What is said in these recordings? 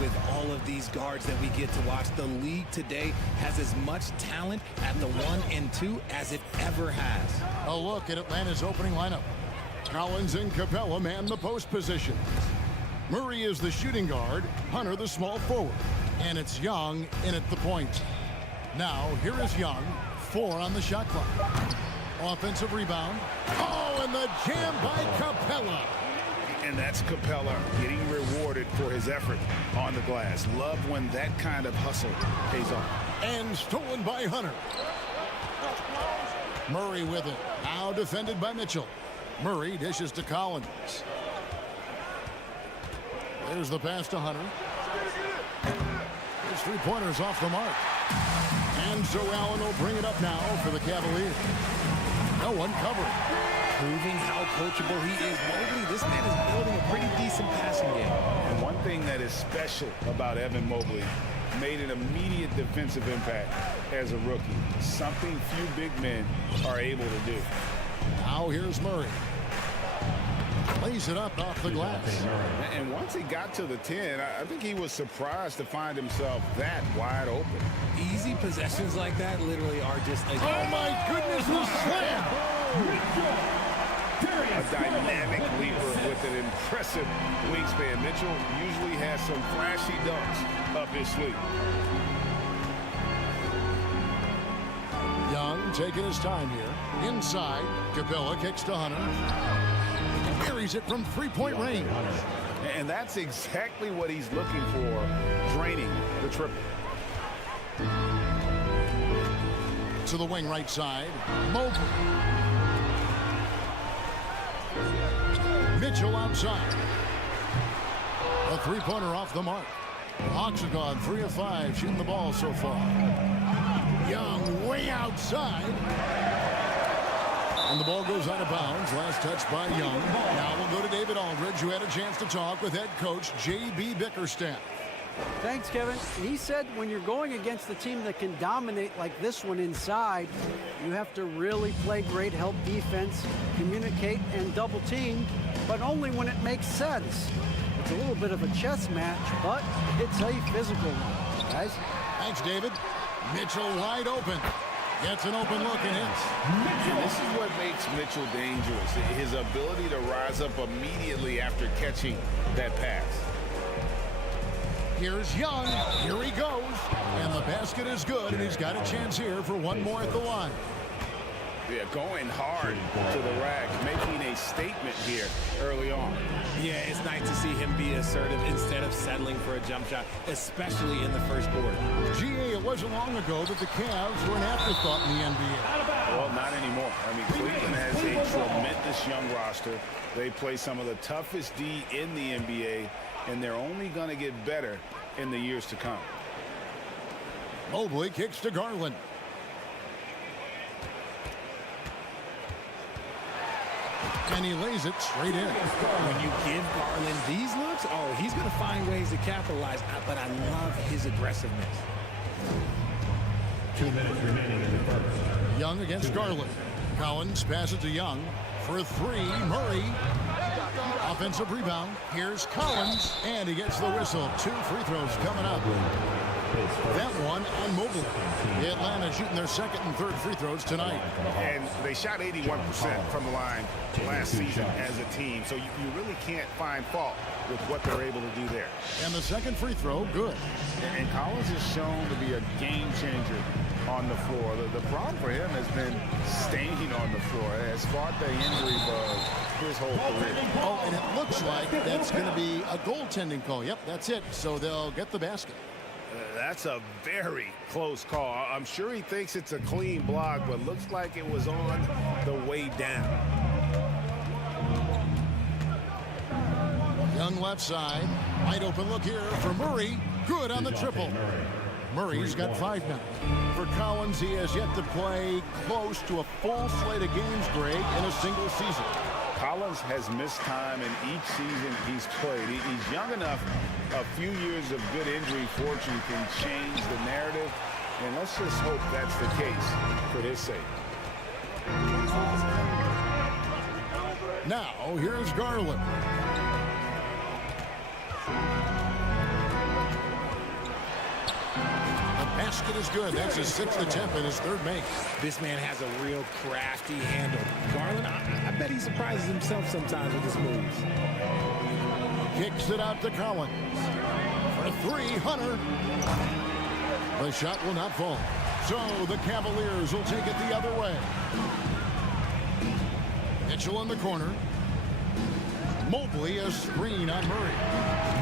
with all of these guards that we get to watch. The league today has as much talent at the 1 and 2 as it ever has. A look at Atlanta's opening lineup. Collins and Capella man the post position. Murray is the shooting guard, Hunter the small forward, and it's Young in at the point. Now, here is Young, 4 on the shot clock. Offensive rebound. Oh, and the jam by Capella. And that's Capella getting rewarded for his effort on the glass. Love when that kind of hustle pays off. And stolen by Hunter. Murray with it. Now defended by Mitchell. Murray dishes to Collins. There's the pass to Hunter. His three-pointers off the mark. And so Allen will bring it up now for the Cavaliers. No one covering. Proving how coachable he is. Mobley, this man is building a pretty decent passing game. And one thing that is special about Evan Mobley, made an immediate defensive impact as a rookie. Something few big men are able to do. Now here's Murray. Lays it up off the glass. And once he got to the 10, I think he was surprised to find himself that wide open. Easy possessions like that literally are just like... Oh my goodness, the slam! A dynamic leaper with an impressive wingspan. Mitchell usually has some flashy dunks up his sleeve. Young taking his time here. Inside, Capella kicks to Hunter. Buries it from three-point range. And that's exactly what he's looking for, draining the triple. To the wing right side, Mobley. Mitchell outside. A three-pointer off the mark. Hawks have gone 3 of 5 shooting the ball so far. Young way outside. And the ball goes out of bounds. Last touch by Young. Now we'll go to David Aldridge, who had a chance to talk with head coach J.B. Bickerstaff. Thanks, Kevin. He said when you're going against a team that can dominate like this one inside, you have to really play great help defense, communicate, and double team, but only when it makes sense. It's a little bit of a chess match, but it's a physical one, guys. Thanks, David. Mitchell wide open. Gets an open look and hits. And this is what makes Mitchell dangerous, his ability to rise up immediately after catching that pass. Here's Young. Here he goes. And the basket is good, and he's got a chance here for one more at the line. Yeah, going hard to the rack, making a statement here early on. Yeah, it's nice to see him be assertive instead of settling for a jump shot, especially in the first quarter. GA, it wasn't long ago that the Cavs were an afterthought in the NBA. Well, not anymore. I mean, Cleveland has a tremendous young roster. They play some of the toughest D in the NBA, and they're only going to get better in the years to come. Mobley kicks to Garland. And he lays it straight in. When you give Garland these looks, oh, he's going to find ways to capitalize, but I love his aggressiveness. 2 minutes remaining in the first. Young against Garland. Collins passes to Young for 3. Murray. Offensive rebound. Here's Collins, and he gets the whistle. 2 free throws coming up. That one on Mobley. Atlanta shooting their second and third free throws tonight. And they shot 81% from the line last season as a team, so you really can't find fault with what they're able to do there. And the second free throw, good. And Collins is shown to be a game changer on the floor. The problem for him has been staying on the floor. Has fought the injury bug his whole career. Oh, and it looks like that's going to be a goaltending call. Yep, that's it. So they'll get the basket. That's a very close call. I'm sure he thinks it's a clean block, but looks like it was on the way down. Young left side. Wide open look here for Murray. Good on the triple. Murray's got 5 now. For Collins, he has yet to play close to a full slate of games, Greg, in a single season. Collins has missed time in each season he's played. He's young enough. A few years of good injury fortune can change the narrative, and let's just hope that's the case for his sake. Now, here's Garland. basket is good. That's his 6th attempt and his 3rd make. This man has a real crafty handle. Garland, I bet he surprises himself sometimes with his moves. Kicks it out to Collins. For 3, Hunter. The shot will not fall. So the Cavaliers will take it the other way. Mitchell in the corner. Mobley a screen on Murray.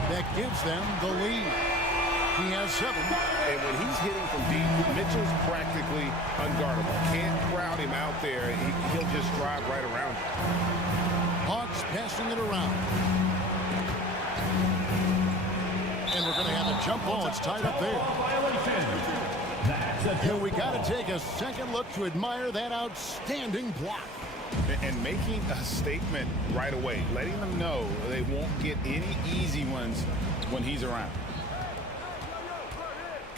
That gives them the lead. He has 7. And when he's hitting from deep, Mitchell's practically unguardable. Can't crowd him out there. He'll just drive right around him. Hawks passing it around. And we're going to have a jump ball. It's tied up there. And we got to take a second look to admire that outstanding block. And making a statement right away, letting them know they won't get any easy ones when he's around.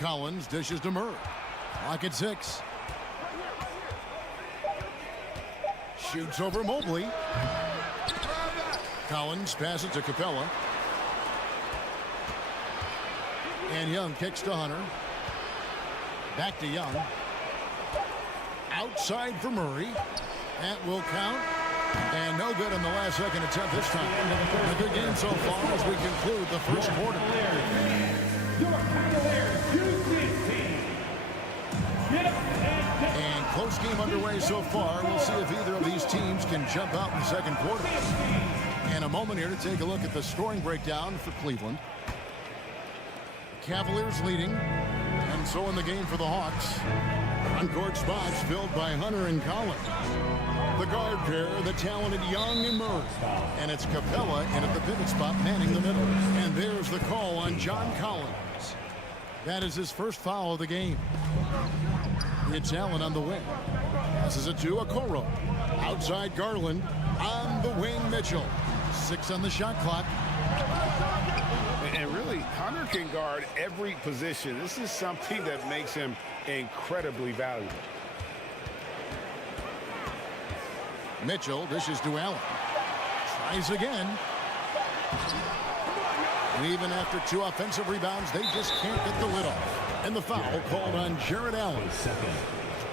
Collins dishes to Murray. Clock at 6. Shoots over Mobley. Collins passes to Capella. And Young kicks to Hunter. Back to Young. Outside for Murray. That will count. And no good on the last second attempt this time. A good game so far as we conclude the first quarter. And close game underway so far. We'll see if either of these teams can jump out in the second quarter. And a moment here to take a look at the scoring breakdown for Cleveland. The Cavaliers leading. And so in the game for the Hawks. On-court spots filled by Hunter and Collins. The guard pair, the talented Young and Murray. And it's Capella in at the pivot spot, manning the middle. And there's the call on John Collins. That is his first foul of the game. It's Allen on the wing. Passes it to Okoro. Outside Garland. On the wing, Mitchell. 6 on the shot clock. And really, Hunter can guard every position. This is something that makes him incredibly valuable. Mitchell dishes to Allen. Tries again. And even after 2 offensive rebounds, they just can't get the lid off. And the foul called on Jared Allen.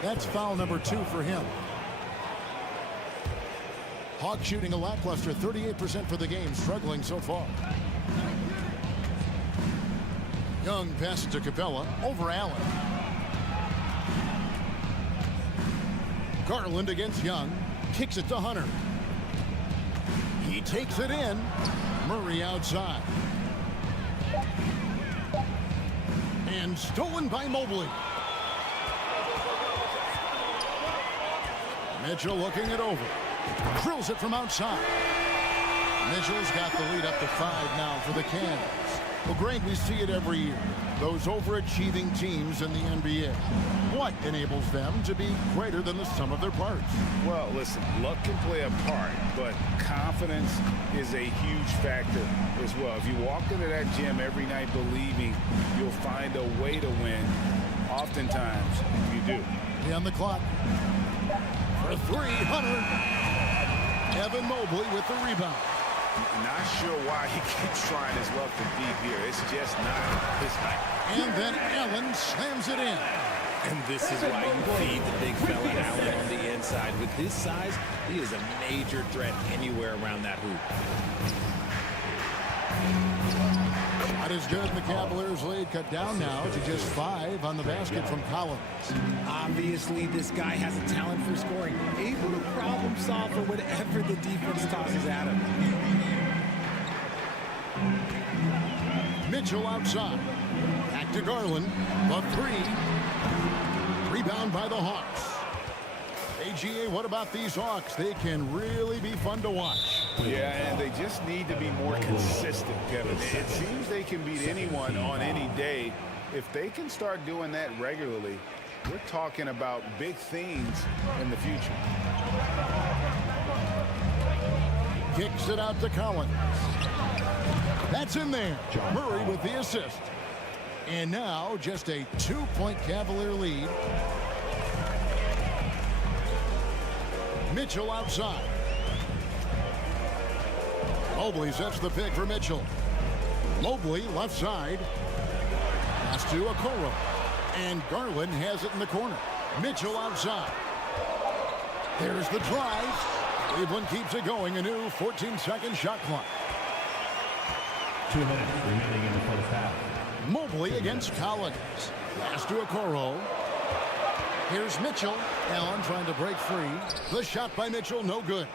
That's foul number 2 for him. Hawks shooting a lackluster 38% for the game, struggling so far. Young passes to Capella, over Allen. Garland against Young, kicks it to Hunter. He takes it in. Murray outside. And stolen by Mobley. Mitchell looking it over. Drills it from outside. Mitchell's got the lead up to 5 now for the Cavs. Well, Greg, we see it every year. Those overachieving teams in the NBA. What enables them to be greater than the sum of their parts? Well, listen, luck can play a part, but confidence is a huge factor as well. If you walk into that gym every night believing you'll find a way to win, oftentimes you do. On the clock. For 3, Hunter. Evan Mobley with the rebound. Not sure why he keeps trying his luck from deep here. It's just not his night. And then Allen slams it in. And this is why you feed the big fella Allen on the inside. With his size, he is a major threat anywhere around that hoop. Shot is good. The Cavaliers lead cut down now to just 5 on the basket from Collins. Obviously, this guy has a talent for scoring, able to problem solve for whatever the defense tosses at him. Mitchell outside. Back to Garland. The 3. Rebound by the Hawks. AGA, what about these Hawks? They can really be fun to watch. Yeah, and they just need to be more consistent, Kevin. It seems they can beat anyone on any day. If they can start doing that regularly, we're talking about big things in the future. Kicks it out to Collins. That's in there. Murray with the assist. And now just a 2-point Cavalier lead. Mitchell outside. Mobley sets the pick for Mitchell. Mobley left side. Pass to Okoro. And Garland has it in the corner. Mitchell outside. There's the drive. Cleveland keeps it going. A new 14-second shot clock. 2 minutes remaining in the first half. Mobley against Collins. Pass to Okoro. Here's Mitchell. Allen trying to break free. The shot by Mitchell, no good.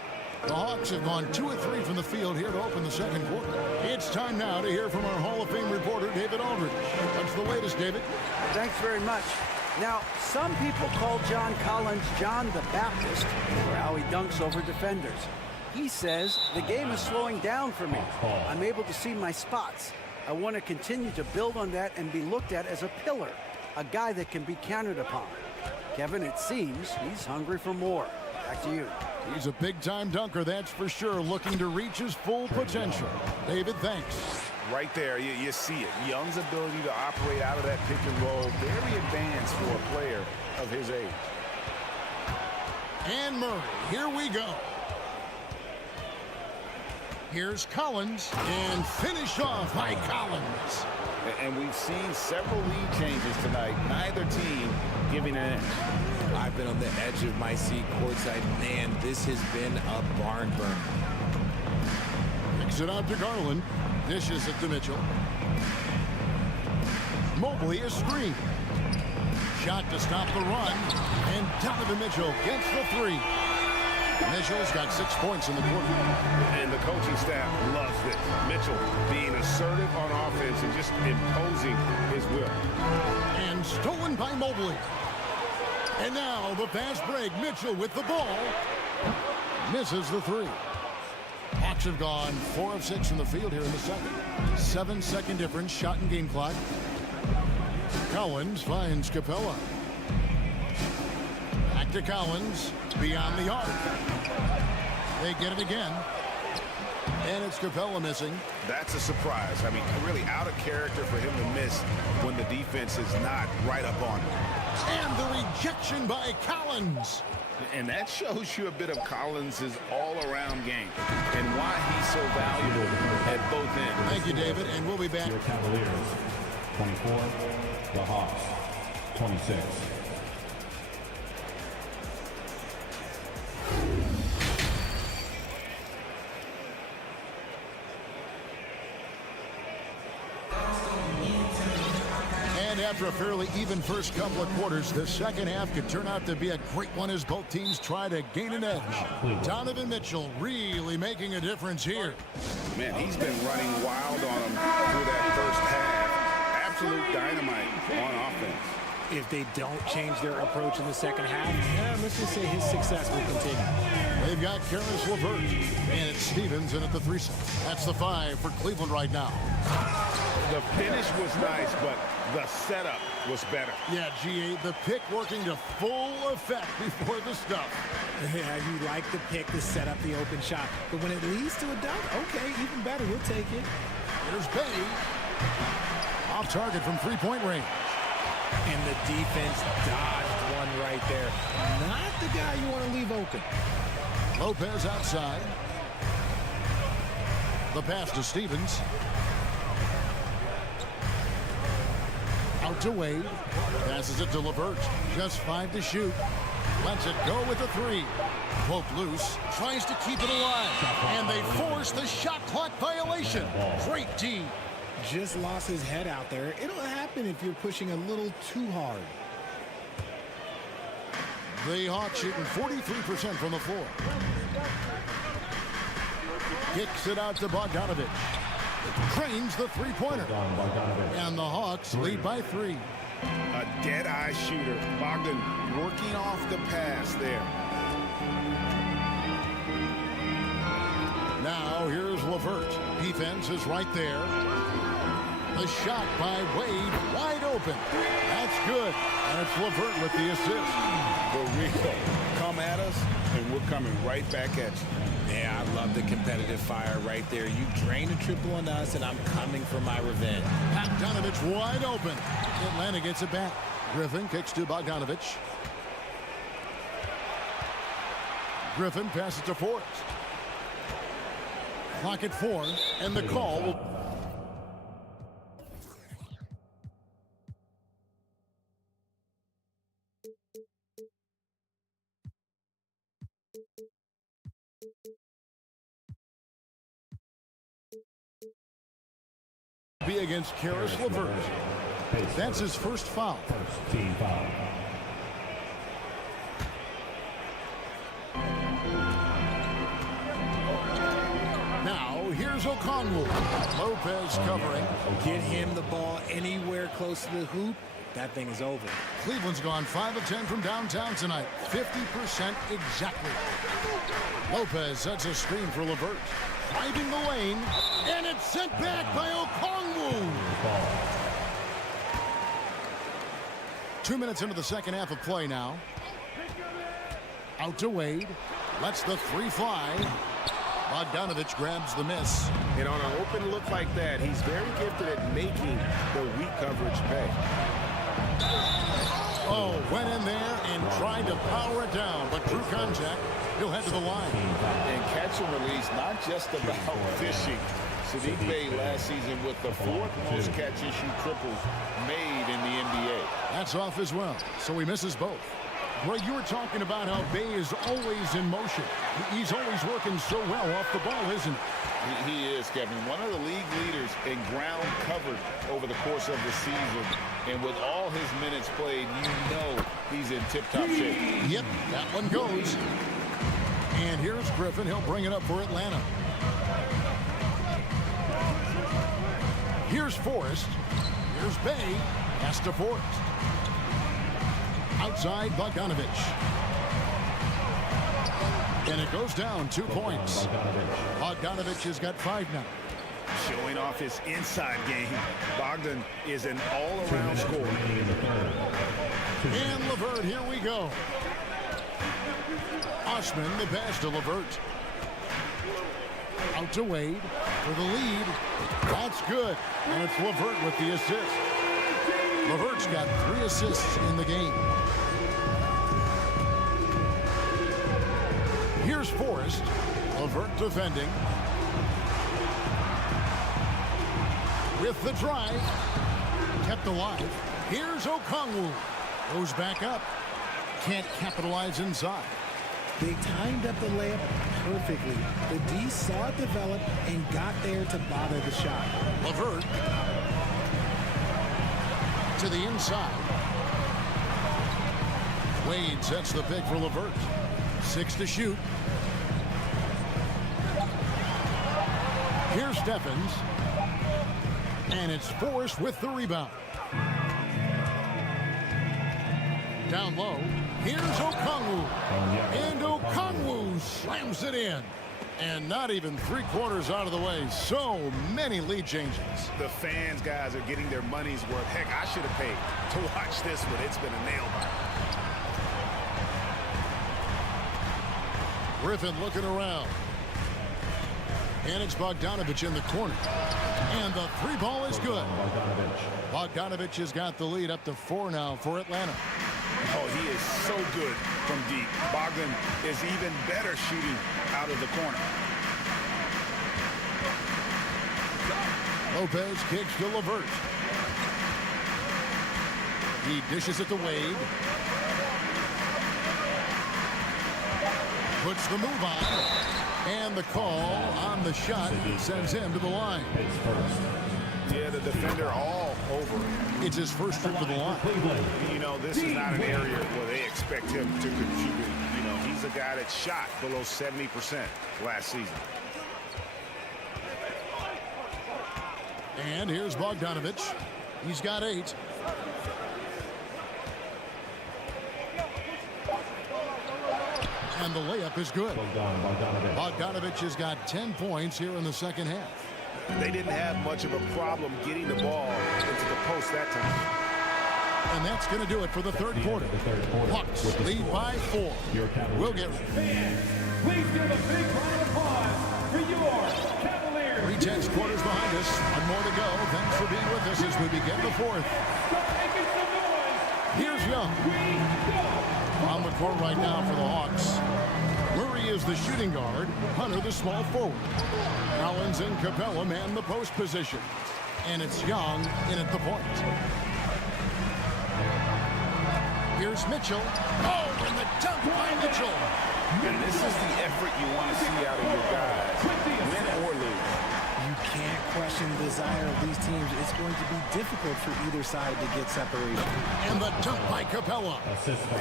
The Hawks have gone 2 of 3 from the field here to open the second quarter. It's time now to hear from our Hall of Fame reporter, David Aldridge. What's the latest, David? Thanks very much. Now, some people call John Collins John the Baptist for how he dunks over defenders. He says, the game is slowing down for me. I'm able to see my spots. I want to continue to build on that and be looked at as a pillar, a guy that can be counted upon. Kevin, it seems he's hungry for more. Back to you. He's a big-time dunker, that's for sure, looking to reach his full potential. David, thanks. Right there, you see it. Young's ability to operate out of that pick and roll, very advanced for a player of his age. And Murray, here we go. Here's Collins, and finished off by Collins. And we've seen several lead changes tonight. Neither team giving an inch. I've been on the edge of my seat courtside. Man, this has been a barn burner. Kicks it out to Garland. Dishes it to Mitchell. Mobley is screen. Shot to stop the run. And Donovan Mitchell gets the three. Mitchell's got 6 points in the quarter. And the coaching staff loves this. Mitchell being assertive on offense and just imposing his will. And stolen by Mobley. And now the fast break. Mitchell with the ball. Misses the three. Hawks have gone 4 of 6 in the field here in the second. 7-second difference, shot and game clock. Collins finds Capella. Back to Collins, beyond the arc. They get it again. And it's Capella missing. That's a surprise. I mean, really out of character for him to miss when the defense is not right up on him. And the rejection by Collins. And that shows you a bit of Collins' all-around game and why he's so valuable at both ends. Thank you, David, and we'll be back. Your Cavaliers, 24. The Hawks, 26. And after a fairly even first couple of quarters, the second half could turn out to be a great one as both teams try to gain an edge. Donovan Mitchell really making a difference here. Man, he's been running wild on him through that first half. Absolute dynamite on offense. If they don't change their approach in the second half, let's just say his success will continue. They've got Karis LeVert, and it's Stevens in at the 3 set. That's the 5 for Cleveland right now. The finish was nice, but the setup was better. Yeah, G8, the pick working to full effect before the stuff. Yeah, you like the pick to set up the open shot. But when it leads to a dunk, okay, even better, we'll take it. Here's Bay. Off target from 3-point range. And the defense dodged one right there. Not the guy you want to leave open. Lopez outside. The pass to Stevens. Out to Wade. Passes it to LeVert. Just 5 to shoot. Lets it go with a 3. Poked loose. Tries to keep it alive. And they force the shot clock violation. Great D. Just lost his head out there. It'll happen if you're pushing a little too hard. The Hawks shooting 43% from the floor. Kicks it out to Bogdanovich. Cranes the three-pointer. And the Hawks lead by 3. A dead-eye shooter. Bogdan working off the pass there. Now here's LeVert. Defense is right there. The shot by Wade, wide open. That's good. And it's LeVert with the assist. For Rico, come at us, and we're coming right back at you. Yeah, I love the competitive fire right there. You drain a triple on us, and I'm coming for my revenge. Bogdanovich wide open. Atlanta gets it back. Griffin kicks to Bogdanovich. Griffin passes to Forbes. Clock at 4, and the call will... Be against Karis LeVert. That's his first foul. First team foul. Now, here's Okongwu. Lopez covering. Get him the ball anywhere close to the hoop. That thing is over. Cleveland's gone 5 of 10 from downtown tonight. 50% exactly. Lopez sets a screen for LeVert. Driving the lane, and it's sent back by Okongwu. 2 minutes into the second half of play now. Out to Wade. Lets the three fly. Bogdanovich grabs the miss. And on an open look like that, he's very gifted at making the weak coverage pay. Oh, went in there and tried to power it down, but through contact, he'll head to the line. And catch and release, not just about fishing. Sadiq Bey last season with the 4th most catch and shoot triples made in the NBA. That's off as well, so he misses both. Greg, you were talking about how Bey is always in motion. He's always working so well off the ball, isn't he? He is, Kevin. One of the league leaders in ground covered over the course of the season. And with all his minutes played, you know he's in tip-top shape. Yep, that one goes. And here's Griffin. He'll bring it up for Atlanta. Here's Forrest. Here's Bey. Pass to Forrest. Outside Bogdanovich. And it goes down 2 points. Bogdanovich has got 5 now. Showing off his inside game. Bogdan is an all-around scorer. And LeVert, here we go. Osman, the pass to LeVert. Out to Wade for the lead. That's good. And it's LeVert with the assist. LeVert's got 3 assists in the game. Here's Forrest. LeVert defending. With the drive. Kept alive. Here's Okongwu. Goes back up. Can't capitalize inside. They timed up the layup perfectly. The D saw it develop and got there to bother the shot. LeVert. To the inside. Wade sets the pick for LeVert. 6 to shoot. Here's Stephens. And it's Forrest with the rebound. Down low. Here's Okongwu. And Okongwu slams it in. And not even 3/4 out of the way. So many lead changes. The fans, guys, are getting their money's worth. Heck, I should have paid to watch this one. It's been a nail-biter. Griffin looking around. And it's Bogdanovich in the corner. And the 3-ball is good. Bogdanovich has got the lead up to 4 now for Atlanta. Oh, he is so good from deep. Bogdan is even better shooting out of the corner. Lopez kicks to LeVert. He dishes it to Wade. Puts the move on. And the call on the shot sends him to the line. Yeah, the defender all over him. It's his first trip to the line. You know, this is not an area where they expect him to contribute. You know, he's a guy that shot below 70% last season. And here's Bogdanovich. He's got 8. And the layup is good. Bogdanovich has got 10 points here in the second half. They didn't have much of a problem getting the ball into the post that time. And that's going to do it for the third quarter. Hawks lead by 4. We'll get... Please give a big round of applause for your Cavaliers. 3/10 quarters behind us. 1 more to go. Thanks for being with us as we begin the 4th. Here's Young. On the court right now for the Hawks. Murray is the shooting guard. Hunter the small forward. Collins and Capella man the post position. And it's Young in at the point. Here's Here's Mitchell. Oh, and the dunk by Mitchell. And this is the effort you want to see out of your guys, win or lose. You can't question the desire of these teams. It's going to be difficult for either side to get separation. And the dunk by Capella.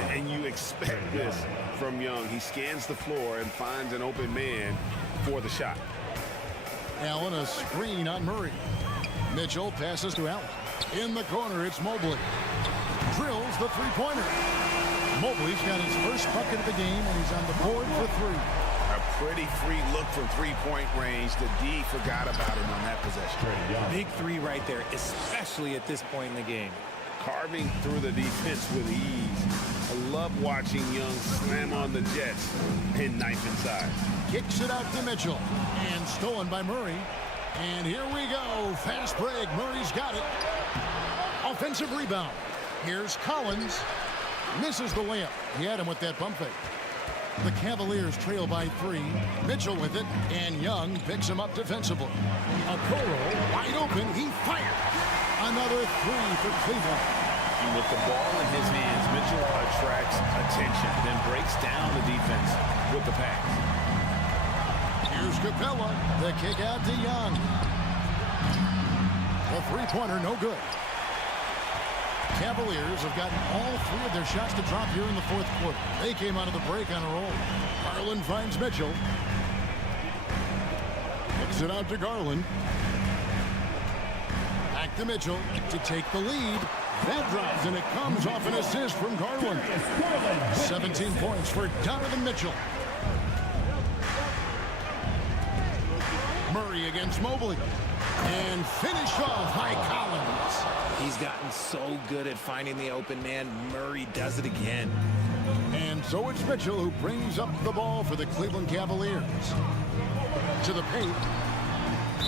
And you expect this from Young. He scans the floor and finds an open man for the shot. Allen, a screen on Murray. Mitchell passes to Allen. In the corner, it's Mobley. Drills the three-pointer. Mobley's got his first bucket of the game, and he's on the board for three. A pretty free look from three-point range. The D forgot about him on that possession. Big three right there, especially at this point in the game. Carving through the defense with ease. I love watching Young slam on the Jets and knife inside. Kicks it out to Mitchell. And stolen by Murray. And here we go. Fast break. Murray's got it. Offensive rebound. Here's Collins. Misses the layup. He had him with that pump fake. The Cavaliers trail by three. Mitchell with it. And Young picks him up defensively. Okoro wide open. He fired. Another three for Cleveland. And with the ball in his hands, Mitchell attracts attention, then breaks down the defense with the pass. Here's Capella. The kick out to Young. The three-pointer no good. Cavaliers have gotten all three of their shots to drop here in the fourth quarter. They came out of the break on a roll. Garland finds Mitchell. Kicks it out to Garland. Back to Mitchell to take the lead. That drops, and it comes off an assist from Garland. 17 points for Donovan Mitchell. Murray against Mobley. And finished off by Collins. He's gotten so good at finding the open man. Murray does it again. And so it's Mitchell who brings up the ball for the Cleveland Cavaliers. To the paint.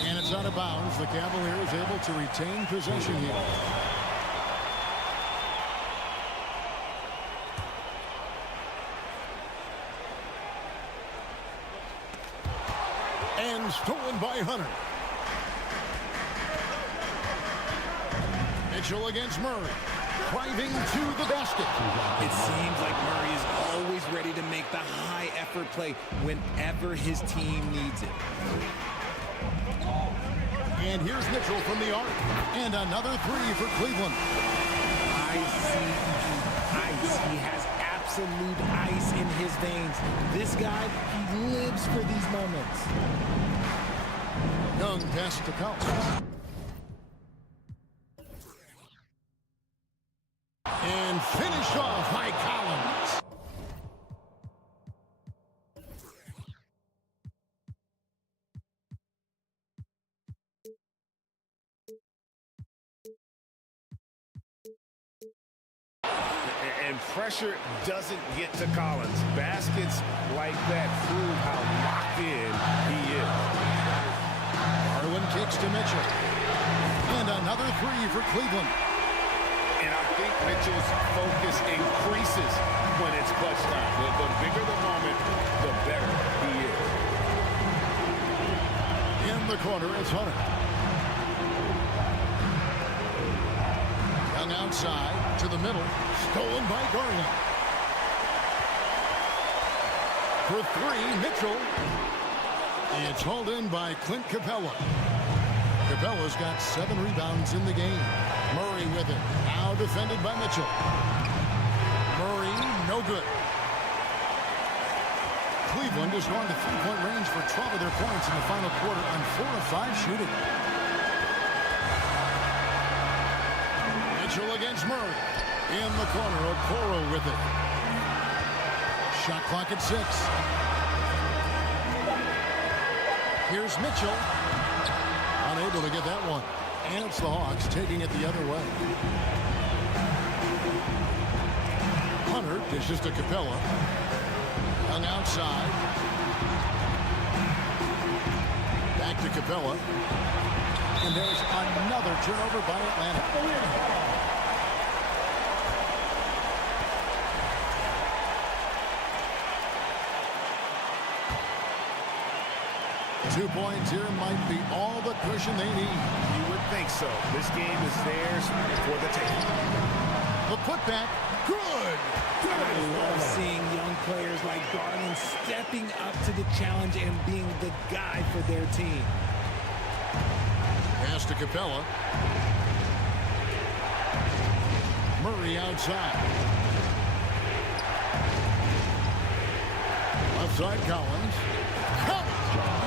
And it's out of bounds. The Cavaliers able to retain possession here. And stolen by Hunter. Mitchell against Murray. Driving to the basket. It seems like Murray is always ready to make the high-effort play whenever his team needs it. And here's Mitchell from the arc. And another three for Cleveland. Ice. He has absolute ice in his veins. This guy, he lives for these moments. Young passes to Collins. And finished off by Collins. And pressure doesn't get to Collins. Baskets like that prove how locked in he is. Garland kicks to Mitchell. And another three for Cleveland. And I think Mitchell's focus increases when it's clutch time. The bigger the moment, the better he is. In the corner, it's Hunter. Young outside to the middle. Stolen by Garland. For three, Mitchell. It's hauled in by Clint Capella. Capella's got 7 rebounds in the game. Murray with it. Now defended by Mitchell. Murray, no good. Cleveland has gone to three-point range for 12 of their points in the final quarter on 4 of 5 shooting. Mitchell against Murray. In the corner, Okoro with it. Shot clock at 6. Here's Mitchell. Unable to get that one. And it's the Hawks taking it the other way. Hunter dishes to Capella. Young outside. Back to Capella. And there's another turnover by Atlanta. 2 points here might be all the cushion they need. You would think so. This game is theirs for the taking. The putback, good. I love seeing young players like Garland stepping up to the challenge and being the guy for their team. Pass to Capella. Murray outside. Left side, Collins.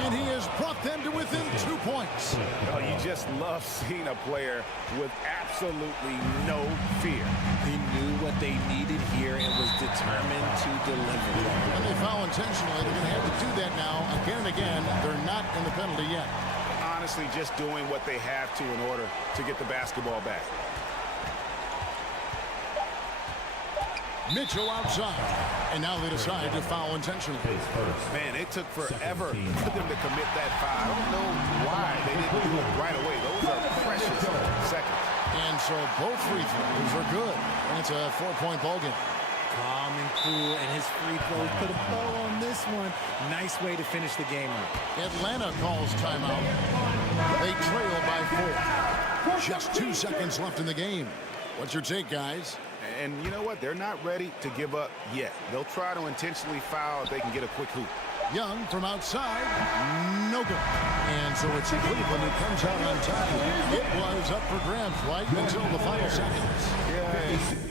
And he has brought them to within 2 points. Oh, you just love seeing a player with absolutely no fear. He knew what they needed here and was determined to deliver. And they foul intentionally. They're going to have to do that now again and again. They're not in the penalty yet. Honestly, just doing what they have to in order to get the basketball back. Mitchell outside. And now they decide to foul intentionally. Man, it took forever for them to commit that foul. I don't know why they didn't do it right away. Those are precious seconds. And so both free throws are good. And it's a 4-point ball game. Calm and cool, and his free throws put a bow on this one. Nice way to finish the game up. Atlanta calls timeout. They trail by 4. Just 2 seconds left in the game. What's your take, guys? And you know what? They're not ready to give up yet. They'll try to intentionally foul if they can get a quick hoop. Young from outside, no good. And so it's Cleveland who comes out on top. It was up for grabs right until the final seconds. Yeah.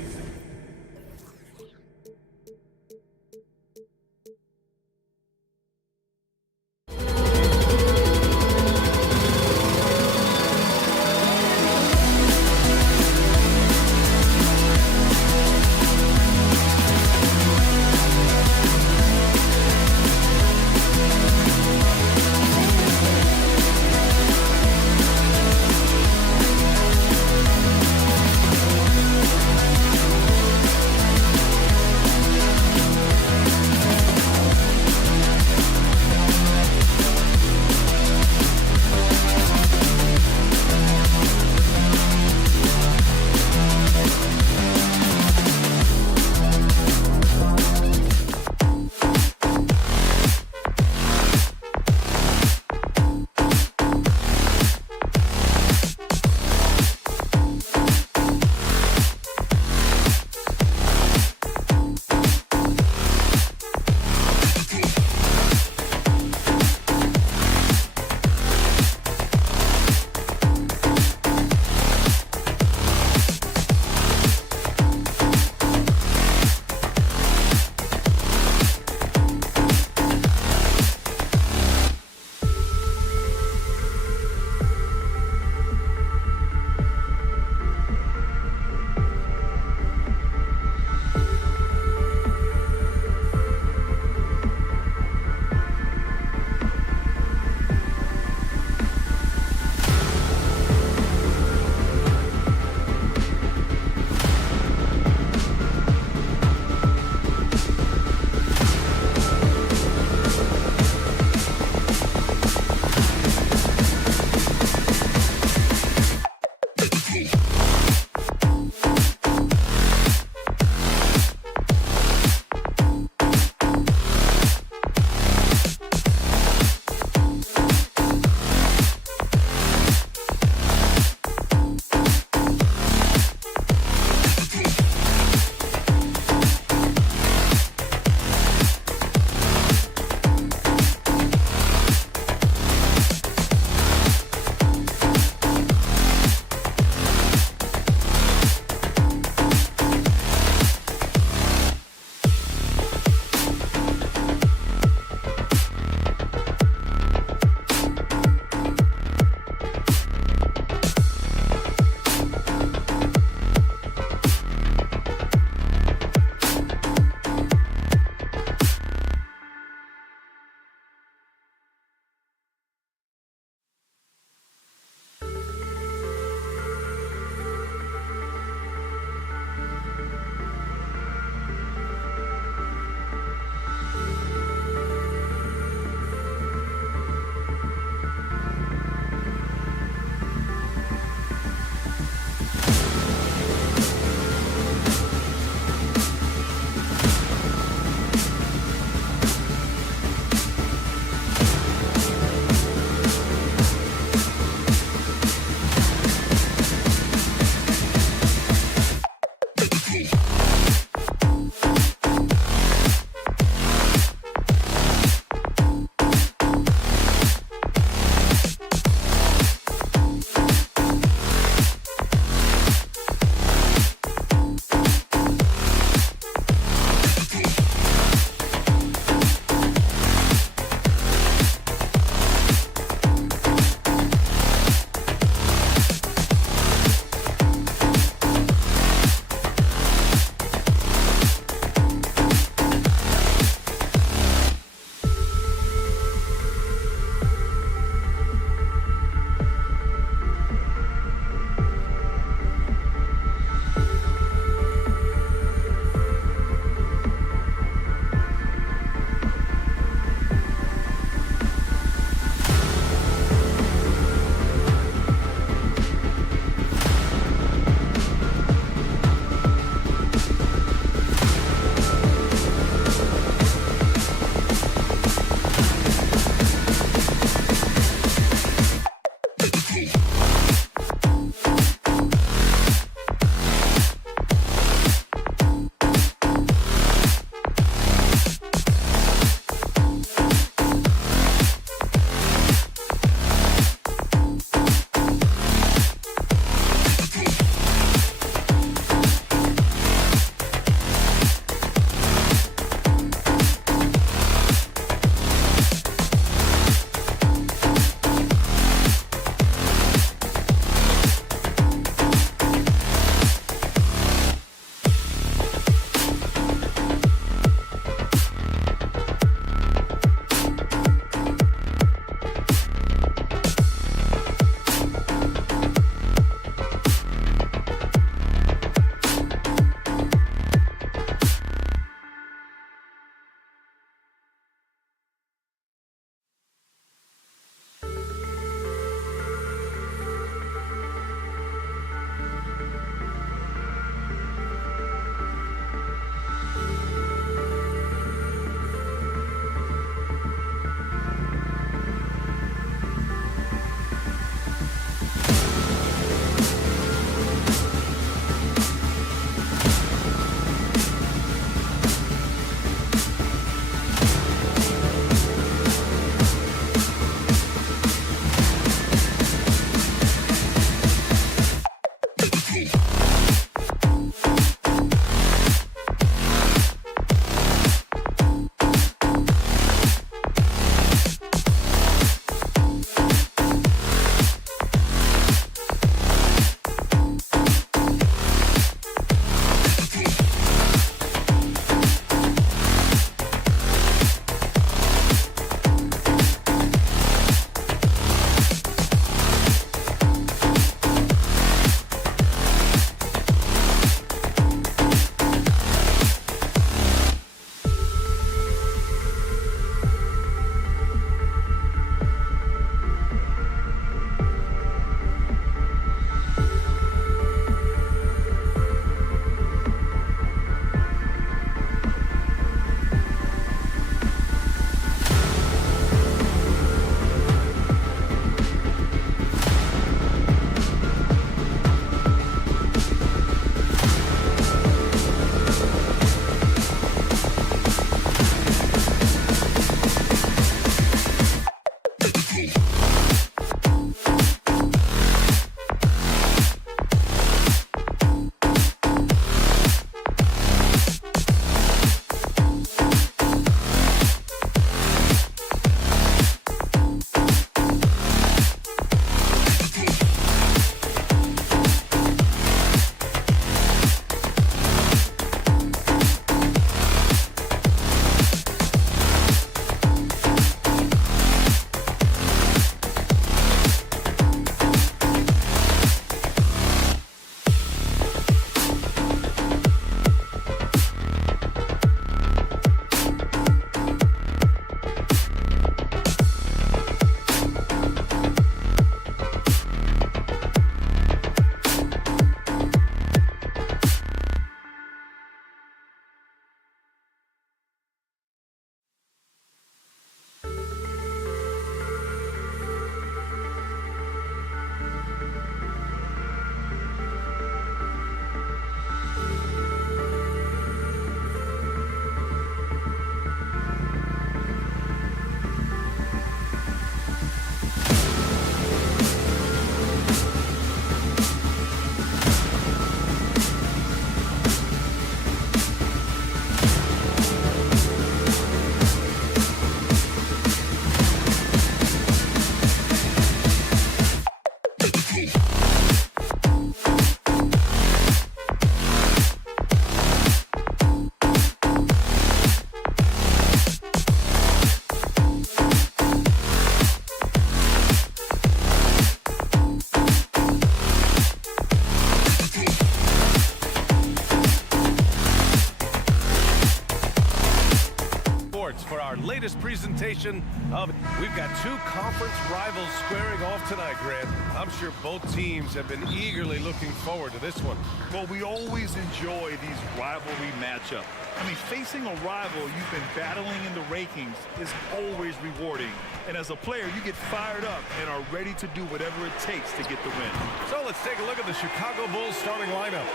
latest presentation of... We've got two conference rivals squaring off tonight, Grant. I'm sure both teams have been eagerly looking forward to this one. Well, we always enjoy these rivalry matchups. I mean, facing a rival you've been battling in the rankings is always rewarding. And as a player, you get fired up and are ready to do whatever it takes to get the win. So let's take a look at the Chicago Bulls starting lineup.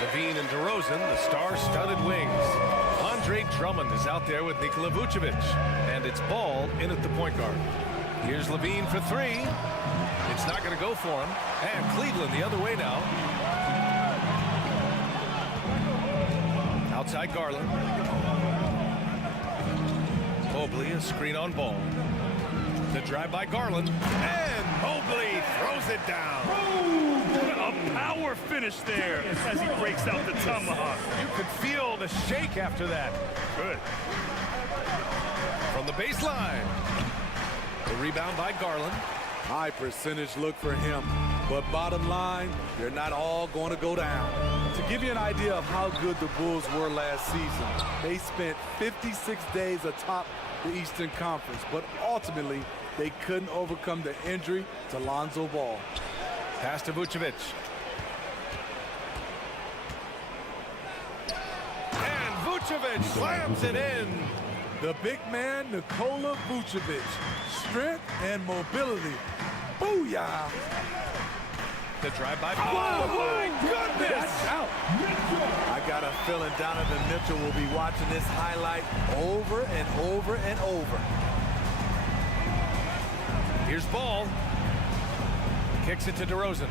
Levine and DeRozan, the star-studded wings. Andre Drummond is out there with Nikola Vucevic. And it's Ball in at the point guard. Here's Levine for three. It's not going to go for him. And Cleveland the other way now. Outside Garland. Mobley, a screen on Ball. The drive by Garland. And Mobley throws it down. A power finish there as he breaks out the tomahawk. You could feel the shake after that. Good. From the baseline. The rebound by Garland. High percentage look for him. But bottom line, they're not all going to go down. To give you an idea of how good the Bulls were last season, they spent 56 days atop the Eastern Conference, but ultimately they couldn't overcome the injury to Lonzo Ball. Pass to Vucevic. And Vucevic slams it in. The big man, Nikola Vucevic. Strength and mobility. Booyah! The drive by Ball. Oh, my goodness! I got a feeling Donovan Mitchell will be watching this highlight over and over and over. Here's Ball. Kicks it to DeRozan.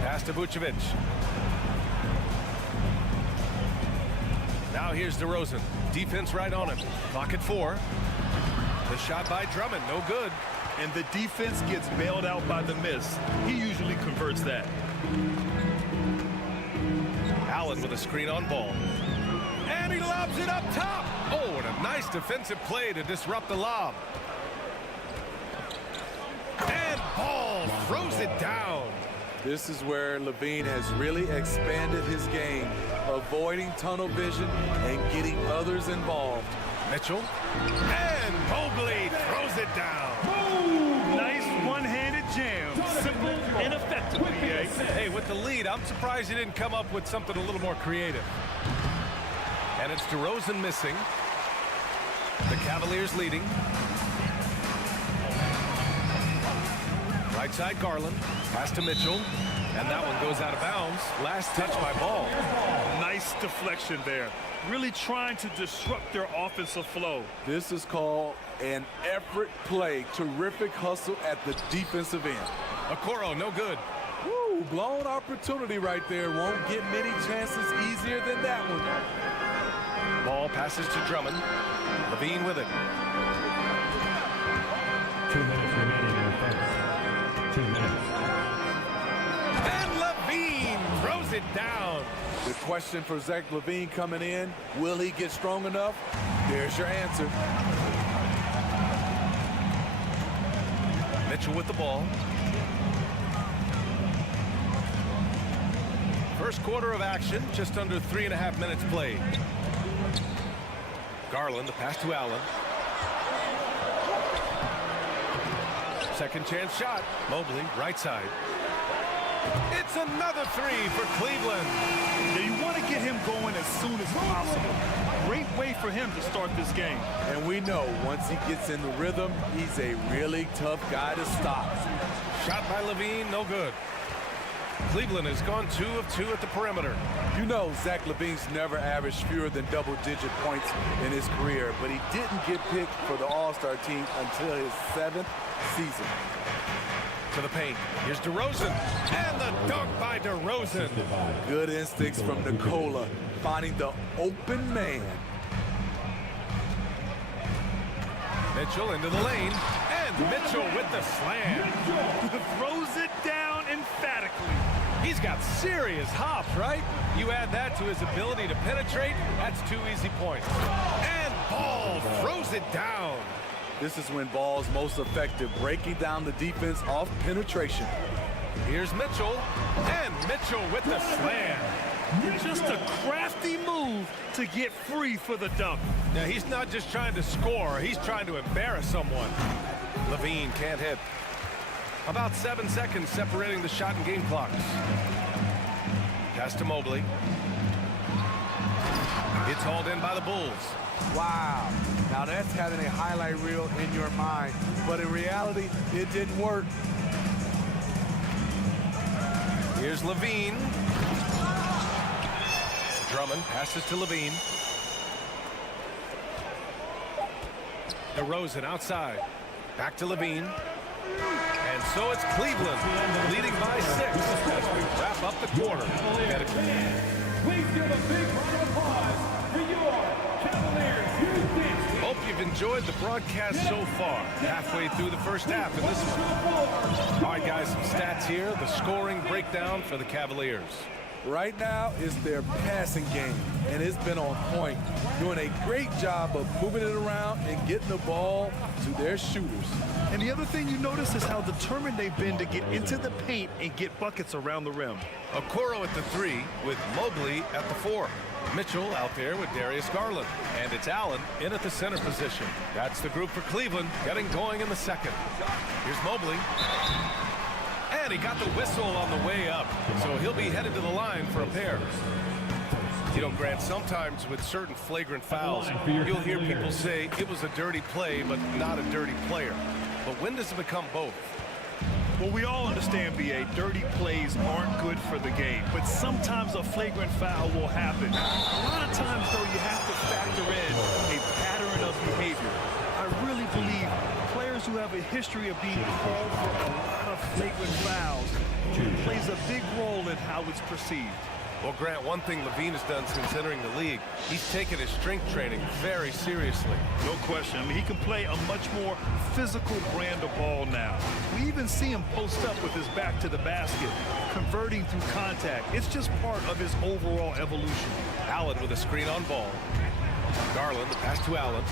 Pass to Vucevic. Now here's DeRozan. Defense right on him. Clock at 4. The shot by Drummond, no good. And the defense gets bailed out by the miss. He usually converts that. Allen with a screen on Ball. And he lobs it up top. Oh, and a nice defensive play to disrupt the lob. And Ball throws it down. This is where Levine has really expanded his game, avoiding tunnel vision and getting others involved. Mitchell. And Mobley throws it down. Boom! Nice one-handed jam. Simple and effective. Hey, with the lead, I'm surprised he didn't come up with something a little more creative. And it's DeRozan missing. The Cavaliers leading. Right side Garland. Pass to Mitchell. And that one goes out of bounds. Last touch by Ball. Nice deflection there. Really trying to disrupt their offensive flow. This is called an effort play. Terrific hustle at the defensive end. Okoro, no good. Woo, blown opportunity right there. Won't get many chances easier than that one. Ball passes to Drummond. Levine with it. 2 minutes remaining in the first. 2 minutes. And Levine throws it down. The question for Zach Levine coming in, will he get strong enough? There's your answer. Mitchell with the ball. First quarter of action, just under 3.5 minutes played. Garland, the pass to Allen. Second chance shot. Mobley, right side. It's another three for Cleveland. Yeah, you want to get him going as soon as possible. Great way for him to start this game. And we know once he gets in the rhythm, he's a really tough guy to stop. Shot by Levine, no good. Cleveland has gone 2 of 2 at the perimeter. You know Zach Levine's never averaged fewer than double-digit points in his career, but he didn't get picked for the All-Star team until his 7th season. To the paint. Here's DeRozan. And the dunk by DeRozan. Good instincts from Nikola, finding the open man. Mitchell into the lane. And Mitchell with the slam. Throws it down emphatically. He's got serious hops, right? You add that to his ability to penetrate, that's 2 easy points. And Ball throws it down. This is when Ball's most effective, breaking down the defense off penetration. Here's Mitchell. And Mitchell with the slam. Just a crafty move to get free for the dunk. Now, he's not just trying to score. He's trying to embarrass someone. Levine can't hit. About 7 seconds separating the shot and game clocks. Pass to Mobley. It's hauled in by the Bulls. Wow. Now that's having a highlight reel in your mind. But in reality, it didn't work. Here's Levine. Drummond passes to Levine. DeRozan outside. Back to Levine. And so it's Cleveland leading by 6 as we wrap up the quarter. Please give a big round of applause for your Cavaliers. Hope you've enjoyed the broadcast so far. Halfway through the first half in this one. All right, guys, some stats here. The scoring breakdown for the Cavaliers. Right now is their passing game, and it's been on point, doing a great job of moving it around and getting the ball to their shooters. And the other thing you notice is how determined they've been to get into the paint and get buckets around the rim. Okoro at the 3 with Mobley at the 4. Mitchell out there with Darius Garland. And it's Allen in at the center position. That's the group for Cleveland getting going in the second. Here's Mobley. And he got the whistle on the way up. So he'll be headed to the line for a pair. You know, Grant, sometimes with certain flagrant fouls, you'll hear people say it was a dirty play, but not a dirty player. But when does it become both? Well, we all understand, B.A., dirty plays aren't good for the game, but sometimes a flagrant foul will happen. A lot of times, though, you have to factor in a pattern of behavior. I really believe players who have a history of being called for a lot of flagrant fouls plays a big role in how it's perceived. Well, Grant, one thing Levine has done since entering the league, he's taken his strength training very seriously. No question. I mean, he can play a much more physical brand of ball now. We even see him post up with his back to the basket, converting through contact. It's just part of his overall evolution. Allen with a screen on ball. Garland, the pass to Allen.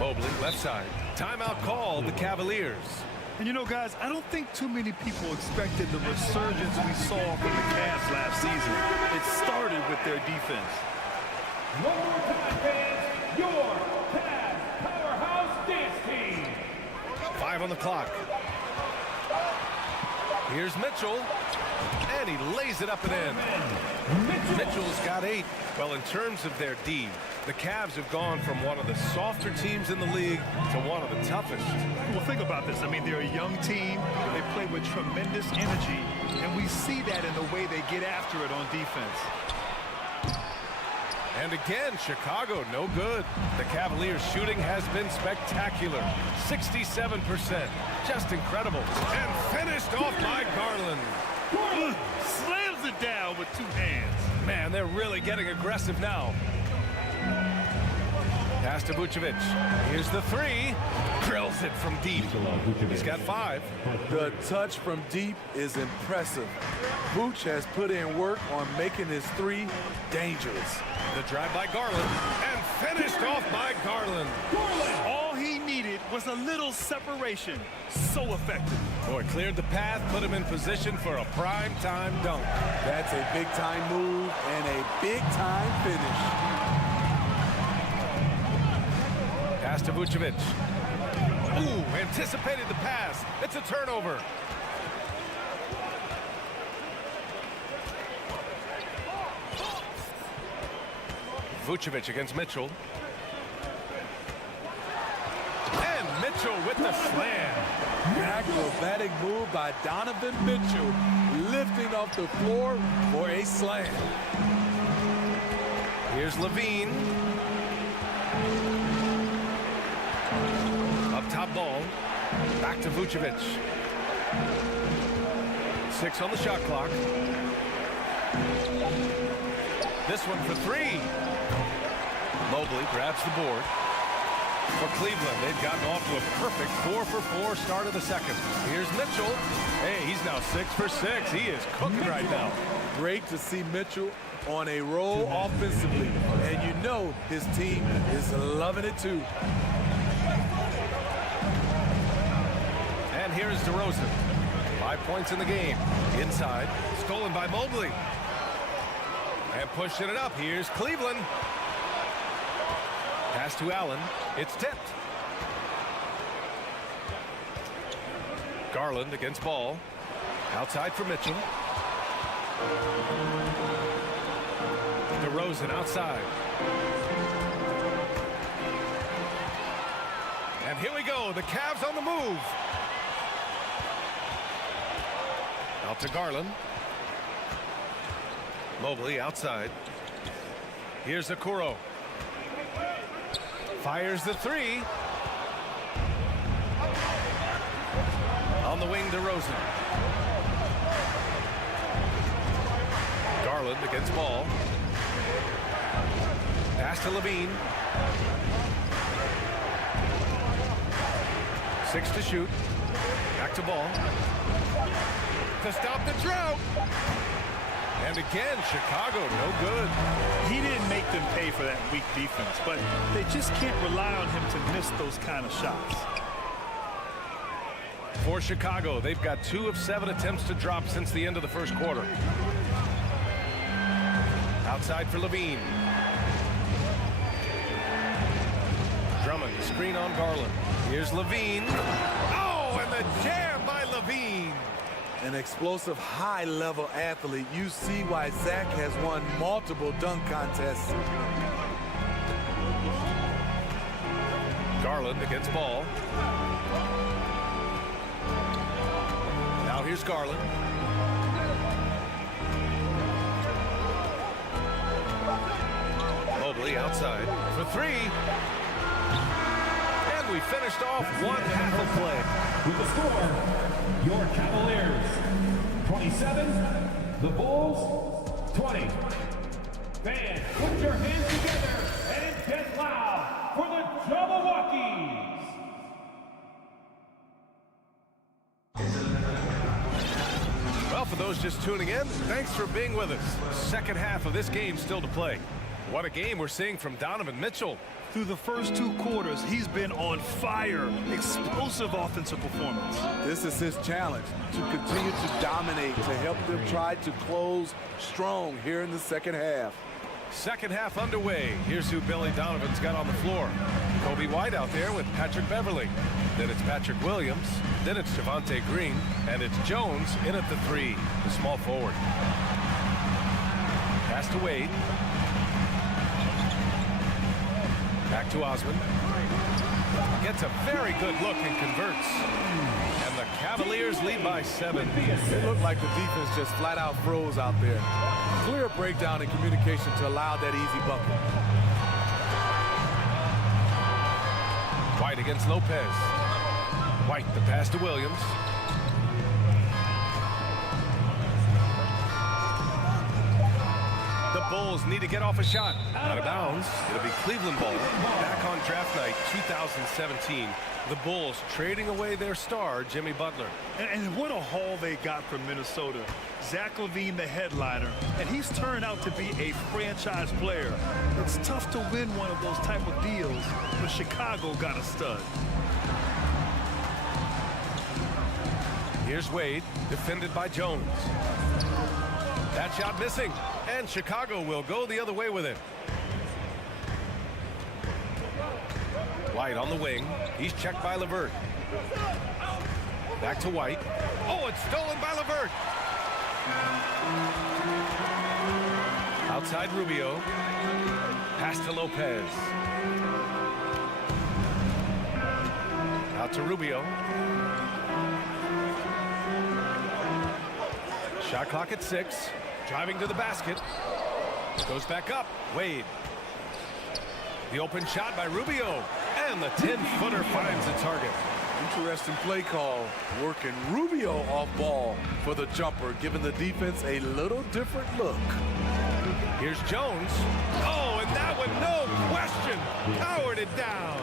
Mobley, left side. Timeout called, the Cavaliers. And you know, guys, I don't think too many people expected the resurgence we saw from the Cavs last season. It started with their defense. One more time, fans, your Cavs powerhouse dance team. 5 on the clock. Here's Mitchell. And he lays it up and in. Mitchell's got 8. Well, in terms of their D, the Cavs have gone from one of the softer teams in the league to one of the toughest. Well, think about this. I mean, they're a young team. They play with tremendous energy, and we see that in the way they get after it on defense. And again, Chicago, no good. The Cavaliers' shooting has been spectacular. 67%. Just incredible. And finished off by Garland. Slams it down with 2 hands. Man, they're really getting aggressive now. Pass to Vucevic. Here's the 3. Drills it from deep. He's got 5. The touch from deep is impressive. Vooch has put in work on making his 3 dangerous. The drive by Garland. And finished off by Garland. All he needed was a little separation. So effective. Boy, cleared the path, put him in position for a prime-time dunk. That's a big-time move and a big-time finish. Pass to Vucevic. Ooh, anticipated the pass. It's a turnover. Vucevic against Mitchell. And Mitchell with the slam. Acrobatic move by Donovan Mitchell, lifting off the floor for a slam. Here's Levine. Up top ball. Back to Vucevic. 6 on the shot clock. This one for 3. Mobley grabs the board. For Cleveland, they've gotten off to a perfect 4-for-4 start of the second. Here's Mitchell. Hey, he's now 6 for 6. He is cooking right now. Great to see Mitchell on a roll offensively. And you know his team is loving it too. And here's DeRozan. 5 points in the game. Inside, stolen by Mobley. And pushing it up, here's Cleveland. Pass to Allen, it's tipped. Garland against Ball. Outside for Mitchell. DeRozan outside. And here we go, the Cavs on the move. Out to Garland. Mobley outside. Here's Okoro. Fires the three. On the wing, DeRozan. Garland against Ball. Pass to Levine. 6 to shoot. Back to Ball. To stop the drought. And again, Chicago, no good. He didn't make them pay for that weak defense, but they just can't rely on him to miss those kind of shots. For Chicago, they've got 2 of 7 attempts to drop since the end of the first quarter. Outside for Levine. Drummond, screen on Garland. Here's Levine. Oh, and the jam by Levine. An explosive, high-level athlete. You see why Zach has won multiple dunk contests. Garland against Ball. Now here's Garland. Mobley outside for 3. And we finished off one half of play. With the score, your Cavaliers 27, the Bulls 20. Fans, put your hands together and get loud for the Jabberwockies. Well, for those just tuning in, thanks for being with us. Second half of this game still to play. What a game we're seeing from Donovan Mitchell. Through the first 2 quarters, he's been on fire. Explosive offensive performance. This is his challenge, to continue to dominate, to help them try to close strong here in the second half. Second half underway. Here's who Billy Donovan's got on the floor. Kobe White out there with Patrick Beverly. Then it's Patrick Williams. Then it's Javonte Green. And it's Jones in at the 3, the small forward. Pass to Wade. Back to Osman. Gets a very good look and converts. And the Cavaliers lead by 7. It looked like the defense just flat out froze out there. Clear breakdown in communication to allow that easy bucket. White against Lopez. White, the pass to Williams. The Bulls need to get off a shot. Out of bounds. It'll be Cleveland ball. Back on draft night 2017. The Bulls trading away their star, Jimmy Butler. And what a haul they got from Minnesota. Zach LaVine, the headliner, and he's turned out to be a franchise player. It's tough to win one of those type of deals, but Chicago got a stud. Here's Wade, defended by Jones. That shot missing, and Chicago will go the other way with it. White on the wing. He's checked by LeVert. Back to White. Oh, it's stolen by LeVert. Outside Rubio. Pass to Lopez. Out to Rubio. Shot clock at 6. Driving to the basket. Goes back up. Wade. The open shot by Rubio. And the 10-footer finds the target. Interesting play call. Working Rubio off ball for the jumper, giving the defense a little different look. Here's Jones. Oh, and that one, no question, powered it down.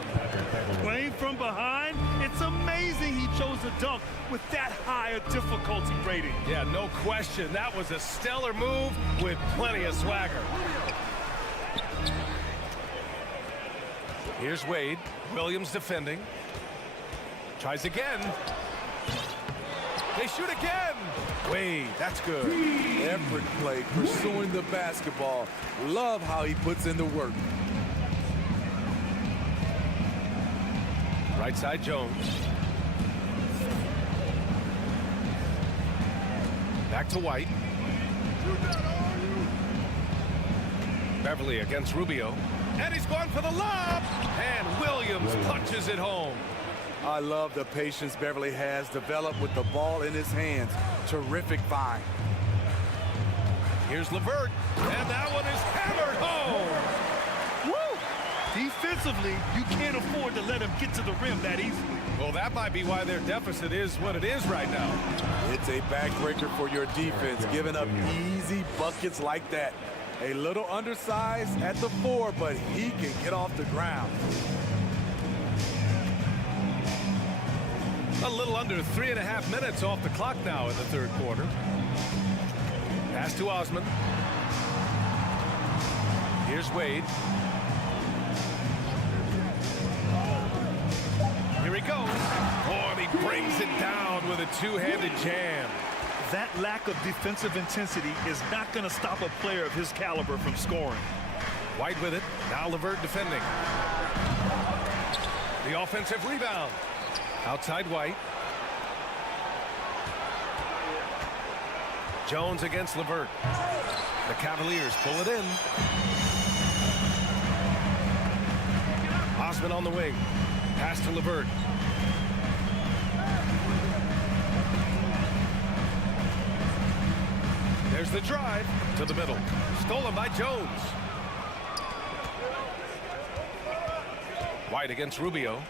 Playing from behind, it's amazing he chose a dunk with that high a difficulty rating. Yeah, no question. That was a stellar move with plenty of swagger. Here's Wade. Williams defending. Tries again. They shoot again. Wade, that's good. Effort play, pursuing the basketball. Love how he puts in the work. Right side, Jones. Back to White. Beverly against Rubio. And he's going for the lob. And Williams punches it home. I love the patience Beverly has developed with the ball in his hands. Terrific find. Here's LeVert. And that one is hammered home. Woo! Defensively, you can't afford to let him get to the rim that easily. Well, that might be why their deficit is what it is right now. It's a backbreaker for your defense, giving up easy buckets like that. A little undersized at the 4, but he can get off the ground. A little under 3.5 minutes off the clock now in the third quarter. Pass to Osman. Here's Wade. Here he goes. Oh, and he brings it down with a two-handed jam. That lack of defensive intensity is not going to stop a player of his caliber from scoring. White with it. Now LeVert defending. The offensive rebound. Outside White. Jones against LeVert. The Cavaliers pull it in. Osman on the wing. Pass to LeVert. There's the drive to the middle. Stolen by Jones. White against Rubio.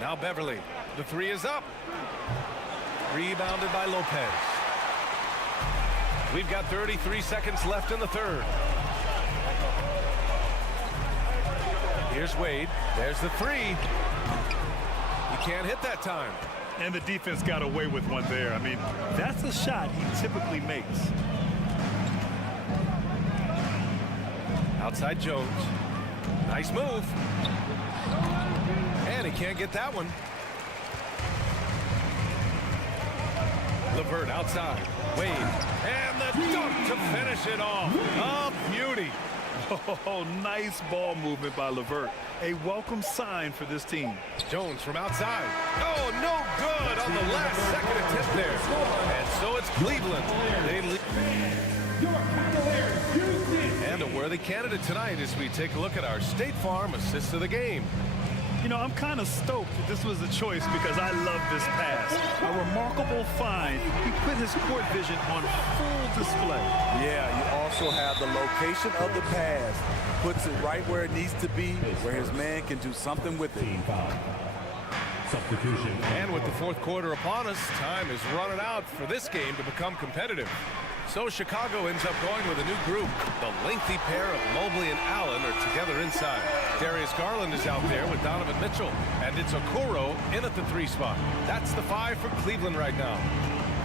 Now Beverly. The three is up. Rebounded by Lopez. We've got 33 seconds left in the third. Here's Wade. There's the three. He can't hit that time. And the defense got away with one there. I mean, that's a shot he typically makes. Outside Jones. Nice move. And he can't get that one. LeVert outside. Wade. And the dunk to finish it off. A beauty. Oh, nice ball movement by LeVert. A welcome sign for this team. Jones from outside. Oh, no good on the last second attempt there. And so it's Cleveland. They lead. And a worthy candidate tonight as we take a look at our State Farm assist of the game. You know, I'm kind of stoked that this was a choice because I love this pass. A remarkable find. He put his court vision on full display. Yeah, you also have the location of the pass. Puts it right where it needs to be, where his man can do something with it. Substitution. And with the fourth quarter upon us, time is running out for this game to become competitive. So Chicago ends up going with a new group. The lengthy pair of Mobley and Allen are together inside. Darius Garland is out there with Donovan Mitchell. And it's Okoro in at the 3 spot. That's the 5 for Cleveland right now.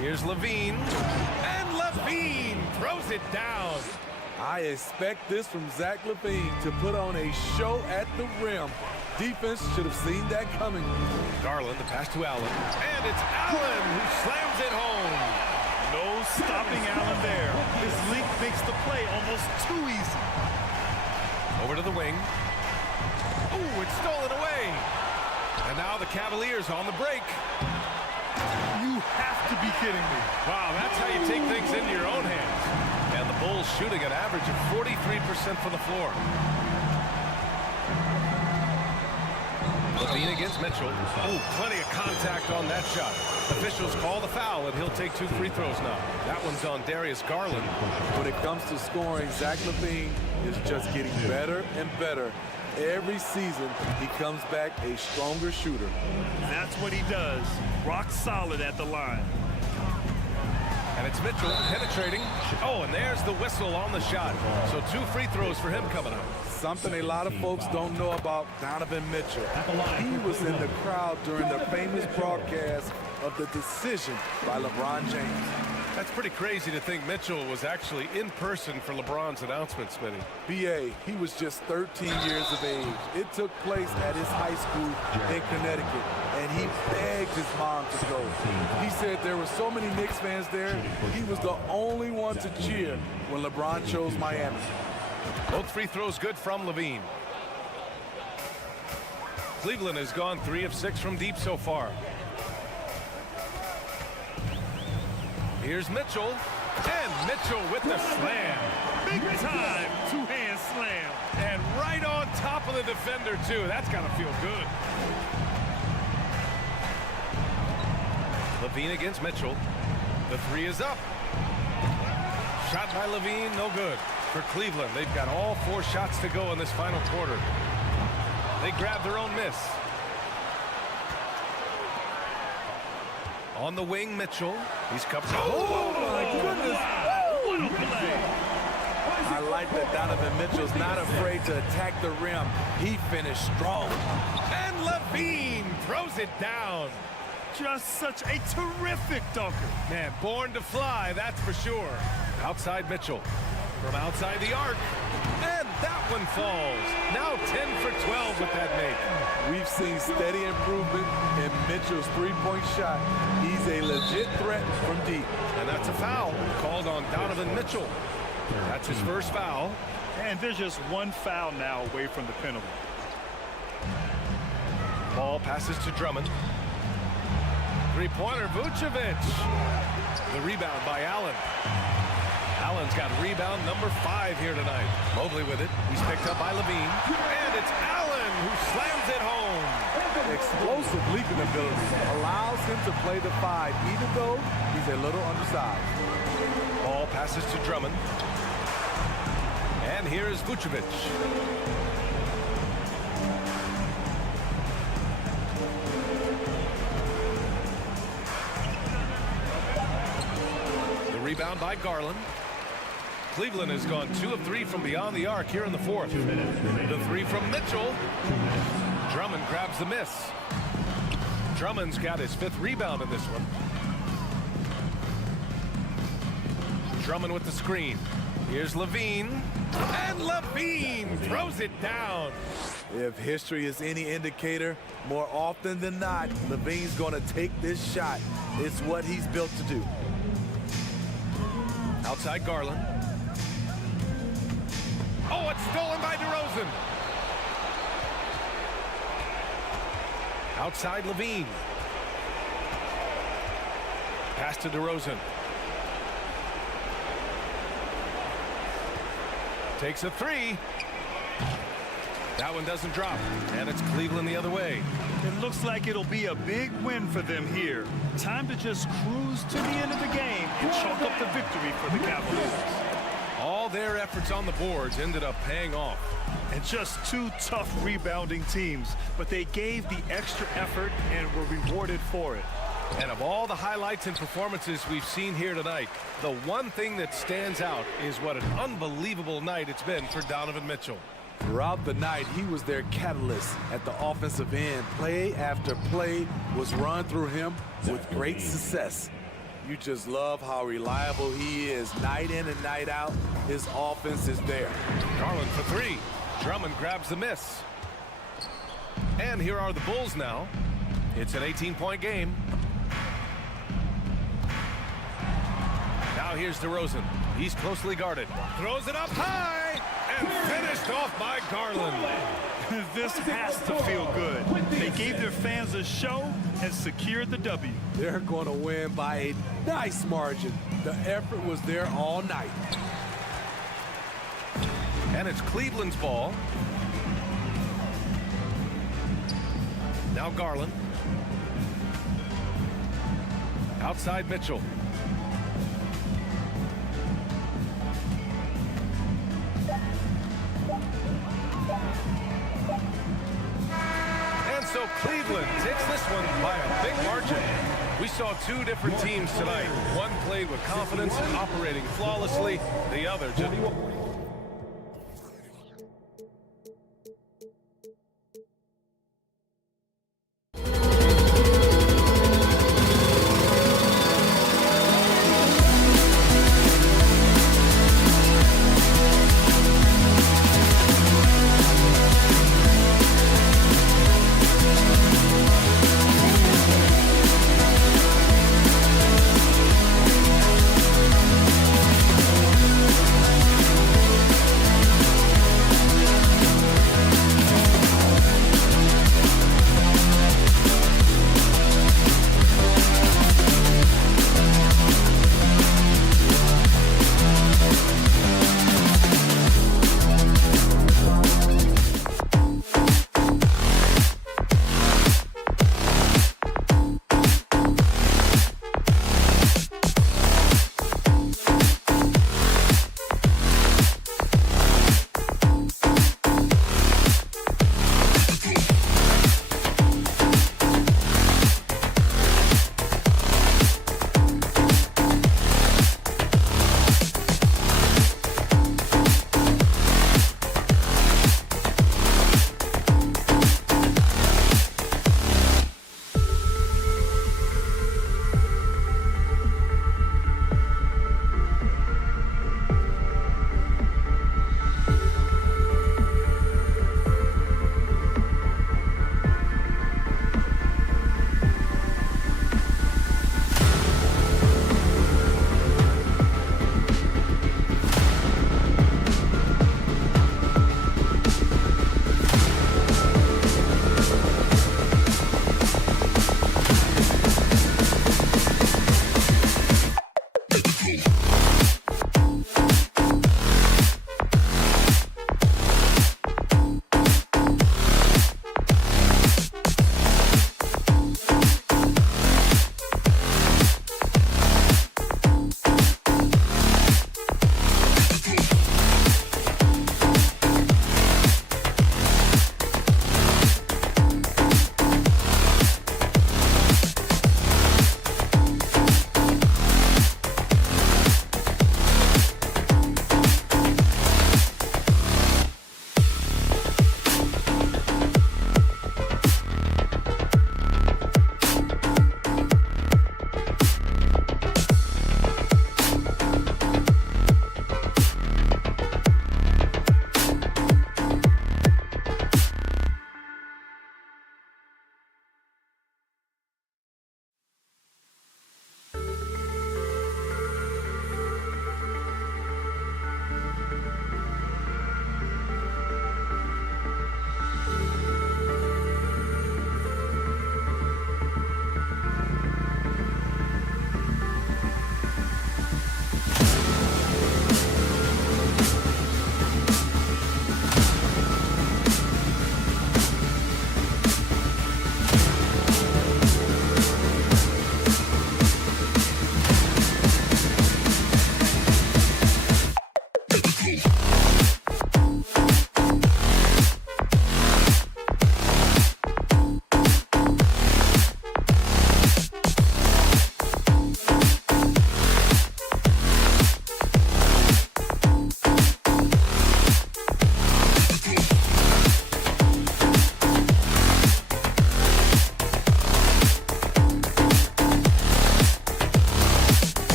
Here's Levine. And Levine throws it down. I expect this from Zach LaVine to put on a show at the rim. Defense should have seen that coming. Garland, the pass to Allen. And it's Allen who slams it home. No stopping Allen there. His length makes the play almost too easy. Over to the wing. Ooh, it's stolen away. And now the Cavaliers on the break. You have to be kidding me. Wow, that's how you take things into your own hands. And the Bulls shooting an average of 43% from the floor. Levine against Mitchell. Oh, plenty of contact on that shot. Officials call the foul, and he'll take 2 free throws now. That one's on Darius Garland. When it comes to scoring, Zach LaVine is just getting better and better. Every season, he comes back a stronger shooter. That's what he does. Rock solid at the line. And it's Mitchell penetrating. Oh, and there's the whistle on the shot. So 2 free throws for him coming up. Something a lot of folks don't know about Donovan Mitchell. He was in the crowd during the famous broadcast of the decision by LeBron James. That's pretty crazy to think Mitchell was actually in person for LeBron's announcement, Smitty. B.A., he was just 13 years of age. It took place at his high school in Connecticut, and he begged his mom to go. He said there were so many Knicks fans there, he was the only one to cheer when LeBron chose Miami. Both free throws good from Levine. Cleveland has gone 3 of 6 from deep so far. Here's Mitchell, and Mitchell with the slam. Big time two-hand slam. And right on top of the defender, too. That's got to feel good. Levine against Mitchell. The three is up. Shot by Levine, no good. For Cleveland, they've got all 4 shots to go in this final quarter. They grab their own miss. On the wing, Mitchell. He's covered. Oh, my goodness. What a play. I like that Donovan Mitchell's not afraid to attack the rim. He finished strong. And Levine throws it down. Just such a terrific dunker. Man, born to fly, that's for sure. Outside Mitchell. From outside the arc. And that one falls. Now 10 for 12 with that make. We've seen steady improvement in Mitchell's three-point shot. He's a legit threat from deep. And that's a foul called on Donovan Mitchell. That's his first foul. And there's just one foul now away from the penalty. Ball passes to Drummond. Three-pointer, Vucevic. The rebound by Allen. Allen's got rebound number 5 here tonight. Mobley with it. He's picked up by Levine. And it's Allen who slams it home. Explosive leaping ability allows him to play the 5, even though he's a little undersized. Ball passes to Drummond. And here is Vucevic. The rebound by Garland. Cleveland has gone 2 of 3 from beyond the arc here in the fourth. The 3 from Mitchell. Drummond grabs the miss. Drummond's got his 5th rebound in this one. Drummond with the screen. Here's Levine. And Levine throws it down. If history is any indicator, more often than not, Levine's going to take this shot. It's what he's built to do. Outside Garland. Oh, it's stolen by DeRozan. Outside Levine. Pass to DeRozan. Takes a 3. That one doesn't drop. And it's Cleveland the other way. It looks like it'll be a big win for them here. Time to just cruise to the end of the game and chalk up the victory for the Cavaliers. All their efforts on the boards ended up paying off. And just 2 tough rebounding teams, but they gave the extra effort and were rewarded for it. And of all the highlights and performances we've seen here tonight, the one thing that stands out is what an unbelievable night it's been for Donovan Mitchell. Throughout the night, he was their catalyst at the offensive end. Play after play was run through him with great success. You just love how reliable he is night in and night out. His offense is there. Garland for 3. Drummond grabs the miss. And here are the Bulls now. It's an 18-point game. Now here's DeRozan. He's closely guarded. Throws it up high and finished off by Garland. This has to feel good. They gave their fans a show and secured the W. They're going to win by a nice margin. The effort was there all night. And it's Cleveland's ball. Now Garland. Outside Mitchell. And so Cleveland takes this one by a big margin. We saw 2 different teams tonight. One played with confidence, operating flawlessly. The other just...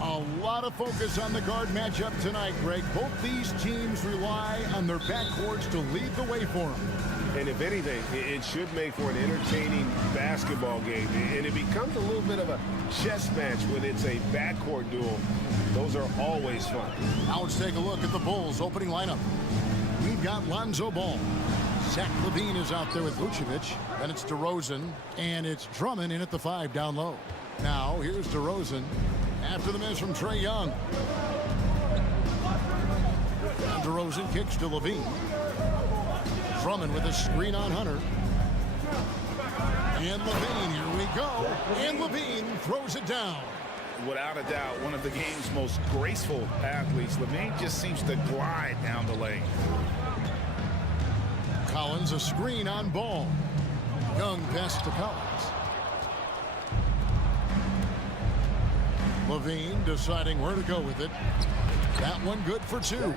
A lot of focus on the guard matchup tonight, Greg. Both these teams rely on their backcourts to lead the way for them. And if anything, it should make for an entertaining basketball game. And it becomes a little bit of a chess match when it's a backcourt duel. Those are always fun. Now let's take a look at the Bulls' opening lineup. We've got Lonzo Ball. Zach LaVine is out there with Vucevic. Then it's DeRozan. And it's Drummond in at the 5 down low. Now here's DeRozan after the miss from Trae Young. And DeRozan kicks to LaVine. Drummond with a screen on Hunter. And LaVine, here we go. And LaVine throws it down. Without a doubt, one of the game's most graceful athletes. LaVine just seems to glide down the lane. Collins, a screen on Ball. Young pass to Collins. LaVine deciding where to go with it. That one good for 2.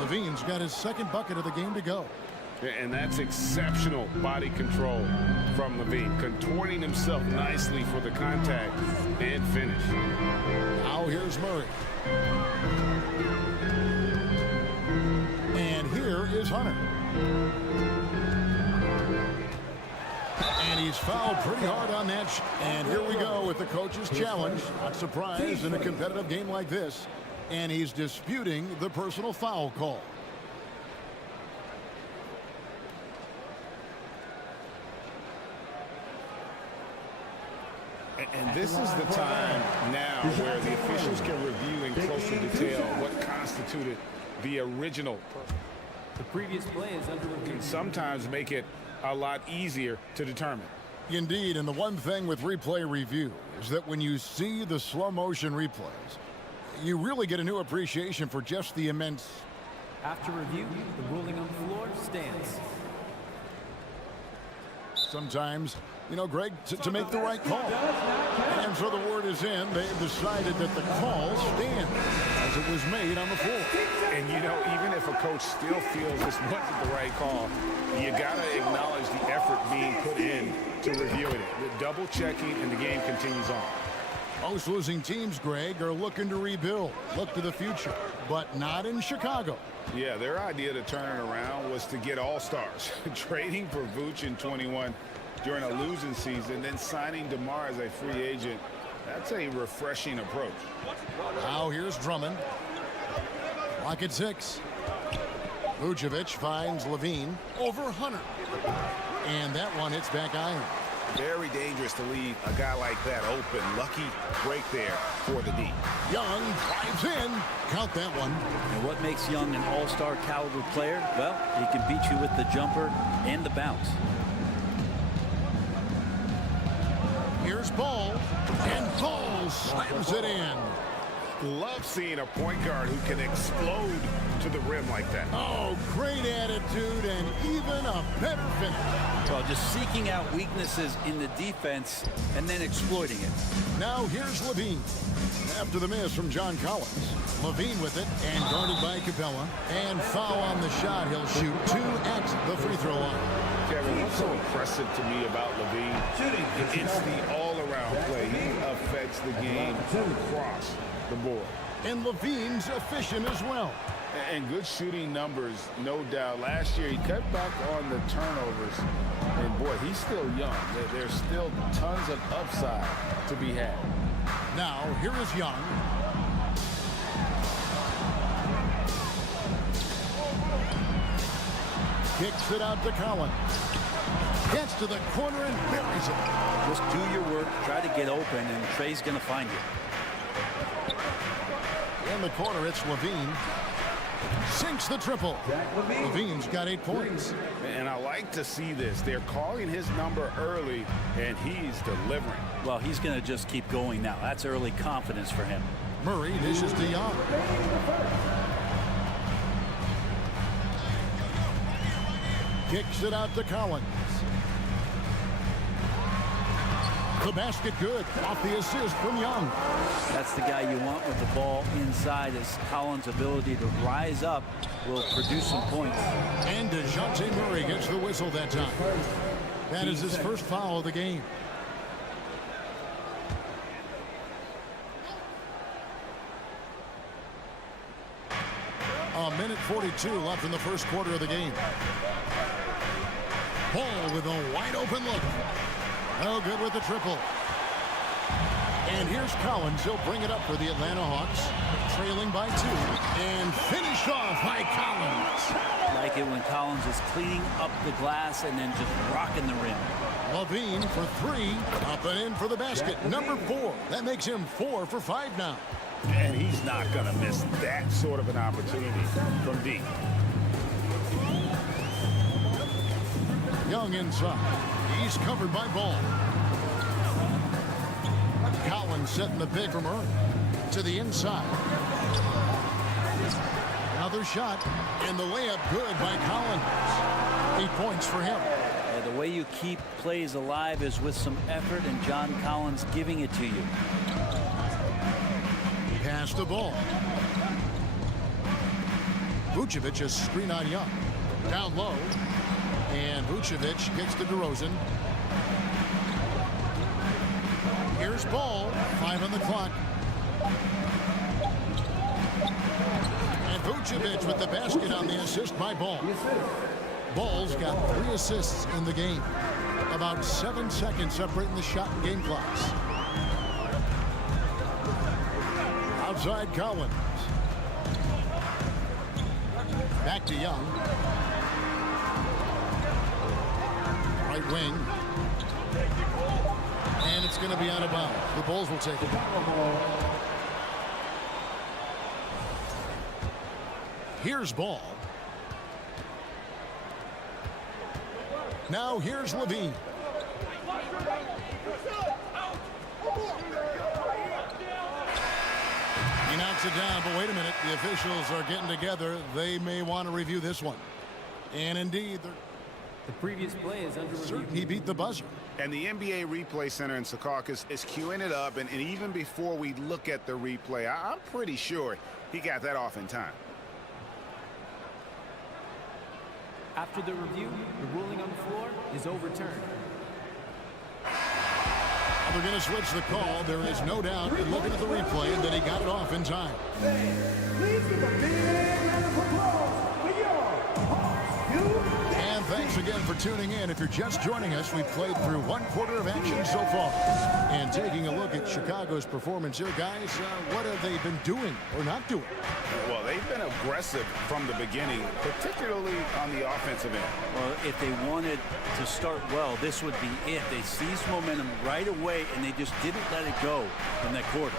LaVine's got his second bucket of the game to go. And that's exceptional body control from LaVine, contorting himself nicely for the contact and finish. Now here's Murray. And here is Hunter. And he's fouled pretty hard on that. And here we go with the coach's challenge. Not surprised in a competitive game like this. And he's disputing the personal foul call. And this is the time now where the officials can review in closer detail what constituted the original. The previous play is under review. Can sometimes make it a lot easier to determine. Indeed, and the one thing with replay review is that when you see the slow motion replays, you really get a new appreciation for just the immense. After review, the ruling on the floor stands. Sometimes, you know, Greg, to make the right call. And so the word is in. They've decided that the call stands as it was made on the floor. And, you know, even if a coach still feels this wasn't the right call, you got to acknowledge the effort being put in to reviewing it. The double checking, and the game continues on. Most losing teams, Greg, are looking to rebuild, look to the future, but not in Chicago. Yeah, their idea to turn it around was to get all-stars. Trading for Vooch in 21 during a losing season, then signing DeMar as a free agent. That's a refreshing approach. Now here's Drummond. Lock at 6. Vucevic finds LaVine over Hunter. And that one hits back iron. Very dangerous to leave a guy like that open. Lucky break there for the D. Young drives in. Count that one. And what makes Young an all-star caliber player? Well, he can beat you with the jumper and the bounce. Here's Ball. And Ball slams it in. Love seeing a point guard who can explode to the rim like that. Oh, great attitude and even a better finish. Well, just seeking out weaknesses in the defense and then exploiting it. Now here's LaVine. After the miss from John Collins. LaVine with it and guarded by Capella. And foul on the shot. He'll shoot 2 at the free throw line. Kevin, what's so impressive to me about LaVine? It's the all-around play. He affects the game across the board. And LaVine's efficient as well. And good shooting numbers, no doubt. Last year, he cut back on the turnovers. And, boy, he's still young. There's still tons of upside to be had. Now, here is Young. Kicks it out to Collins. Gets to the corner and buries it. Just do your work, try to get open, and Trae's going to find you. In the corner, it's LaVine. Sinks the triple. LaVine's got 8 points. And I like to see this. They're calling his number early, and he's delivering. Well, he's going to just keep going now. That's early confidence for him. Murray dishes to Young. Kicks it out to Collins. The basket good. Off the assist from Young. That's the guy you want with the ball inside, as Collins' ability to rise up will produce some points. And DeJounte Murray gets the whistle that time. That is his first foul of the game. A minute 42 left in the first quarter of the game. Ball with a wide open look. No good with the triple. And here's Collins. He'll bring it up for the Atlanta Hawks. Trailing by 2. And finished off by Collins. Like it when Collins is cleaning up the glass and then just rocking the rim. Levine for 3. Up and in for the basket. Number 4. That makes him 4 for 5 now. And he's not going to miss that sort of an opportunity from deep. Young inside. He's covered by Ball. Collins setting the pick from Earl to the inside. Another shot, and the layup good by Collins. 8 points for him. Yeah, the way you keep plays alive is with some effort, and John Collins giving it to you. Pass the ball. Vucevic is screen on Young. Down low. And Vucevic kicks to DeRozan. Here's Ball. 5 on the clock. And Vucevic with the basket on the assist by Ball. Ball's got 3 assists in the game. About 7 seconds separating the shot and game clocks. Outside Collins. Back to Young. Right wing. And it's going to be out of bounds. The Bulls will take it. Here's Ball. Now here's Levine. He knocks it down, but wait a minute. The officials are getting together. They may want to review this one. And indeed, the previous play is under review. He beat the buzzer. And the NBA Replay Center in Secaucus is queuing it up. And even before we look at the replay, I'm pretty sure he got that off in time. After the review, the ruling on the floor is overturned. We're going to switch the call. There is no doubt in looking at the replay that he got it off in time. Please give a big round of applause for your Hawks. And thanks again for tuning in. If you're just joining us, we've played through 1 quarter of action so far. And taking a look at Chicago's performance here, guys, what have they been doing or not doing? Well, they've been aggressive from the beginning, particularly on the offensive end. Well, if they wanted to start well, this would be it. They seized momentum right away, and they just didn't let it go in that quarter.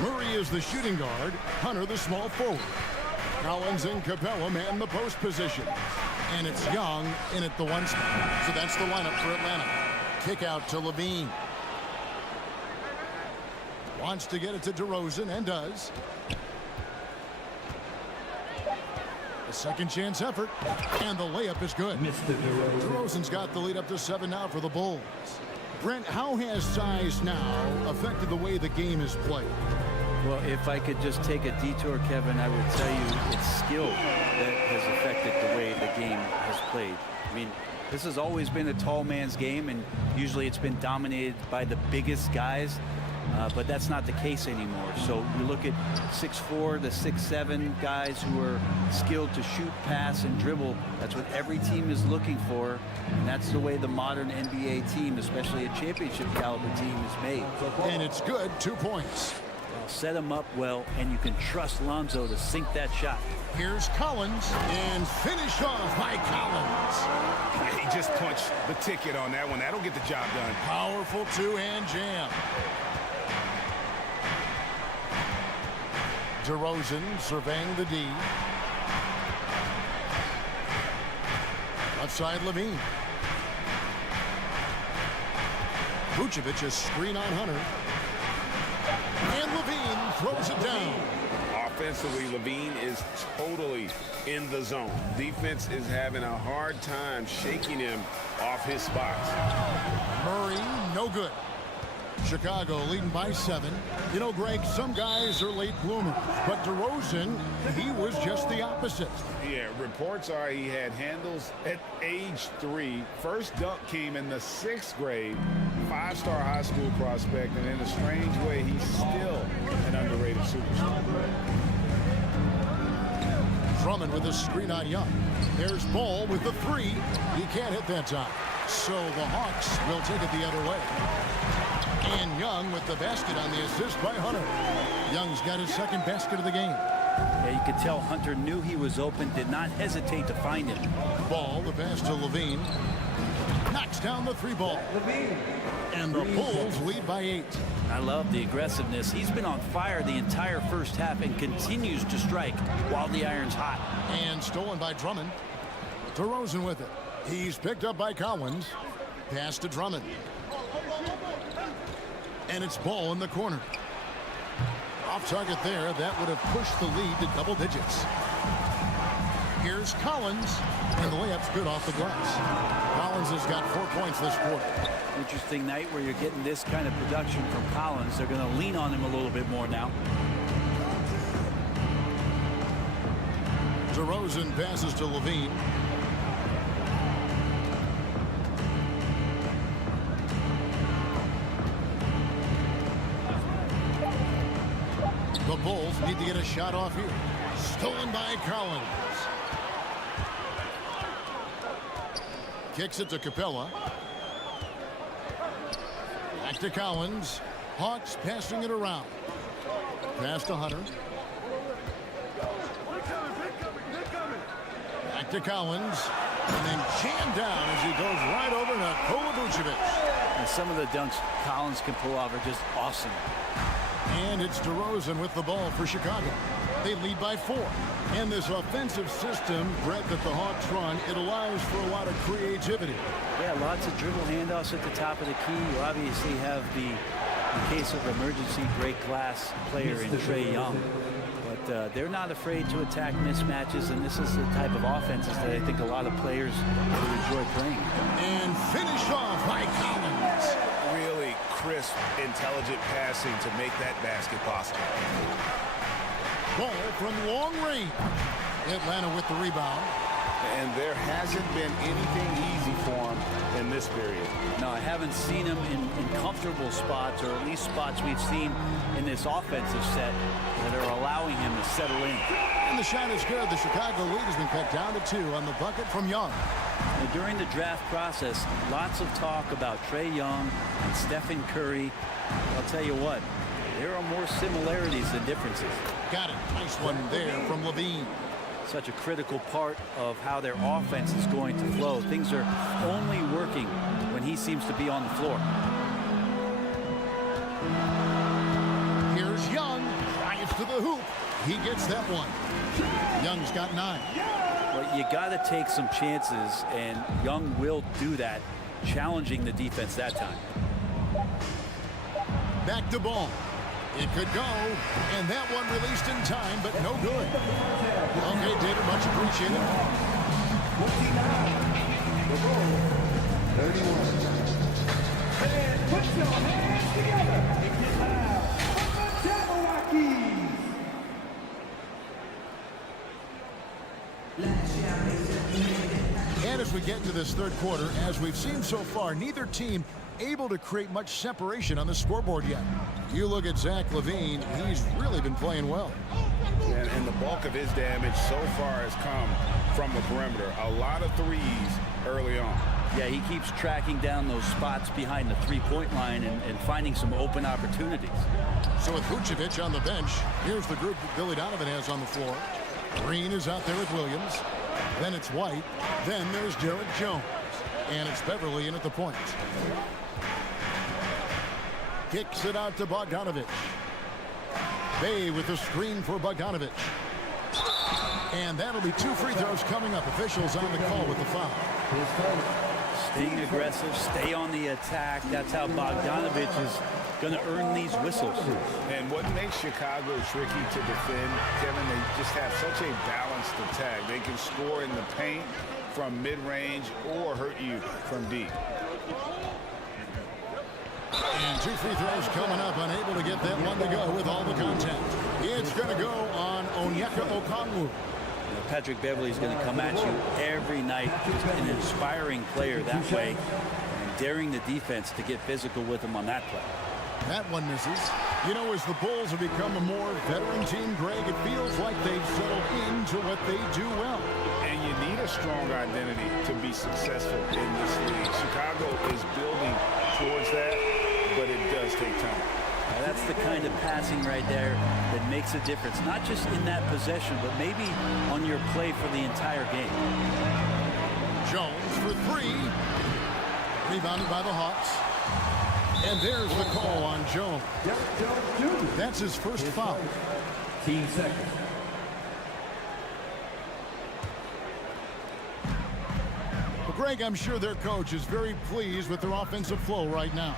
Murray is the shooting guard. Hunter the small forward. Collins and Capella man the post position. And it's Young in at the 1 spot. So that's the lineup for Atlanta. Kick out to Levine. Wants to get it to DeRozan and does. A second chance effort. And the layup is good. DeRozan's got the lead up to 7 now for the Bulls. Brent, how has size now affected the way the game is played? Well, if I could just take a detour, Kevin, I would tell you it's skill that has affected the way the game has played. I mean, this has always been a tall man's game, and usually it's been dominated by the biggest guys, but that's not the case anymore. So you look at 6'4" to 6'7" guys who are skilled to shoot, pass, and dribble. That's what every team is looking for, and that's the way the modern NBA team, especially a championship caliber team, is made. And it's good. 2 points. Set him up well, and you can trust Lonzo to sink that shot. Here's Collins, and finish off by Collins. He just punched the ticket on that one. That'll get the job done. Powerful 2-hand jam. DeRozan surveying the D. Left side Levine. Vucevic is screen on Hunter. And Levine throws it down. Offensively, Levine is totally in the zone. Defense is having a hard time shaking him off his spots. Murray, no good. Chicago leading by 7. You know, Greg, some guys are late bloomers, but DeRozan, he was just the opposite. Yeah, reports are he had handles at age 3. First dunk came in the 6th grade. 5-star high school prospect, and in a strange way, he's still an underrated superstar. Drummond with a screen on Young. There's Ball with the three. He can't hit that time. So the Hawks will take it the other way. And Young with the basket on the assist by Hunter. Young's got his second basket of the game. Yeah, you could tell Hunter knew he was open, did not hesitate to find him. Ball, the pass to Levine. Knocks down the three ball. And the Bulls lead by 8. I love the aggressiveness. He's been on fire the entire first half and continues to strike while the iron's hot. And stolen by Drummond. DeRozan with it. He's picked up by Collins. Pass to Drummond. And it's Ball in the corner. Off target there. That would have pushed the lead to double digits. Here's Collins. And the layup's good off the glass. Collins has got 4 points this quarter. Interesting night where you're getting this kind of production from Collins. They're going to lean on him a little bit more now. DeRozan passes to Levine. The Bulls need to get a shot off here. Stolen by Collins. Kicks it to Capella. Back to Collins. Hawks passing it around. Pass to Hunter. Back to Collins. And then jammed down as he goes right over Nikola Vucevic. And some of the dunks Collins can pull off are just awesome. And it's DeRozan with the ball for Chicago. They lead by 4. And this offensive system, Brett, that the Hawks run, it allows for a lot of creativity. Yeah, lots of dribble handoffs at the top of the key. You obviously have the, in case of emergency, break glass player in Trae Young. But they're not afraid to attack mismatches, and this is the type of offenses that I think a lot of players would enjoy playing. And finished off by Collins. Really crisp, intelligent passing to make that basket possible. Ball from long range. Atlanta with the rebound. And there hasn't been anything easy for him in this period. No, I haven't seen him in comfortable spots, or at least spots we've seen in this offensive set that are allowing him to settle in. And the shot is good. The Chicago lead has been cut down to 2 on the bucket from Young. And during the draft process, lots of talk about Trae Young and Stephen Curry. I'll tell you what, there are more similarities than differences. Got it. Nice one there from Levine. Such a critical part of how their offense is going to flow. Things are only working when he seems to be on the floor. Here's Young. Drives to the hoop. He gets that one. Young's got 9. Well, you got to take some chances, and Young will do that, challenging the defense that time. Back to Ball. It could go, and that one released in time, but no good. Okay, David, much appreciated. 31. And put your hands together and get loud. And as we get into this third quarter, as we've seen so far, neither team able to create much separation on the scoreboard yet. You look at Zach LaVine, he's really been playing well. And the bulk of his damage so far has come from the perimeter. A lot of threes early on. Yeah, he keeps tracking down those spots behind the three-point line and finding some open opportunities. So with Vucevic on the bench, here's the group that Billy Donovan has on the floor. Green is out there with Williams. Then it's White. Then there's Derek Jones. And it's Beverly in at the point. Kicks it out to Bogdanovic. Bay with the screen for Bogdanovic. And that'll be 2 free throws coming up. Officials on the call with the foul. Staying aggressive, stay on the attack. That's how Bogdanovic is going to earn these whistles. And what makes Chicago tricky to defend, Kevin, they just have such a balanced attack. They can score in the paint from mid-range or hurt you from deep. And 2 free throws coming up, unable to get that one to go with all the contact. It's going to go on Onyeka Okongwu. Patrick Beverly is going to come at you every night. Just an inspiring player that way, and daring the defense to get physical with him on that play. That one misses. You know, as the Bulls have become a more veteran team, Greg, it feels like they've settled into what they do well. And you need a strong identity to be successful in this league. Chicago is building towards that, but it does take time. That's the kind of passing right there that makes a difference, not just in that possession, but maybe on your play for the entire game. Jones for three. Rebounded by the Hawks. And there's the call on Jones. That's his first foul. Team second. Well, Greg, I'm sure their coach is very pleased with their offensive flow right now.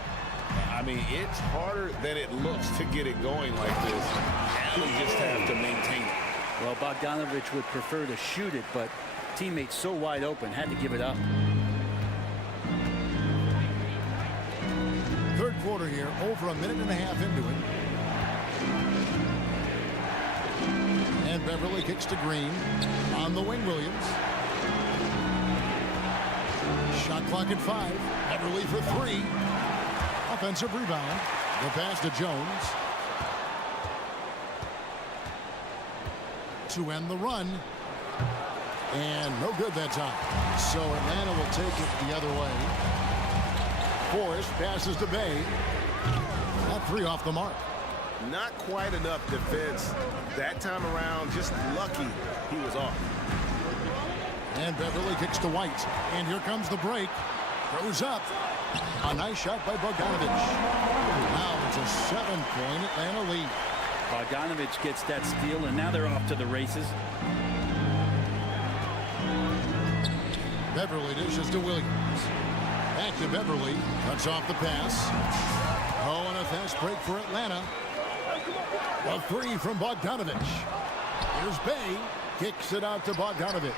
I mean, it's harder than it looks to get it going like this. Now they just have to maintain it. Well, Bogdanovich would prefer to shoot it, but teammates so wide open had to give it up. Third quarter here, over a minute and a half into it. And Beverly kicks to Green. On the wing, Williams. Shot clock at 5. Beverly for three. Offensive rebound. The pass to Jones. To end the run. And no good that time. So Atlanta will take it the other way. Forrest passes to Bay. That three off the mark. Not quite enough defense that time around. Just lucky he was off. And Beverly kicks to White. And here comes the break. Goes up. A nice shot by Bogdanovich. Now it's a 7-point Atlanta lead. Bogdanovich gets that steal, and now they're off to the races. Beverly dishes to Williams. Back to Beverly. Cuts off the pass. Oh, and a fast break for Atlanta. A three from Bogdanovich. Here's Bay. Kicks it out to Bogdanovich.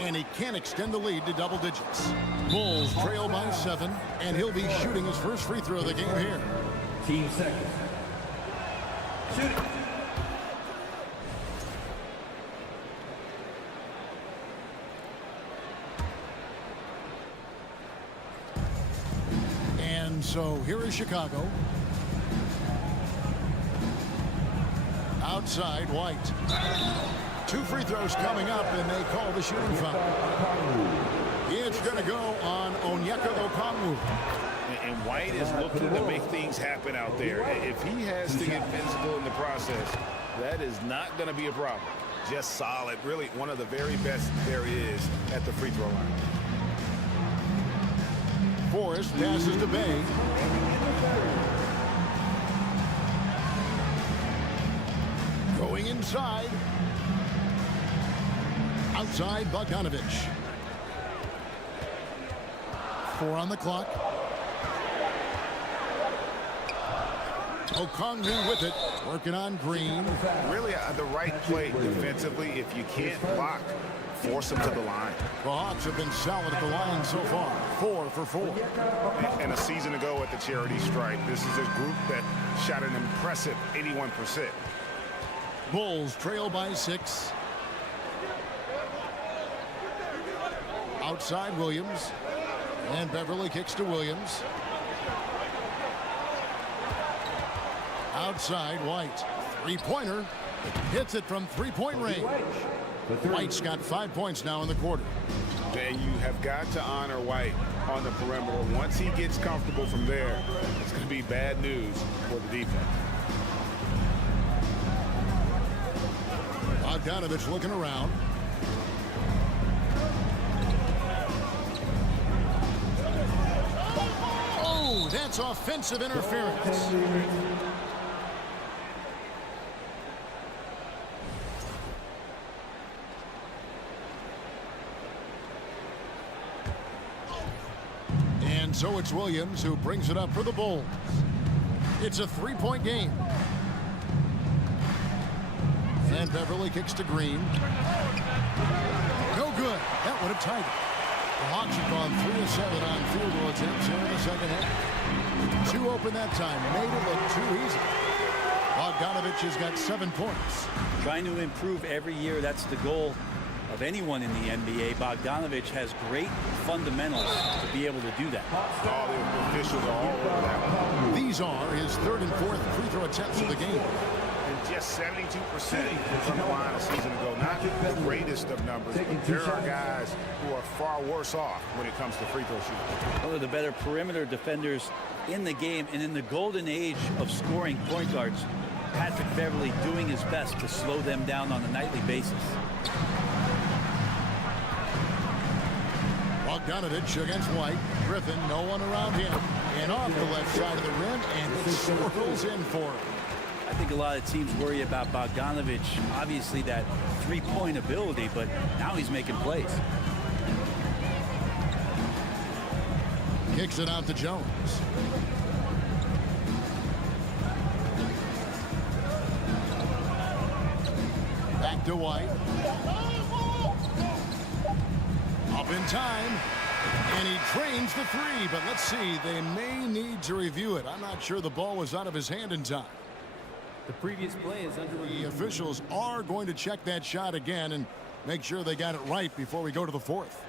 And he can't extend the lead to double digits. Bulls trail by 7, and he'll be shooting his first free throw of the game here. Team second. Shoot. And so here is Chicago. Outside, White. 2 free throws coming up, and they call the shooting foul. It's going to go on Onyeka Okongwu. And White is looking to make things happen out there. If he has to get physical in the process, that is not going to be a problem. Just solid. Really one of the very best there is at the free throw line. Forrest passes to Bay. Going inside. Outside, Bogdanovich. 4 on the clock. Okongwu with it, working on Green. Really the right play defensively. If you can't block, force them to the line. The Hawks have been solid at the line so far. 4 for 4. And a season ago at the charity stripe, this is a group that shot an impressive 81%. Bulls trail by 6. Outside, Williams. And Beverly kicks to Williams. Outside, White. 3-pointer. Hits it from 3-point range. White's got 5 points now in the quarter. And you have got to honor White on the perimeter. Once he gets comfortable from there, it's going to be bad news for the defense. Bogdanovich looking around. Oh, that's offensive interference. And so it's Williams who brings it up for the Bulls. It's a 3-point game. And Beverly kicks to Green. No good. That would have tied it. The Hawks have gone 3 of 7 on field goal attempts here in the second half. 2 open that time. Made it look too easy. Bogdanovich has got 7 points. Trying to improve every year. That's the goal of anyone in the NBA. Bogdanovich has great fundamentals to be able to do that. All the officials are all over that. These are his third and fourth free throw attempts of the game. And just 72% from the line a season ago. Not the greatest of numbers, but there are guys who are far worse off when it comes to free throw shooting. One of the better perimeter defenders in the game, and in the golden age of scoring point guards, Patrick Beverley doing his best to slow them down on a nightly basis. Bogdanovich against White. Griffin, no one around him. And off the left side of the rim, and it swirls in for him. I think a lot of teams worry about Bogdanovich, obviously that three-point ability, but now he's making plays. Kicks it out to Jones. Back to White. Up in time. And he trains the three, but let's see. They may need to review it. I'm not sure the ball was out of his hand in time. The previous play is under review. The officials are going to check that shot again and make sure they got it right before we go to the fourth.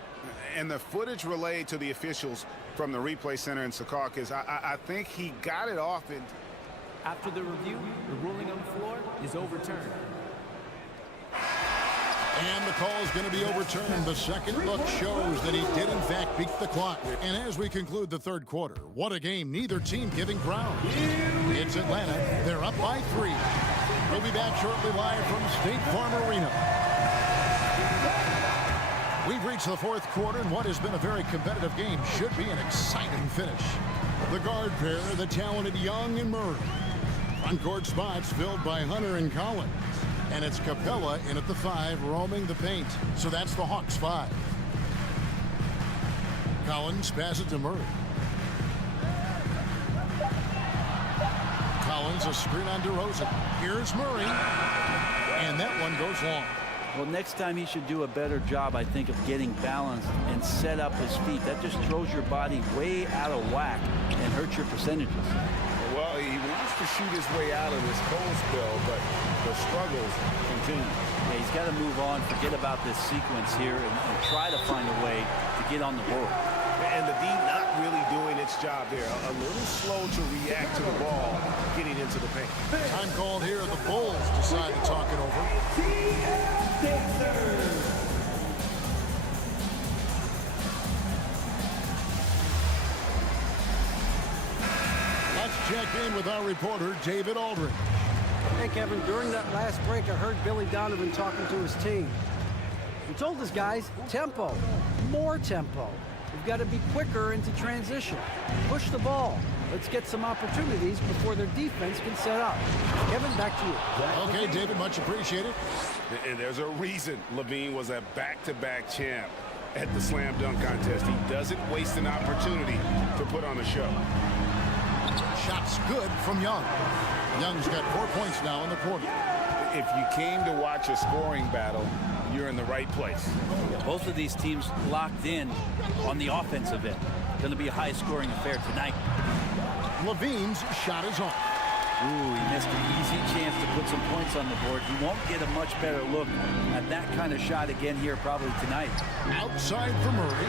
And the footage relayed to the officials from the replay center in Secaucus, I think he got it off. And After the review, the ruling on the floor is overturned. And the call is going to be overturned. The second look shows that he did, in fact, beat the clock. And as we conclude the third quarter, what a game. Neither team giving ground. It's Atlanta. They're up by 3. We'll be back shortly live from State Farm Arena. We've reached the fourth quarter, and what has been a very competitive game should be an exciting finish. The guard pair, the talented Young and Murray. Front court spots filled by Hunter and Collins. And it's Capella in at the 5, roaming the paint. So that's the Hawks 5. Collins passes to Murray. Collins, a screen on DeRozan. Here's Murray. And that one goes long. Well, next time he should do a better job, I think, of getting balanced and set up his feet. That just throws your body way out of whack and hurts your percentages. well, he wants to shoot his way out of this cold spell, but the struggles continue. Yeah, he's got to move on, forget about this sequence here, and try to find a way to get on the board. And the D not really doing its job there. A little slow to react to the ball getting into the paint. Time called here. The Bulls decide to talk it over. Let's check in with our reporter, David Aldridge. Hey, Kevin, during that last break, I heard Billy Donovan talking to his team. He told his guys, tempo, more tempo. We've got to be quicker into transition. Push the ball. Let's get some opportunities before their defense can set up. Kevin, back to you. Okay, David, much appreciated. And there's a reason Levine was a back-to-back champ at the slam dunk contest. He doesn't waste an opportunity to put on a show. Shots good from Young. Young's got 4 points now in the quarter. If you came to watch a scoring battle, you're in the right place. Yeah, both of these teams locked in on the offensive end. Going to be a high-scoring affair tonight. Levine's shot is on. Ooh, he missed an easy chance to put some points on the board. He won't get a much better look at that kind of shot again here probably tonight. Outside for Murray.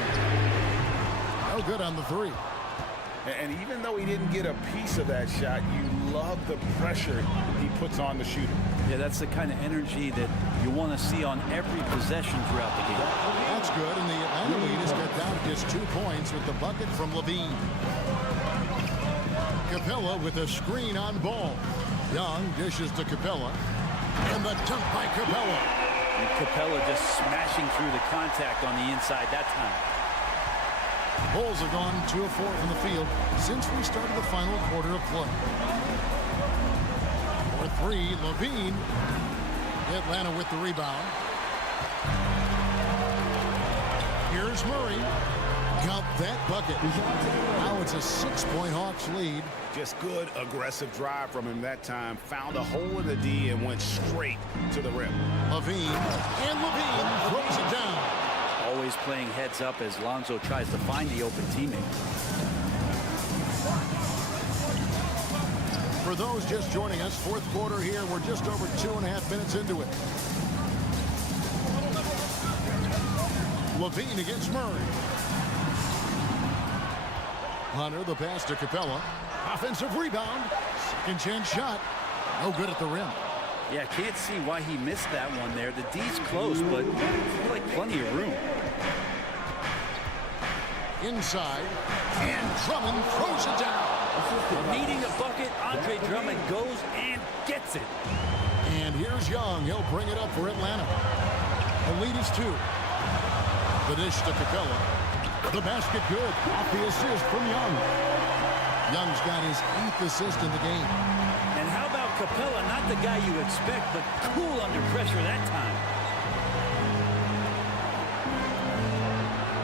No good on the three. And even though he didn't get a piece of that shot, you love the pressure he puts on the shooter. Yeah, that's the kind of energy that you want to see on every possession throughout the game. That's good, and the Atlanta lead is cut down to just 2 points with the bucket from Levine. Capella with a screen on ball. Young dishes to Capella. And the dunk by Capella. And Capella just smashing through the contact on the inside that time. Bulls have gone 2 of 4 from the field since we started the final quarter of play. For 3, Levine. Atlanta with the rebound. Here's Murray. Got that bucket. Now it's a 6-point Hawks lead. Just good aggressive drive from him that time. Found a hole in the D and went straight to the rim. Levine. And Levine throws it down. Always playing heads up as Lonzo tries to find the open teammate. For those just joining us, fourth quarter here. We're just over 2.5 minutes into it. Levine against Murray. Hunter, the pass to Capella. Offensive rebound. Second chance shot. No good at the rim. Yeah, can't see why he missed that one there. The D's close, but like plenty of room. Inside, and Drummond throws it down. Needing a bucket, Andre Drummond goes and gets it. And here's Young. He'll bring it up for Atlanta. The lead is 2. The dish to Capella. The basket good. Off the assist from Young. Young's got his 8th assist in the game. And how about Capella? Not the guy you expect, but cool under pressure that time.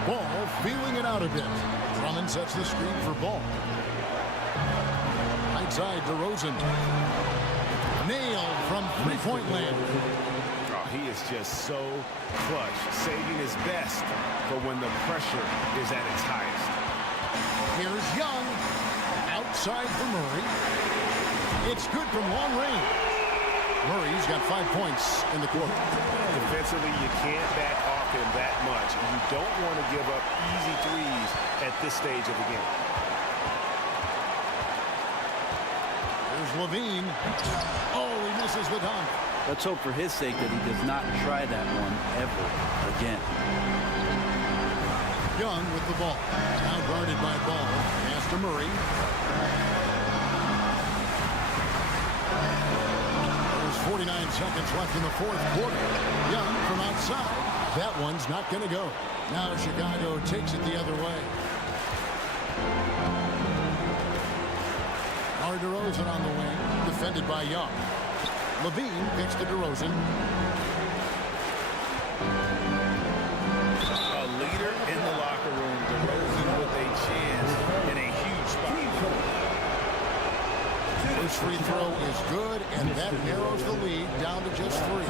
Ball feeling it out a bit. Drummond sets the screen for Ball. Right side to Rosen. Nailed from three-point land. Oh, he is just so clutch, saving his best for when the pressure is at its highest. Here's Young. Outside for Murray. It's good from long range. Murray's got 5 points in the quarter. Defensively, you can't back off him that much. You don't want to give up easy threes at this stage of the game. There's Levine. Oh, he misses the dunk. Let's hope for his sake that he does not try that one ever again. Young with the ball. Now guarded by Ball. Pass to Murray. There's 49 seconds left in the 4th quarter. Young from outside. That one's not going to go. Now Chicago takes it the other way. DeRozan on the wing, defended by Young. Levine picks to DeRozan. A leader in the locker room. DeRozan with a chance in a huge spot. First free throw is good, and that narrows the lead down to just 3.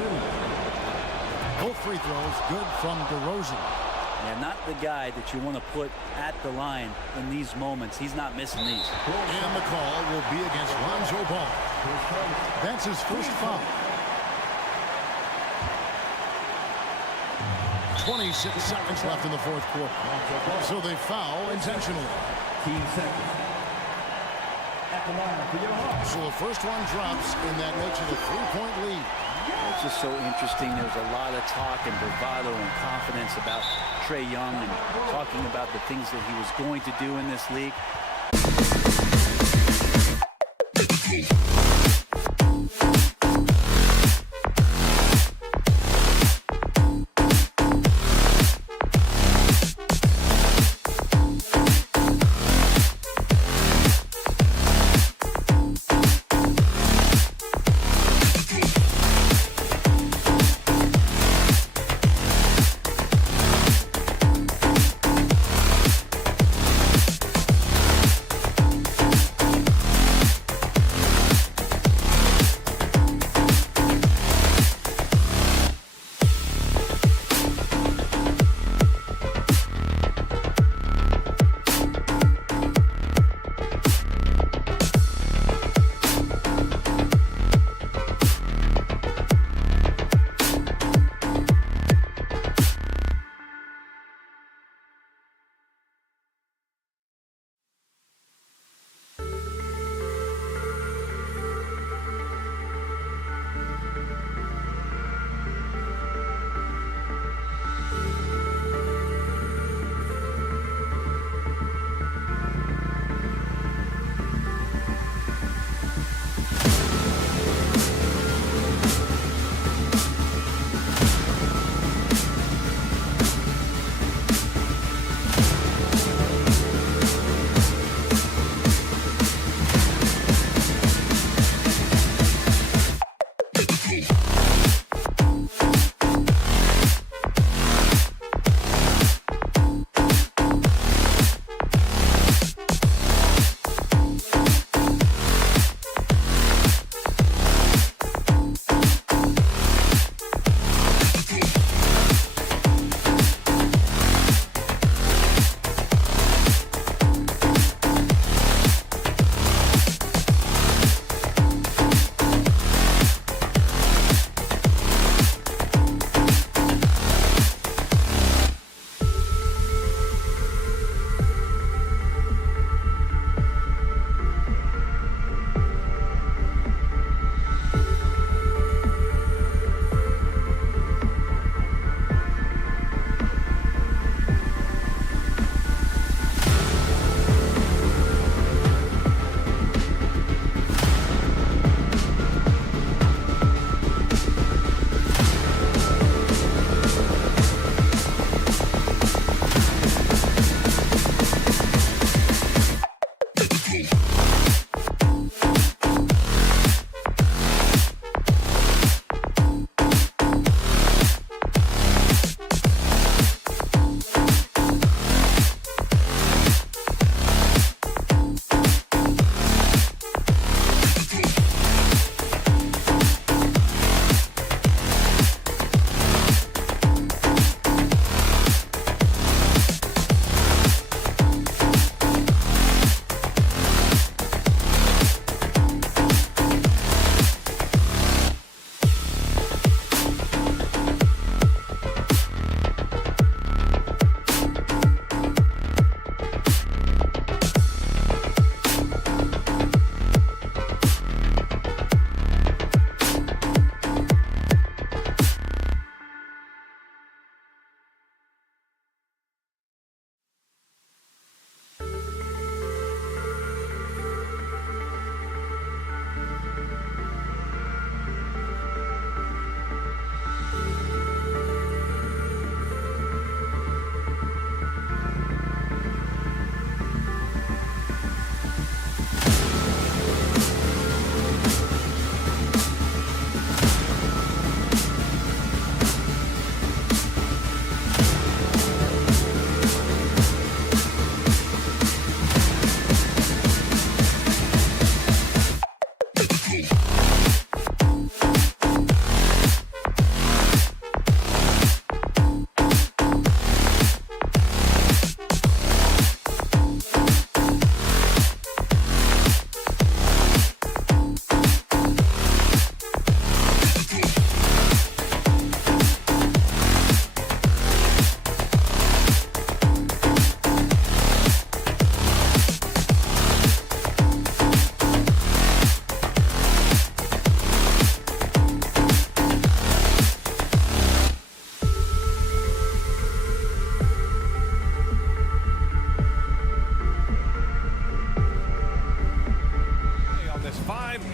Both free throws good from DeRozan. Yeah, not the guy that you want to put at the line in these moments. He's not missing these. And the call will be against Lonzo Ball. That's his first foul. 26 seconds left in the 4th quarter. So they foul intentionally. So the first one drops, and that makes it a 3-point lead. It's just so interesting. There's a lot of talk and bravado and confidence about Trae Young and talking about the things that he was going to do in this league.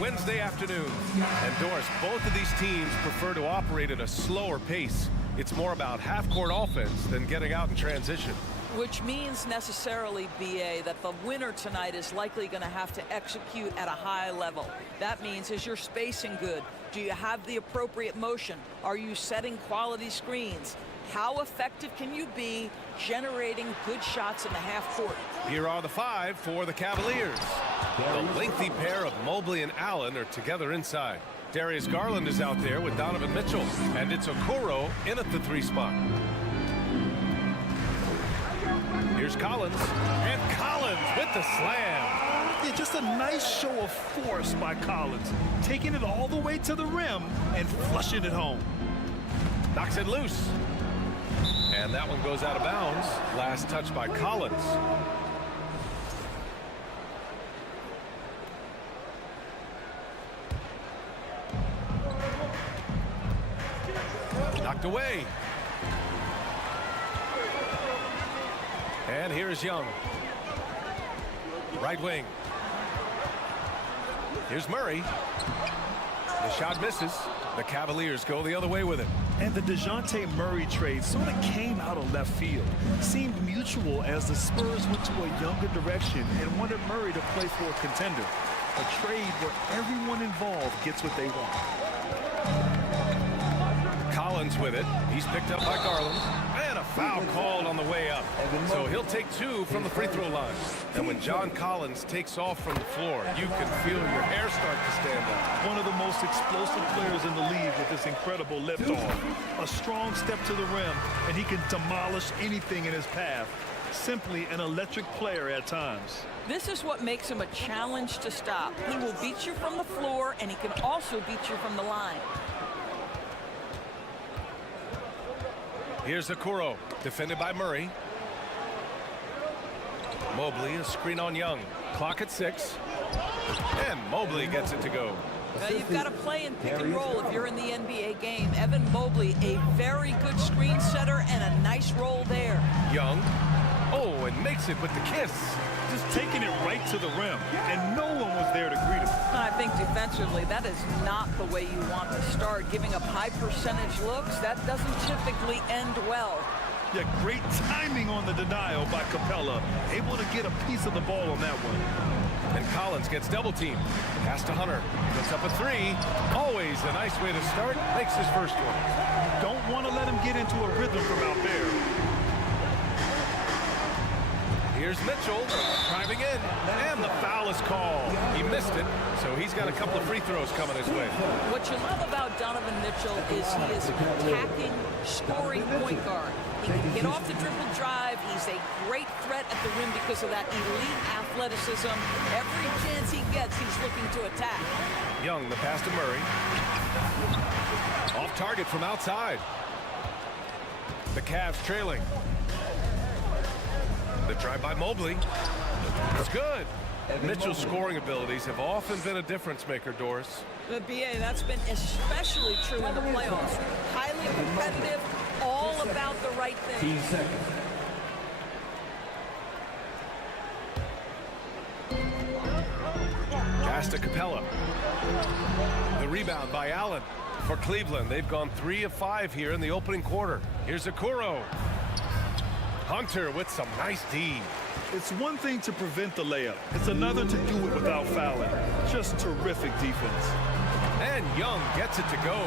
Wednesday afternoon. And Doris, both of these teams prefer to operate at a slower pace. It's more about half-court offense than getting out in transition. Which means necessarily, BA, that the winner tonight is likely going to have to execute at a high level. That means, is your spacing good? Do you have the appropriate motion? Are you setting quality screens? How effective can you be generating good shots in the half court? Here are the 5 for the Cavaliers. The lengthy pair of Mobley and Allen are together inside. Darius Garland is out there with Donovan Mitchell, and it's Okoro in at the 3 spot. Here's Collins, and Collins with the slam. Yeah, just a nice show of force by Collins, taking it all the way to the rim and flushing it home. Knocks it loose. And that one goes out of bounds. Last touch by Collins. Knocked away. And here's Young. Right wing. Here's Murray. The shot misses. The Cavaliers go the other way with it. And the DeJounte Murray trade sort of came out of left field. Seemed mutual as the Spurs went to a younger direction and wanted Murray to play for a contender. A trade where everyone involved gets what they want. Collins with it. He's picked up by Garland. And a foul called on the way up. So he'll take 2 from the free throw line. And when John Collins takes off from the floor, you can feel your hair start to stand up. One of the most explosive players in the league with this incredible liftoff. A strong step to the rim, and he can demolish anything in his path. Simply an electric player at times. This is what makes him a challenge to stop. He will beat you from the floor, and he can also beat you from the line. Here's Okoro, defended by Murray. Mobley, a screen on Young. Clock at 6. And Mobley gets it to go. Now you've got to play in pick and roll if you're in the NBA game. Evan Mobley, a very good screen setter and a nice roll there. Young. Oh, and makes it with the kiss. Just taking it right to the rim, and no one was there to greet him. I think defensively, that is not the way you want to start. Giving up high percentage looks, that doesn't typically end well. Yeah, great timing on the denial by Capella. Able to get a piece of the ball on that one. And Collins gets double teamed. Pass to Hunter. Puts up a 3. Always a nice way to start. Makes his first one. Don't want to let him get into a rhythm from out there. Here's Mitchell driving in, and the foul is called. He missed it, so he's got a couple of free throws coming his way. What you love about Donovan Mitchell is he is an attacking, scoring point guard. He can get off the dribble drive. He's a great threat at the rim because of that elite athleticism. Every chance he gets, he's looking to attack. Young, the pass to Murray. Off target from outside. The Cavs trailing. The drive by Mobley. It's good. Mitchell's scoring abilities have often been a difference maker, Doris. The BA, that's been especially true in the playoffs. Highly competitive, all about the right thing. 15 seconds. Pass to Capella. The rebound by Allen. For Cleveland, they've gone 3 of 5 here in the opening quarter. Here's Okoro. Hunter with some nice D. It's one thing to prevent the layup. It's another to do it without fouling. Just terrific defense. And Young gets it to go.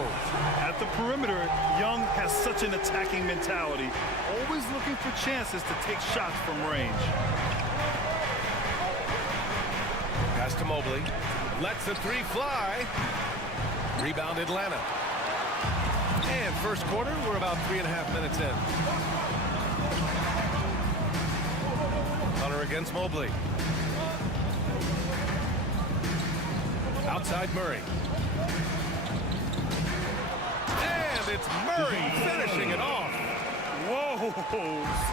At the perimeter, Young has such an attacking mentality, always looking for chances to take shots from range. Pass to Mobley. Lets the 3 fly. Rebound Atlanta. And first quarter, we're about 3.5 minutes in. Hunter against Mobley. Outside Murray. And it's Murray finishing it off. Whoa,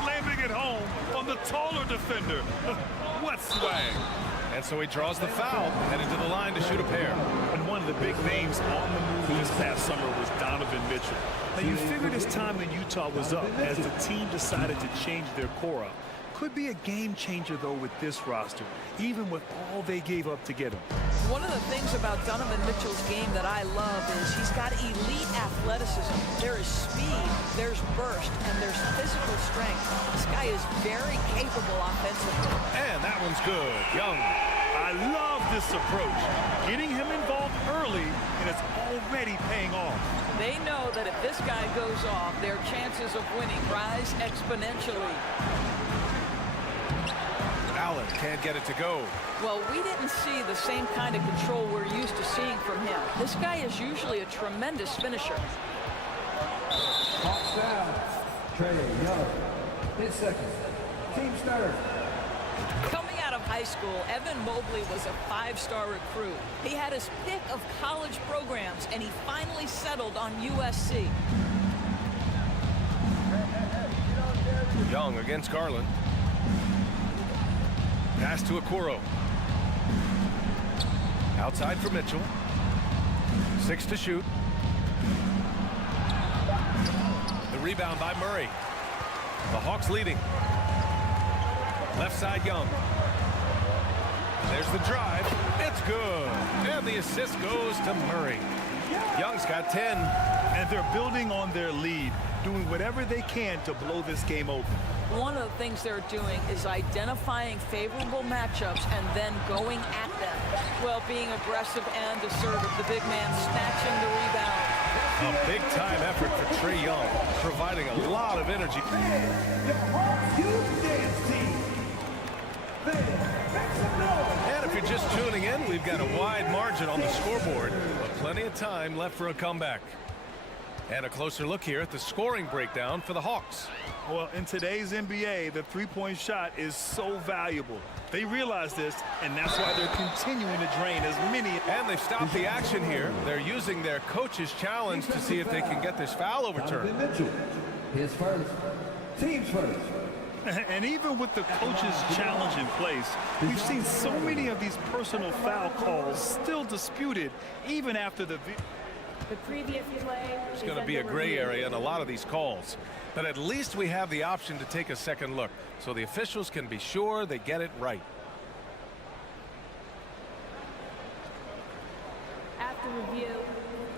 slamming it home on the taller defender. What swag. And so he draws the foul, headed to the line to shoot a pair. And one of the big names on the move this past summer was Donovan Mitchell. Now you figured his time in Utah was up as the team decided to change their core up. Could be a game changer, though, with this roster, even with all they gave up to get him. One of the things about Donovan Mitchell's game that I love is he's got elite athleticism. There is speed, there's burst, and there's physical strength. This guy is very capable offensively. And that one's good. Young. I love this approach. Getting him involved early, and it's already paying off. They know that if this guy goes off, their chances of winning rise exponentially. Allen can't get it to go. Well, we didn't see the same kind of control we're used to seeing from him. This guy is usually a tremendous finisher. Hawks down. Trey Young. His second. Team starter. Coming out of high school, Evan Mobley was a 5-star recruit. He had his pick of college programs, and he finally settled on USC. Young against Garland. Pass to Okoro. Outside for Mitchell. 6 to shoot. The rebound by Murray. The Hawks leading. Left side Young. There's the drive. It's good. And the assist goes to Murray. Young's got 10. And they're building on their lead, doing whatever they can to blow this game open. One of the things they're doing is identifying favorable matchups and then going at them. Well, being aggressive and assertive, the big man snatching the rebound. A big-time effort for Trey Young, providing a lot of energy. And if you're just tuning in, we've got a wide margin on the scoreboard, but plenty of time left for a comeback. And a closer look here at the scoring breakdown for the Hawks. Well, in today's NBA, the three-point shot is so valuable. They realize this, and that's why they're continuing to drain as many. And they've stopped the action here. They're using their coach's challenge to see if they can get this foul overturned. Mitchell. His first. Team's first. And even with the coach's challenge in place, we've seen so many of these personal foul calls still disputed even after the previous play. It's going to be a gray area in a lot of these calls, but at least we have the option to take a second look so the officials can be sure they get it right. After review,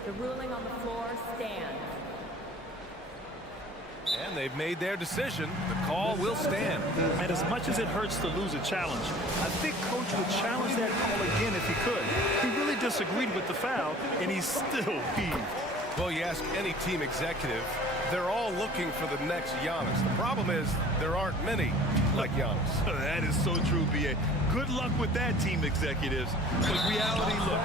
the ruling on the floor stands. And they've made their decision. The call will stand. And as much as it hurts to lose a challenge, I think Coach would challenge that call again if he could. He really disagreed with the foul, and he's still peeved. Well, you ask any team executive, they're all looking for the next Giannis. The problem is there aren't many like Giannis. That is so true, B.A. Good luck with that, team executives. But reality, look,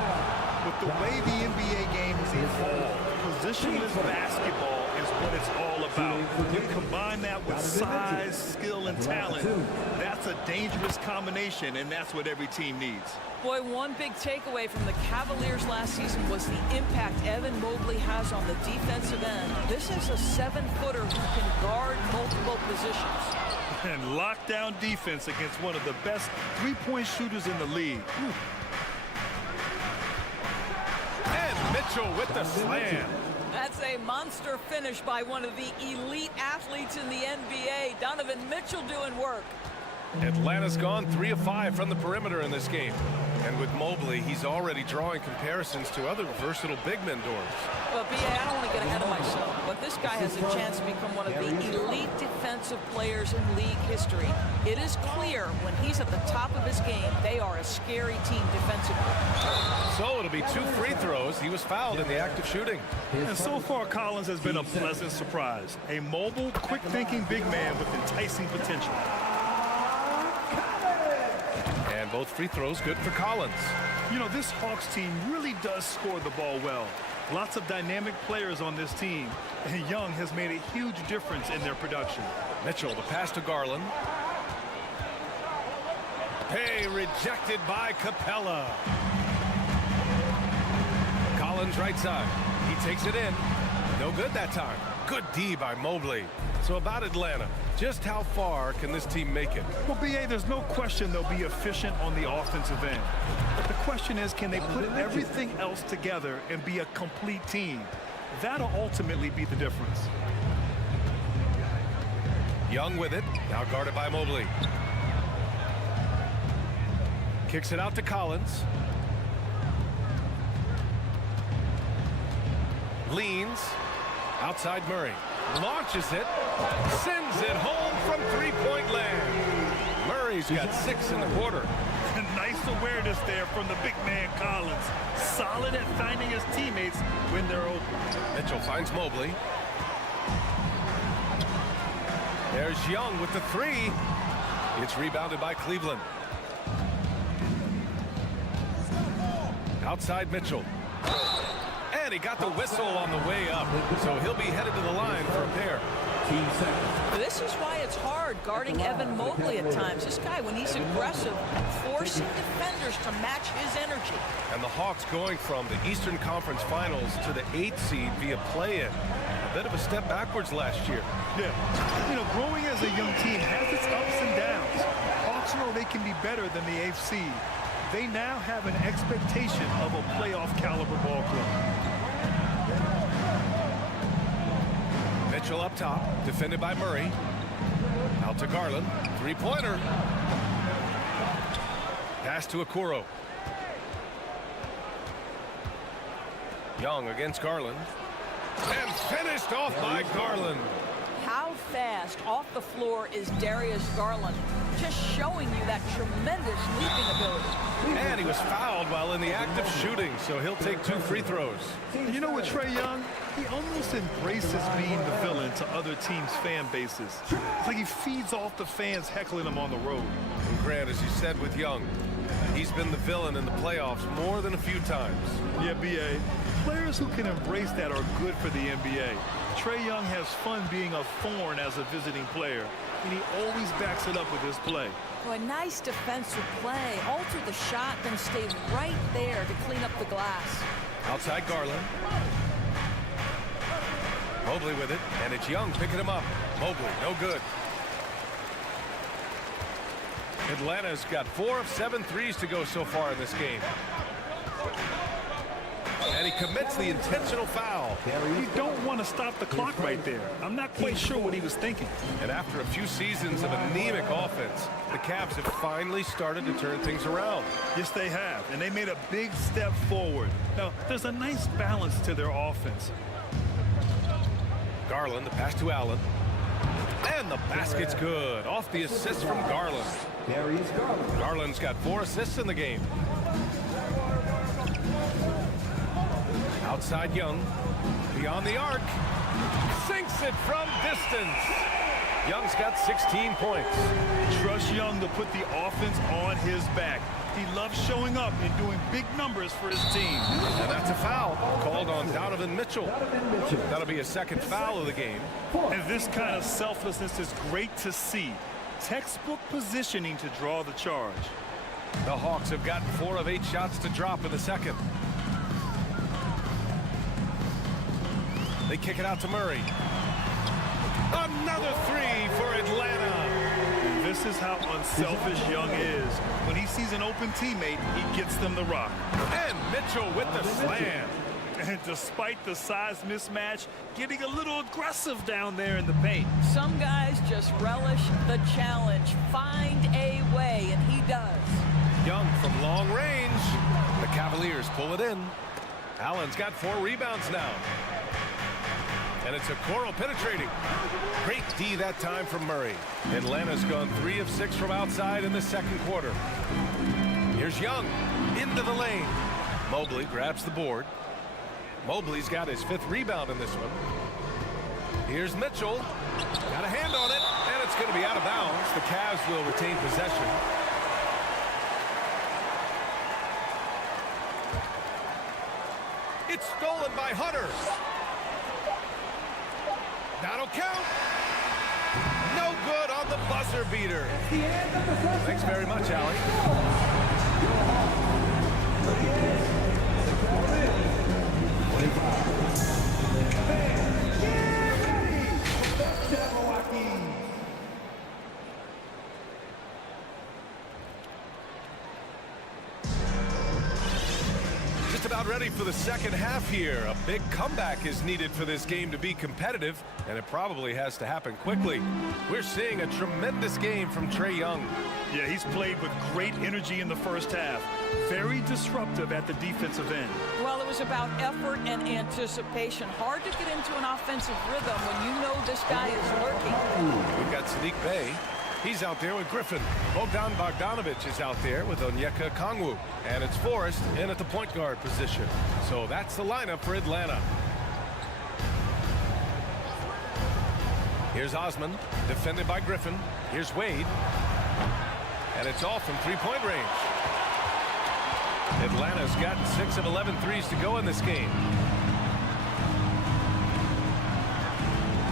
with the way the NBA game has evolved, positionless basketball is what it's all about. You combine that with size, skill, and talent. That's a dangerous combination, and that's what every team needs. Boy, one big takeaway from the Cavaliers last season was the impact Evan Mobley has on the defensive end. This is a 7-footer who can guard multiple positions. And lockdown defense against one of the best three-point shooters in the league. And Mitchell with the slam. That's a monster finish by one of the elite athletes in the NBA. Donovan Mitchell doing work. Atlanta's gone 3 of 5 from the perimeter in this game. And with Mobley, he's already drawing comparisons to other versatile big men doors. Well, B.A., I don't want to get ahead of myself, but this guy has a chance to become one of the elite defensive players in league history. It is clear when he's at the top of his game, they are a scary team defensively. So it'll be 2 free throws. He was fouled in the act of shooting. And so far, Collins has been a pleasant surprise. A mobile, quick-thinking big man with enticing potential. And both free throws good for Collins. You know, this Hawks team really does score the ball well. Lots of dynamic players on this team, and Young has made a huge difference in their production. Mitchell, the pass to Garland. Hey, rejected by Capella. Collins right side. He takes it in. No good that time. Good D by Mobley. So about Atlanta, just how far can this team make it? Well, B.A., there's no question they'll be efficient on the offensive end. But the question is, can they put everything else together and be a complete team? That'll ultimately be the difference. Young with it. Now guarded by Mobley. Kicks it out to Collins. Leans. Outside Murray. Launches it. Sends it home from three-point land. Murray's got 6 in the quarter. Nice awareness there from the big man Collins. Solid at finding his teammates when they're open. Mitchell finds Mobley. There's Young with the 3. It's rebounded by Cleveland. Outside Mitchell. And he got the whistle on the way up. So he'll be headed to the line for a pair. This is why it's hard guarding Evan Mobley at times. This guy, when he's aggressive, forcing defenders to match his energy. And the Hawks going from the Eastern Conference Finals to the 8th seed via play-in. A bit of a step backwards last year. Yeah. You know, growing as a young team has its ups and downs. Hawks know they can be better than the 8th seed. They now have an expectation of a playoff caliber ball club. Mitchell up top, defended by Murray. Out to Garland, three-pointer. Pass to Okoro. Young against Garland. And finished off by Garland. How fast off the floor is Darius Garland? Just showing you that tremendous leaping ability. And he was fouled while in the act of shooting, so he'll take 2 free throws. You know what, Trae Young? He almost embraces being the villain to other teams' fan bases. It's like he feeds off the fans heckling him on the road. And Grant, as you said with Young, he's been the villain in the playoffs more than a few times. Yeah, B.A. Players who can embrace that are good for the NBA. Trae Young has fun being a thorn as a visiting player, and he always backs it up with his play. Oh, a nice defensive play. Alter the shot, then stay right there to clean up the glass. Outside Garland. Mobley with it, and it's Young picking him up. Mobley, no good. Atlanta's got 4 of 7 threes to go so far in this game. And he commits the intentional foul. You don't want to stop the clock right there. I'm not quite sure what he was thinking. And after a few seasons of anemic offense, the Cavs have finally started to turn things around. Yes, they have, and they made a big step forward. Now, there's a nice balance to their offense. Garland, the pass to Allen. And the basket's good. Off the assist from Garland. Garland's got 4 assists in the game. Outside Young. Beyond the arc. Sinks it from distance. Young's got 16 points. Trust Young to put the offense on his back. He loves showing up and doing big numbers for his team. And that's a foul called on Donovan Mitchell. That'll be a second foul of the game. And this kind of selflessness is great to see. Textbook positioning to draw the charge. The Hawks have gotten 4 of 8 shots to drop in the second. They kick it out to Murray. Another 3 for Atlanta. This is how unselfish Young is. When he sees an open teammate, he gets them the rock. And Mitchell with the slam. And despite the size mismatch, getting a little aggressive down there in the paint. Some guys just relish the challenge. Find a way, and he does. Young from long range. The Cavaliers pull it in. Allen's got 4 rebounds now. And it's Okoro penetrating. Great D that time from Murray. Atlanta's gone 3 of 6 from outside in the second quarter. Here's Young into the lane. Mobley grabs the board. Mobley's got his 5th rebound in this one. Here's Mitchell. Got a hand on it, and it's going to be out of bounds. The Cavs will retain possession. It's stolen by Hunter. That'll count. No good on the buzzer beater. Thanks very much, Allie. Just just about ready for the second half here. A big comeback is needed for this game to be competitive, and it probably has to happen quickly. We're seeing a tremendous game from Trae Young. Yeah, he's played with great energy in the first half. Very disruptive at the defensive end. Well, it was about effort and anticipation. Hard to get into an offensive rhythm when you know this guy is lurking. We've got Sadiq Bey. He's out there with Griffin. Bogdan Bogdanovic is out there with Onyeka Kongwu. And it's Forrest in at the point guard position. So that's the lineup for Atlanta. Here's Osman, defended by Griffin. Here's Wade. And it's off from three-point range. Atlanta's got 6 of 11 threes to go in this game.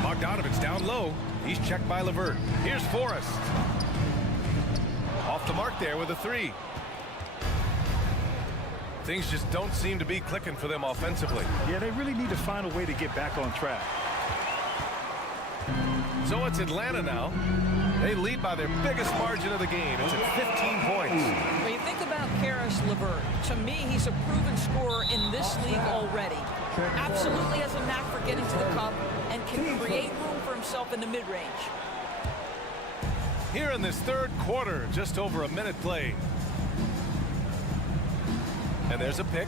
Bogdanovic down low. He's checked by LeVert. Here's Forrest. Off the mark there with a three. Things just don't seem to be clicking for them offensively. Yeah, they really need to find a way to get back on track. So it's Atlanta now. They lead by their biggest margin of the game. It's at 15 points. When you think about Karis LeVert, to me, he's a proven scorer in this league already. Absolutely has a knack for getting to the cup and can create room for himself in the mid-range. Here in this third quarter, just over a minute played. And there's a pick.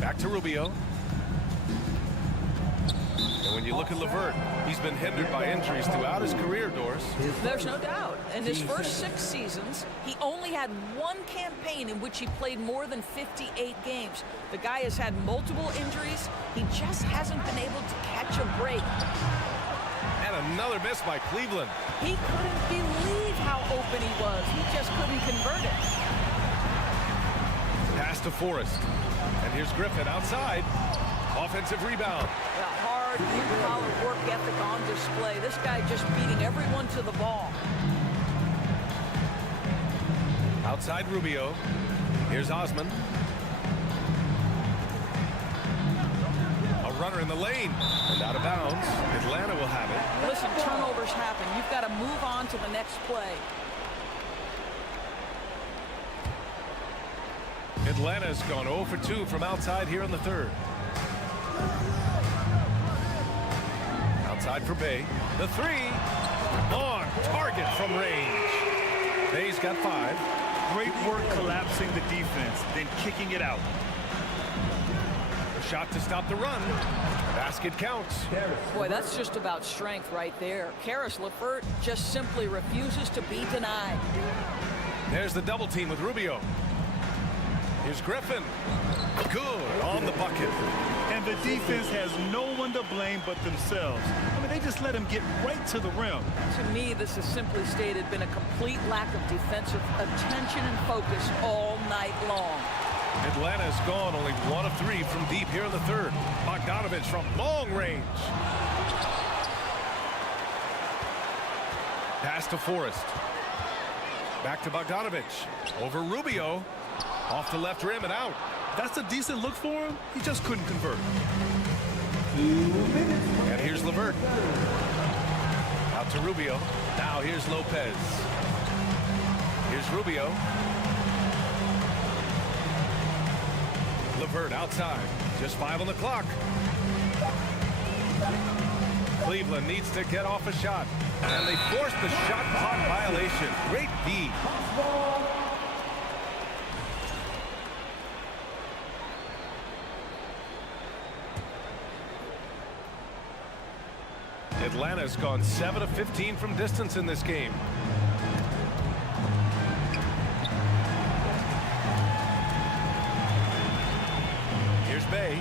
Back to Rubio. And when you look at LeVert, he's been hindered by injuries throughout his career, Doris. There's no doubt. In his first 6 seasons, he only had one campaign in which he played more than 58 games. The guy has had multiple injuries. He just hasn't been able to catch a break. And another miss by Cleveland. He couldn't believe how open he was. He just couldn't convert it. Pass to Forrest. And here's Griffin outside. Offensive rebound. Yeah, hard, blue-collar work ethic on display. This guy just beating everyone to the ball. Outside Rubio. Here's Osman. A runner in the lane. And out of bounds. Atlanta will have it. Listen, turnovers happen. You've got to move on to the next play. Atlanta's gone 0 for 2 from outside here in the third. Outside for Bey. The three. On target from range. Bey's got 5. Great work collapsing the defense, then kicking it out. A shot to stop the run. Basket counts. Boy, that's just about strength right there. Karis LeVert just simply refuses to be denied. There's the double team with Rubio. Here's Griffin. Good on the bucket. And the defense has no one to blame but themselves. I mean, they just let him get right to the rim. To me, this has simply stated been a complete lack of defensive attention and focus all night long. Atlanta's gone only 1 of 3 from deep here in the third. Bogdanovic from long range. Pass to Forrest. Back to Bogdanovic. Over Rubio. Off the left rim and out. That's a decent look for him. He just couldn't convert. And here's LeVert. Out to Rubio. Now here's Lopez. Here's Rubio. LeVert outside. Just 5 on the clock. Cleveland needs to get off a shot. And they forced the shot clock violation. Great D. Atlanta's gone 7 of 15 from distance in this game. Here's Bey.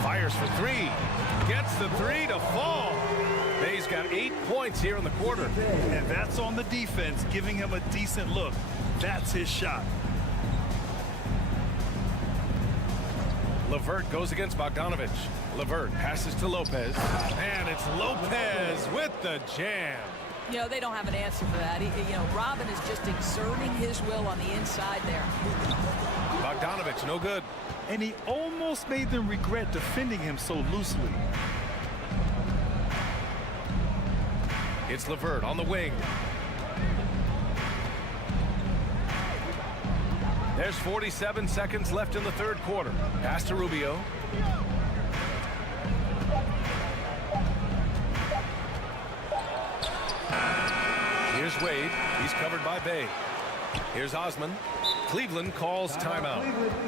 Fires for 3. Gets the 3 to fall. Bey's got 8 points here in the quarter. And that's on the defense, giving him a decent look. That's his shot. LeVert goes against Bogdanovic. LeVert passes to Lopez. And it's Lopez with the jam. You know, they don't have an answer for that. Robin is just exerting his will on the inside there. Bogdanovic, no good. And he almost made them regret defending him so loosely. It's LeVert on the wing. There's 47 seconds left in the third quarter. Pass to Rubio. Here's Wade. He's covered by Bay. Here's Osman. Cleveland calls timeout.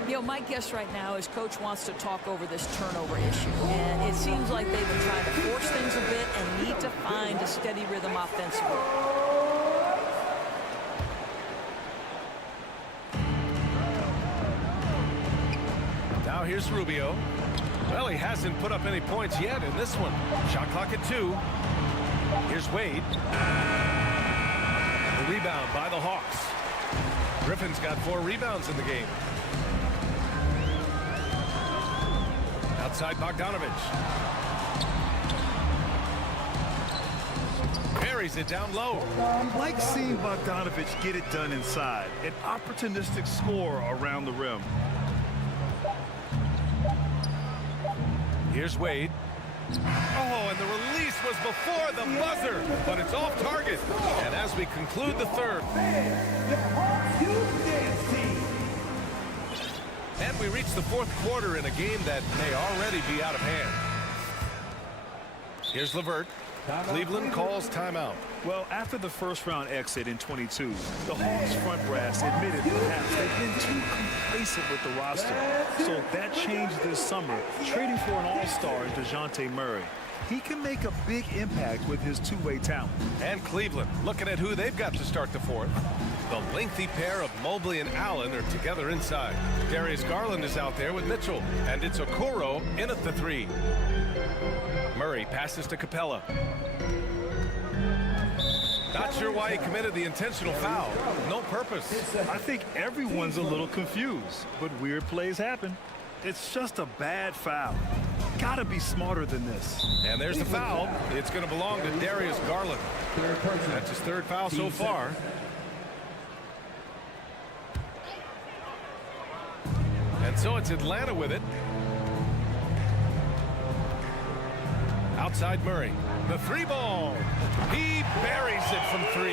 You know, my guess right now is Coach wants to talk over this turnover issue. And it seems like they've been trying to force things a bit and need to find a steady rhythm offensively. Now here's Rubio. Well, he hasn't put up any points yet in this one. Shot clock at 2. Here's Wade. The rebound by the Hawks. Griffin's got 4 rebounds in the game. Outside Bogdanovich. Buries it down low. I like seeing Bogdanovich get it done inside. An opportunistic score around the rim. Here's Wade. Oh, and the release was before the buzzer, but it's off target. And as we conclude the third. And we reach the fourth quarter in a game that may already be out of hand. Here's LeVert. Cleveland calls timeout. Well, after the first round exit in 22, the Hawks front brass admitted perhaps they've been too complacent with the roster. So that changed this summer, trading for an all-star in DeJounte Murray. He can make a big impact with his two-way talent. And Cleveland looking at who they've got to start the fourth. The lengthy pair of Mobley and Allen are together inside. Darius Garland is out there with Mitchell, and it's Okoro in at the 3. Murray passes to Capella. Not sure why he committed the intentional foul. No purpose. I think everyone's a little confused, but weird plays happen. It's just a bad foul. Gotta be smarter than this. And there's the foul. It's going to belong to Darius Garland. That's his 3rd foul so far. And so it's Atlanta with it. Outside Murray. The 3 ball. He buries it from 3.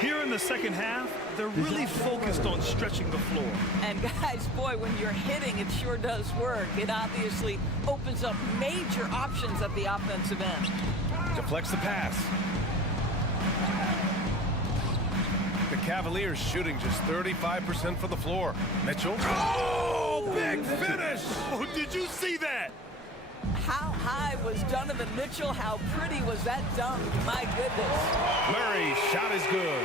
Here in the second half, they're really focused on stretching the floor. And guys, boy, when you're hitting, it sure does work. It obviously opens up major options at the offensive end. Deflects the pass. The Cavaliers shooting just 35% for the floor. Mitchell. Oh, big finish. Oh, did you see that? How high was Donovan Mitchell? How pretty was that dunk? My goodness. Murray's shot is good.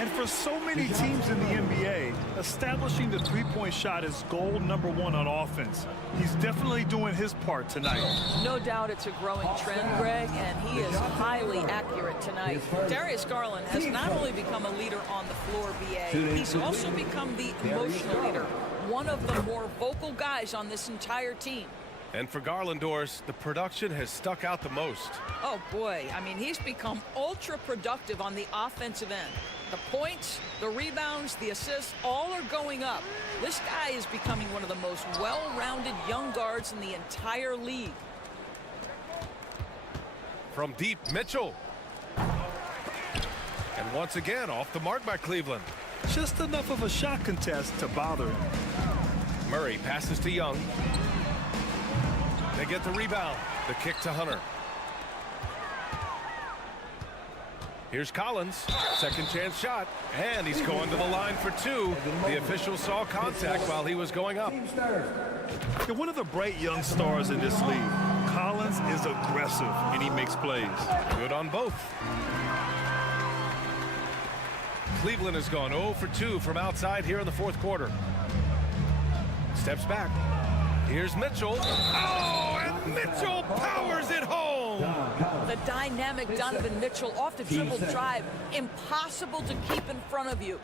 And for so many teams in the NBA, establishing the three-point shot is goal #1 on offense. He's definitely doing his part tonight. No doubt it's a growing trend, Greg, and he is highly accurate tonight. Darius Garland has not only become a leader on the floor, BA, he's also become the emotional leader, one of the more vocal guys on this entire team. And for Garlandors, the production has stuck out the most. Oh, boy. I mean, he's become ultra productive on the offensive end. The points, the rebounds, the assists, all are going up. This guy is becoming one of the most well-rounded young guards in the entire league. From deep, Mitchell. And once again, off the mark by Cleveland. Just enough of a shot contest to bother him. Murray passes to Young. They get the rebound. The kick to Hunter. Here's Collins. Second chance shot. And he's going to the line for 2. The official saw contact while he was going up. You're one of the bright young stars in this league. Collins is aggressive, and he makes plays. Good on both. Cleveland has gone 0 for 2 from outside here in the fourth quarter. Steps back. Here's Mitchell. Oh, and Mitchell powers it home. The dynamic Donovan Mitchell off the dribble drive. Impossible to keep in front of you.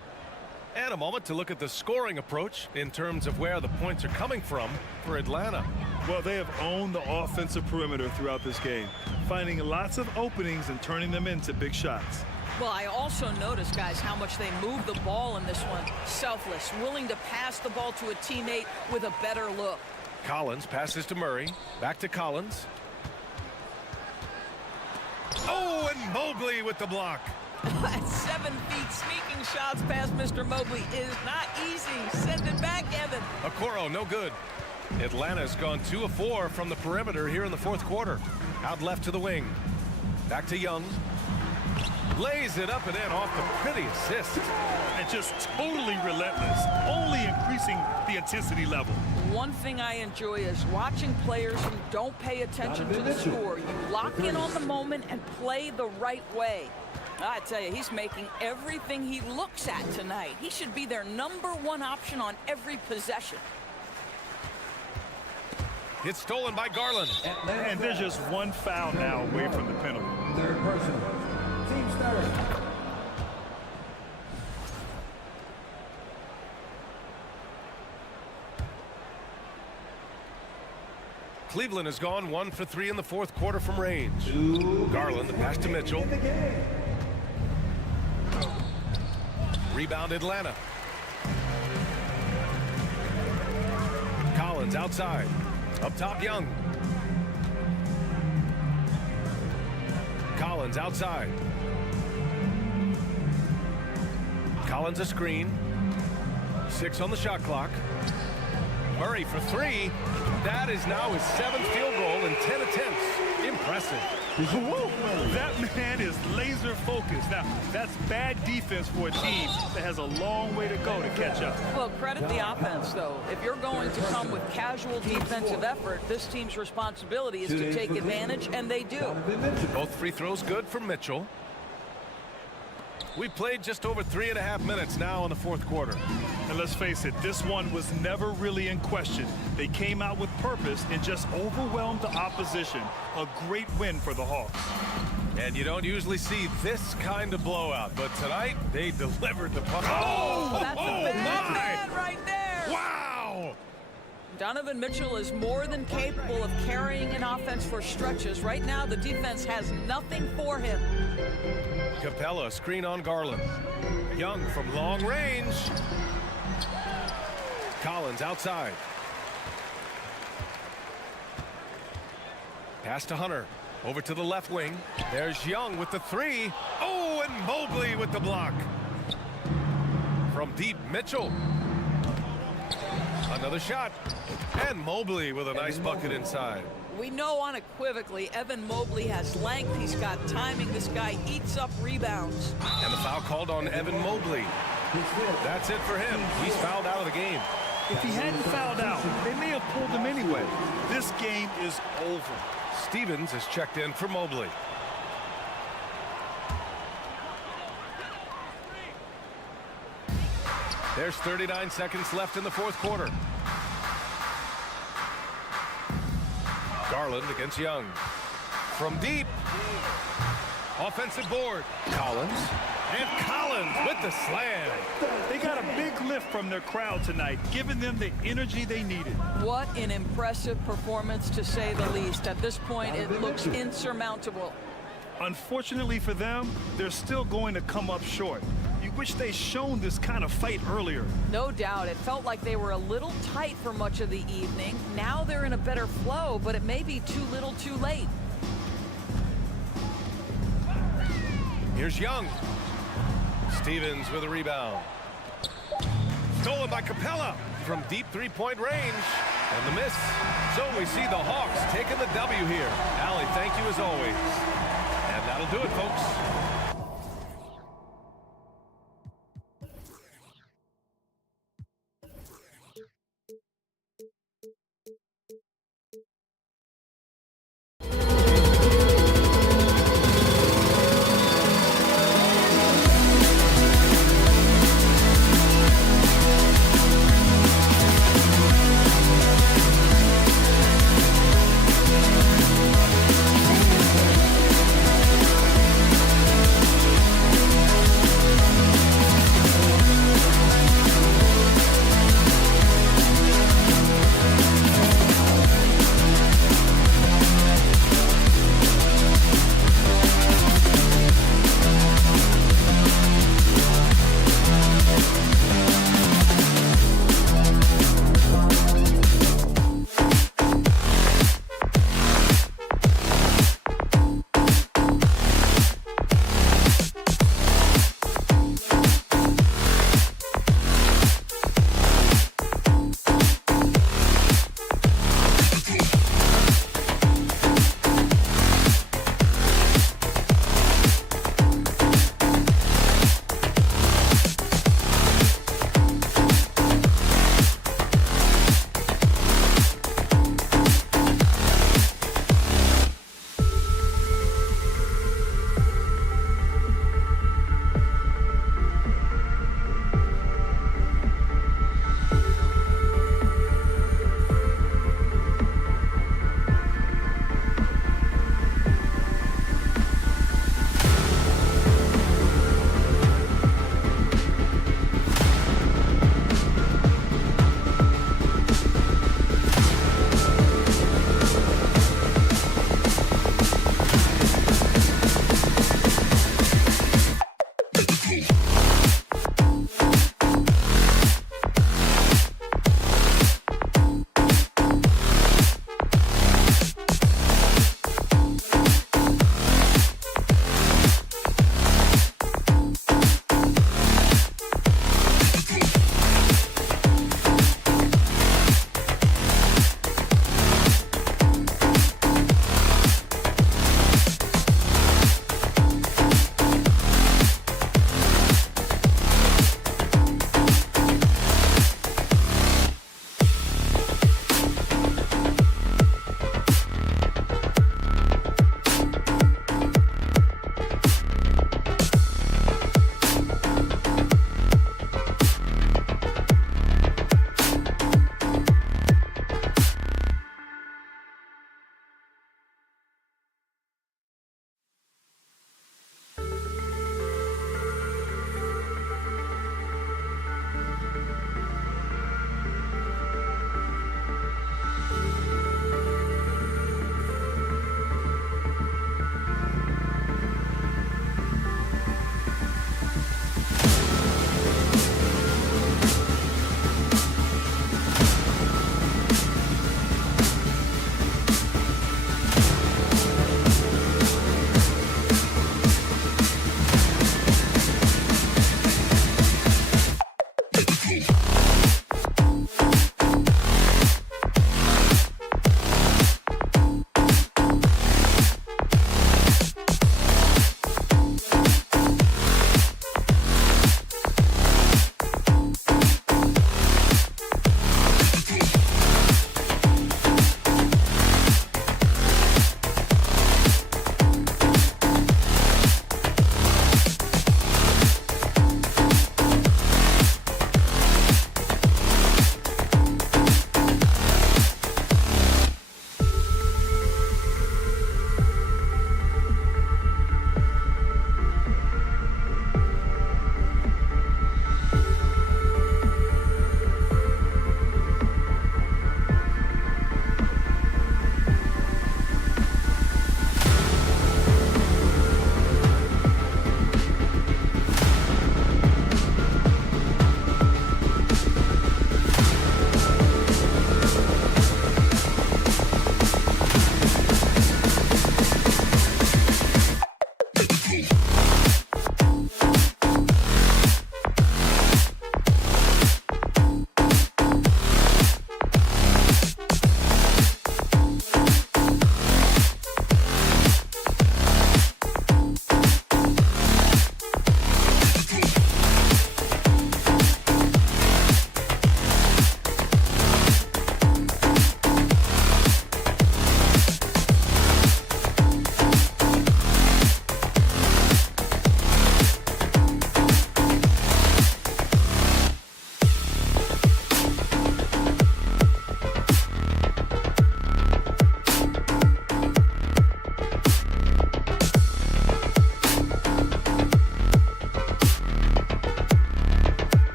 And a moment to look at the scoring approach in terms of where the points are coming from for Atlanta. Well, they have owned the offensive perimeter throughout this game, finding lots of openings and turning them into big shots. Well, I also noticed, guys, how much they move the ball in this one. Selfless, willing to pass the ball to a teammate with a better look. Collins passes to Murray. Back to Collins. Oh, and Mobley with the block. At 7 feet, sneaking shots past Mr. Mobley is not easy. Send it back, Evan. Okoro, no good. Atlanta's gone 2 of 4 from the perimeter here in the fourth quarter. Out left to the wing. Back to Young. Lays it up and in off the pretty assist. And just totally relentless, only increasing the intensity level. One thing I enjoy is watching players who don't pay attention to the score. You lock in on the moment and play the right way. I tell you, he's making everything he looks at tonight. He should be their #1 option on every possession. It's stolen by Garland. And there's just one foul now away from the penalty. Third personal. Team starter. Cleveland has gone 1 for 3 in the fourth quarter from range. Garland, the pass to Mitchell. Rebound Atlanta. Collins outside. Up top, Young. Collins outside. Collins a screen. 6 on the shot clock. Murray for 3. That is now his 7th field goal in 10 attempts. Impressive. That man is laser focused. Now, that's bad defense for a team that has a long way to go to catch up. Well, credit the offense, though. If you're going to come with casual defensive effort, this team's responsibility is to take advantage, and they do. Both free throws good for Mitchell. We played just over 3.5 minutes now in the fourth quarter. And let's face it, this one was never really in question. They came out with purpose and just overwhelmed the opposition. A great win for the Hawks. And you don't usually see this kind of blowout, but tonight they delivered the puck. Oh, that's a bad man right there. Wow! Donovan Mitchell is more than capable of carrying an offense for stretches. Right now, the defense has nothing for him. Capella, screen on Garland. Young from long range. Collins outside. Pass to Hunter. Over to the left wing. There's Young with the 3. Oh, and Mobley with the block. From deep, Mitchell. Another shot. And Mobley with a nice bucket inside. We know unequivocally Evan Mobley has length. He's got timing. This guy eats up rebounds. And the foul called on Evan Mobley. That's it for him. He's fouled out of the game. If he hadn't fouled out, they may have pulled him anyway. This game is over. Stevens is checked in for Mobley. There's 39 seconds left in the fourth quarter. Garland against Young. From deep. Offensive board. Collins. And Collins with the slam. They got a big lift from their crowd tonight, giving them the energy they needed. What an impressive performance, to say the least. At this point, it looks insurmountable. Unfortunately for them, they're still going to come up short. You wish they'd shown this kind of fight earlier. No doubt. It felt like they were a little tight for much of the evening. Now they're in a better flow, but it may be too little too late. Here's Young. Stevens with a rebound. Stolen by Capella from deep three-point range. And the miss. So we see the Hawks taking the W here. Allie, thank you as always. And that'll do it, folks.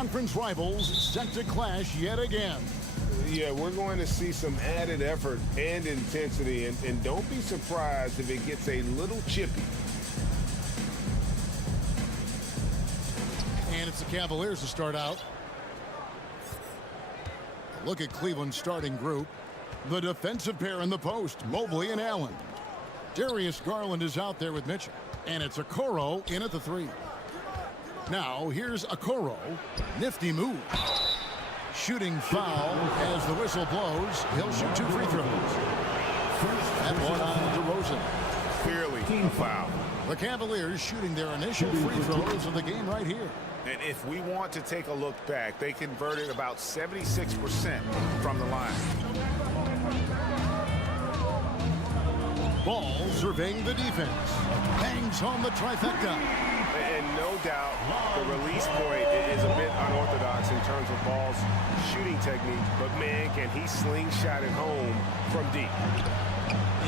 conference rivals set to clash yet again. Yeah, we're going to see some added effort and intensity, and don't be surprised if it gets a little chippy. And it's the Cavaliers to start out. Look at Cleveland's starting group. The defensive pair in the post, Mobley and Allen. Darius Garland is out there with Mitchell. And it's Okoro in at the 3. Now, here's Okoro. Nifty move. Shooting foul as the whistle blows. He'll shoot 2 free throws. That one on DeRozan. Clearly a foul. The Cavaliers shooting their initial free throws of the game right here. And if we want to take a look back, they converted about 76% from the line. Ball surveying the defense. Bangs home the trifecta. And no doubt, the release point is a bit unorthodox in terms of Ball's shooting technique. But, man, can he slingshot it home from deep.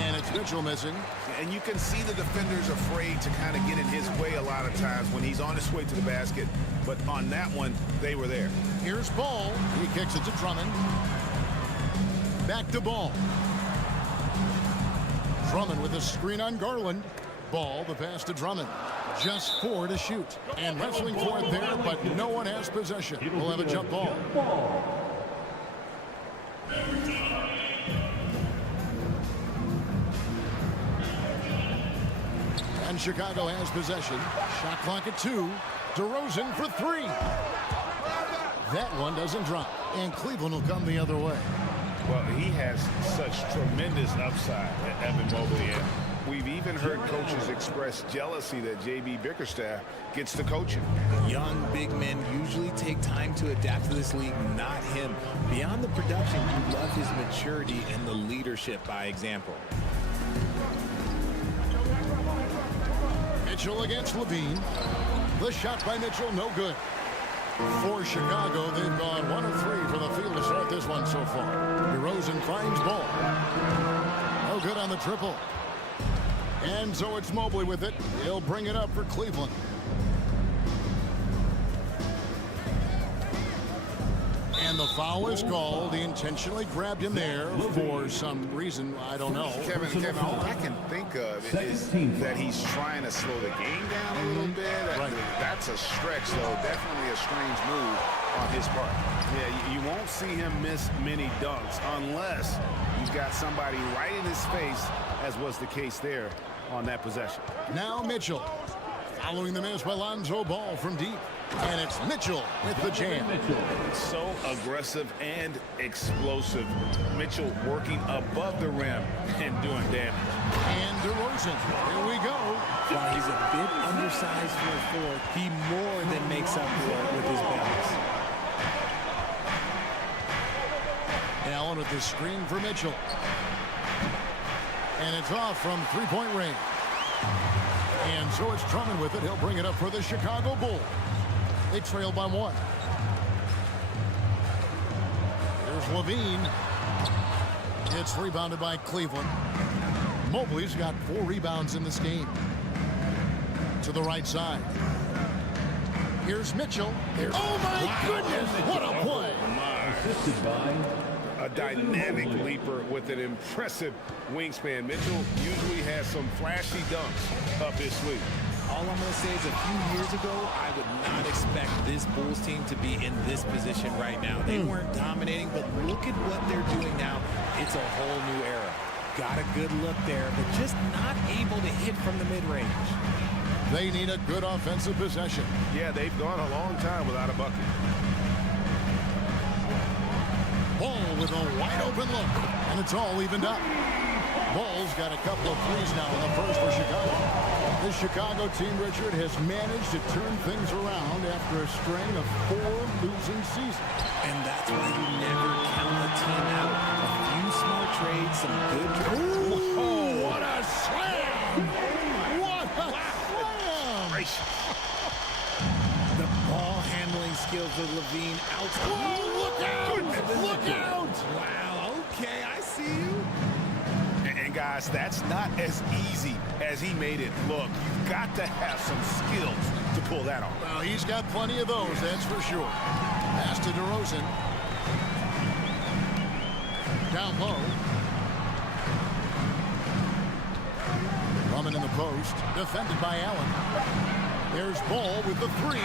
And it's Mitchell missing. And you can see the defenders afraid to kind of get in his way a lot of times when he's on his way to the basket. But on that one, they were there. Here's Ball. He kicks it to Drummond. Back to Ball. Drummond with a screen on Garland. Ball, the pass to Drummond. Just 4 to shoot. And wrestling for it there, but no one has possession. We'll have a jump ball. And Chicago has possession. Shot clock at 2. DeRozan for 3. That one doesn't drop. And Cleveland will come the other way. Well, he has such tremendous upside, Evan Mobley. And we've even heard coaches express jealousy that J.B. Bickerstaff gets to coaching. Young big men usually take time to adapt to this league, not him. Beyond the production, you love his maturity and the leadership by example. Mitchell against Levine. The shot by Mitchell, no good. For Chicago, they've gone 1 of 3 from the field to start this one so far. DeRozan finds Ball. No good on the triple. And so it's Mobley with it. He'll bring it up for Cleveland. And the foul is called. He intentionally grabbed him there for some reason. I don't know. Kevin, all I can think of is that he's trying to slow the game down a little bit. Right. That's a stretch, though. Definitely a strange move on his part. Yeah, you won't see him miss many dunks unless you've got somebody right in his face, as was the case there on that possession. Now Mitchell. Following the miss by Lonzo Ball from deep. And it's Mitchell with the jam. So aggressive and explosive. Mitchell working above the rim and doing damage. And DeRozan, here we go. While he's a bit undersized for a 4, he more than makes up for it with his balance. Allen with the screen for Mitchell. And it's off from 3-point range. And so it's Drummond with it. He'll bring it up for the Chicago Bulls. They trail by 1. Here's Levine. It's rebounded by Cleveland. Mobley's got 4 rebounds in this game. To the right side. Here's Mitchell. Oh, my goodness. What a play. Assisted by a dynamic leaper with an impressive wingspan. Mitchell usually has some flashy dunks up his sleeve. All I'm going to say is a few years ago, I would not expect this Bulls team to be in this position right now. They weren't dominating, but look at what they're doing now. It's a whole new era. Got a good look there, but just not able to hit from the mid-range. They need a good offensive possession. Yeah, they've gone a long time without a bucket. Ball with a wide open look, and it's all evened up. Ball's got a couple of threes now in the first for Chicago. This Chicago team, Richard, has managed to turn things around after a string of 4 losing seasons. And that's why you never count a team out. A few smart trades, some good trades. Oh, what a slam! What a slam! The ball handling skills of Levine out. Whoa, look out! Look out! Wow, okay, I see you. And guys, that's not as easy as he made it look. You've got to have some skills to pull that off. Well, he's got plenty of those, that's for sure. Pass to DeRozan. Down low. Drummond in the post. Defended by Allen. There's Ball with the three.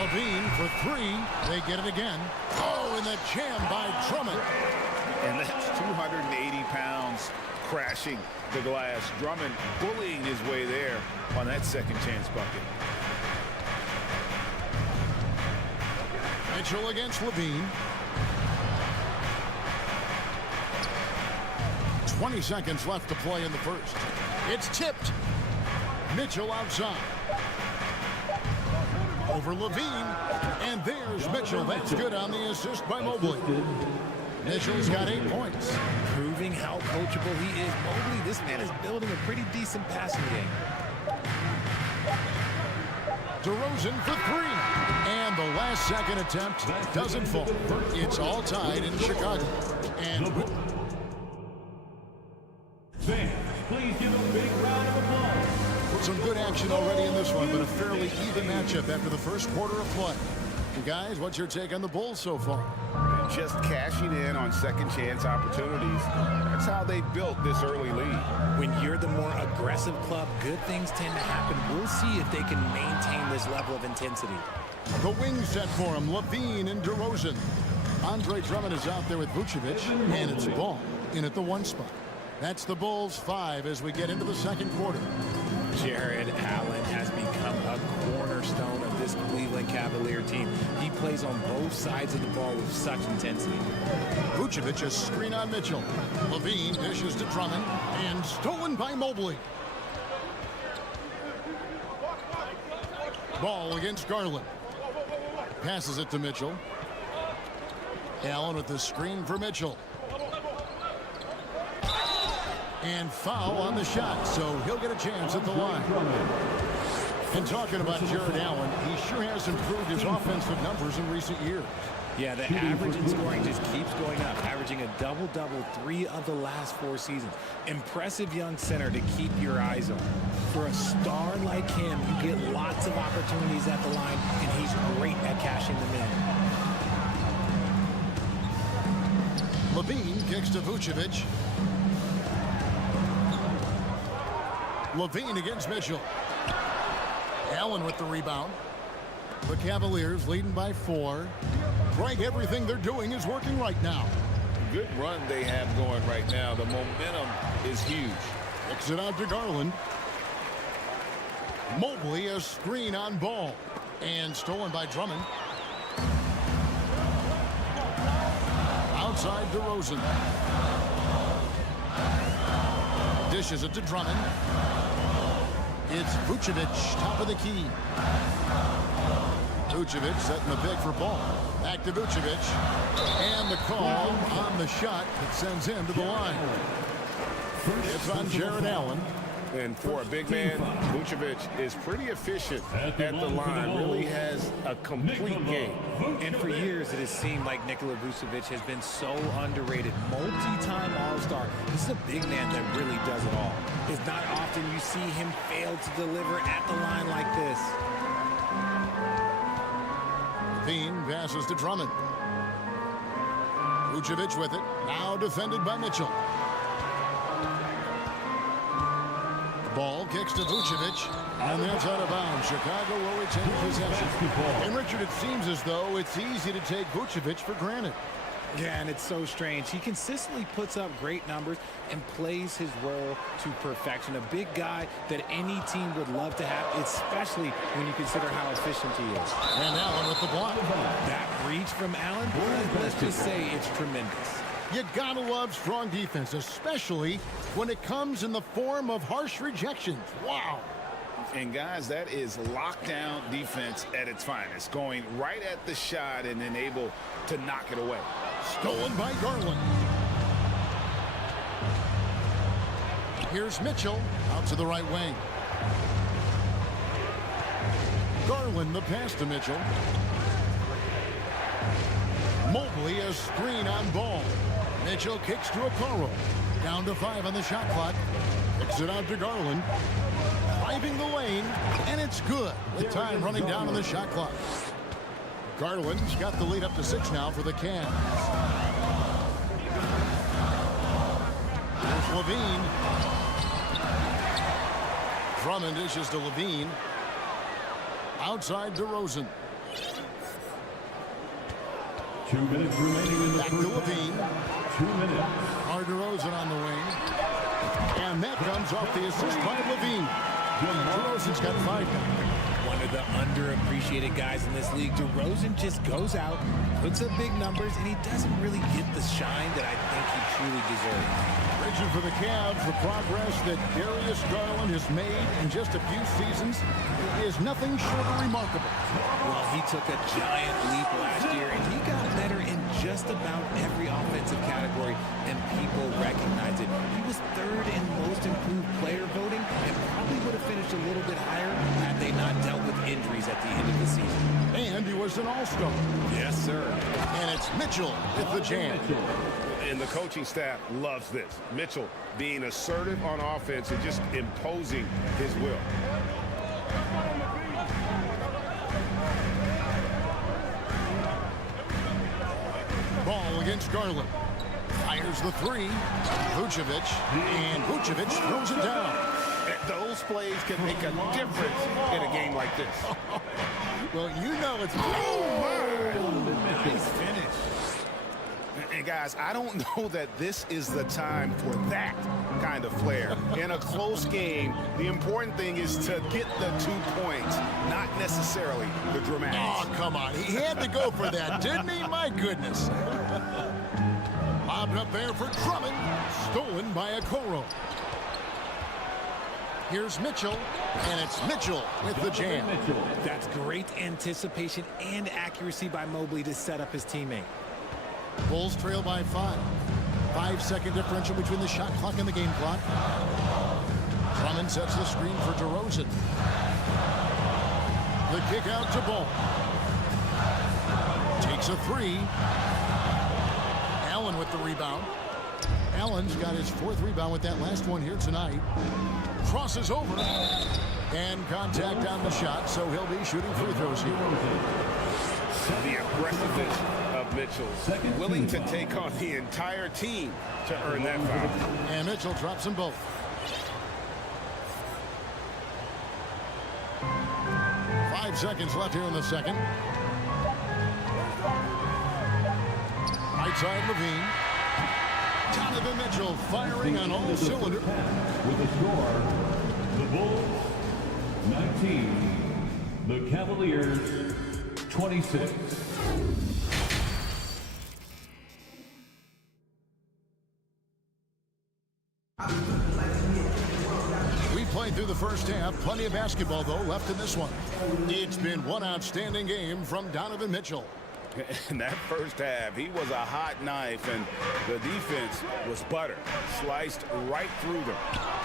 Levine for three. They get it again. Oh, and the jam by Drummond. And that's 280 pounds crashing the glass. Drummond bullying his way there on that second chance bucket. Mitchell against Levine. 20 seconds left to play in the first. It's tipped. Mitchell outside. Over Levine. And there's Mitchell. That's good on the assist by Mobley. Mitchell's got 8 points. Proving how coachable he is. Mobley, this man is building a pretty decent passing game. DeRozan for three. And the last second attempt doesn't fall. It's all tied in Chicago. And Fans, please give a big round of applause. some good action already in this one, but a fairly even matchup after the first quarter of play. And guys, what's your take on the Bulls so far? Just cashing in on second chance opportunities. That's how they built this early lead. When you're the more aggressive club, good things tend to happen. We'll see if they can maintain this level of intensity. The wing set for him, Levine and DeRozan. Andre Drummond is out there with Vucevic, and it's Ball in at the 1 spot. That's the Bulls 5 as we get into the second quarter. Jared Allen has become a cornerstone of this Cleveland Cavalier team. He plays on both sides of the ball with such intensity. Vucevic a screen on Mitchell. Levine dishes to Drummond, and stolen by Mobley. Ball against Garland. Passes it to Mitchell. Allen with the screen for Mitchell. And foul on the shot, so he'll get a chance at the line. And talking about Jared Allen, he sure has improved his offensive numbers in recent years. Yeah, the average in scoring just keeps going up, averaging a double-double 3 of the last 4 seasons. Impressive young center to keep your eyes on. For a star like him, you get lots of opportunities at the line, and he's great at cashing them in. Levine kicks to Vucevic. Levine against Mitchell. Allen with the rebound. The Cavaliers leading by 4. Greg, everything they're doing is working right now. Good run they have going right now. The momentum is huge. Kicks it out to Garland. Mobley a screen on Ball. And stolen by Drummond. Outside DeRozan. Dishes it to Drummond. It's Vucevic, top of the key. Vucevic setting the pick for Ball. Back to Vucevic. And the call on the shot that sends him to the line. It's on Jared Allen. And for a big man, Vucevic is pretty efficient at the line. Really has a complete game. And for years, it has seemed like Nikola Vucevic has been so underrated. Multi-time All-Star. This is a big man that really does it all. It's not often you see him fail to deliver at the line like this. Levine passes to Drummond. Vucevic with it. Now defended by Mitchell. Ball kicks to Vucevic, and that's out of bounds. Chicago will retain possession. And Richard, it seems as though it's easy to take Vucevic for granted. Yeah, and it's so strange. He consistently puts up great numbers and plays his role to perfection. A big guy that any team would love to have, especially when you consider how efficient he is. And Allen with the block. That reach from Allen, let's just say it's tremendous. You gotta love strong defense, especially when it comes in the form of harsh rejections. Wow. And guys, that is lockdown defense at its finest. Going right at the shot and then able to knock it away. Stolen by Garland. Here's Mitchell out to the right wing. Garland the pass to Mitchell. Mobley a screen on Ball. Mitchell kicks to Okoro. Down to 5 on the shot clock. Kicks it out to Garland. High driving the lane, and it's good with time running down on the shot clock. Garland's got the lead up to 6 now for the Cavs. Here's Levine. Drummond dishes to Levine. Outside DeRozan. 2 minutes remaining in the Back to Levine. 2 minutes. DeRozan on the wing. And that comes off the assist by Levine. DeRozan's got 5 now. One of the underappreciated guys in this league. DeRozan just goes out, puts up big numbers, and he doesn't really get the shine that I think he truly deserves. Bridging for the Cavs, the progress that Darius Garland has made in just a few seasons is nothing short of remarkable. Well, he took a giant leap last year, and he got better in just about every offensive category, and people recognize it. He was 3rd in most improved player voting, and probably would have finished a little bit higher had they not dealt with injuries at the end of the season. And he was an all-star. Yes, sir. And it's Mitchell with the jam. And the coaching staff loves this. Mitchell being assertive on offense and just imposing his will. Ball against Garland. Fires the 3. Vucevic. And Vucevic throws it down. Those plays can make a difference in a game like this. Well, you know it's... Nice finish. And guys, I don't know that this is the time for that kind of flair. In a close game, the important thing is to get the 2 points, not necessarily the dramatics. Oh, come on. He had to go for that, didn't he? My goodness. Lobbed up there for Drummond. Stolen by Okoro. Here's Mitchell, and it's Mitchell with the jam. That's great anticipation and accuracy by Mobley to set up his teammate. Bulls trail by 5. 5-second differential between the shot clock and the game clock. Drummond sets the screen for DeRozan. The kick out to Ball. Takes a 3. Allen with the rebound. Allen's got his 4th rebound with that last one here tonight. Crosses over. And contact on the shot, so he'll be shooting free throws here. The aggressiveness of Mitchell, willing to take on the entire team to earn that foul. And Mitchell drops them both. 5 seconds left here in the second. Right side Levine. Donovan Mitchell firing on all cylinders. With the score, the Bulls 19, the Cavaliers 26. We played through the first half. Plenty of basketball, though, left in this one. It's been one outstanding game from Donovan Mitchell. In that first half, he was a hot knife, and the defense was butter. Sliced right through them.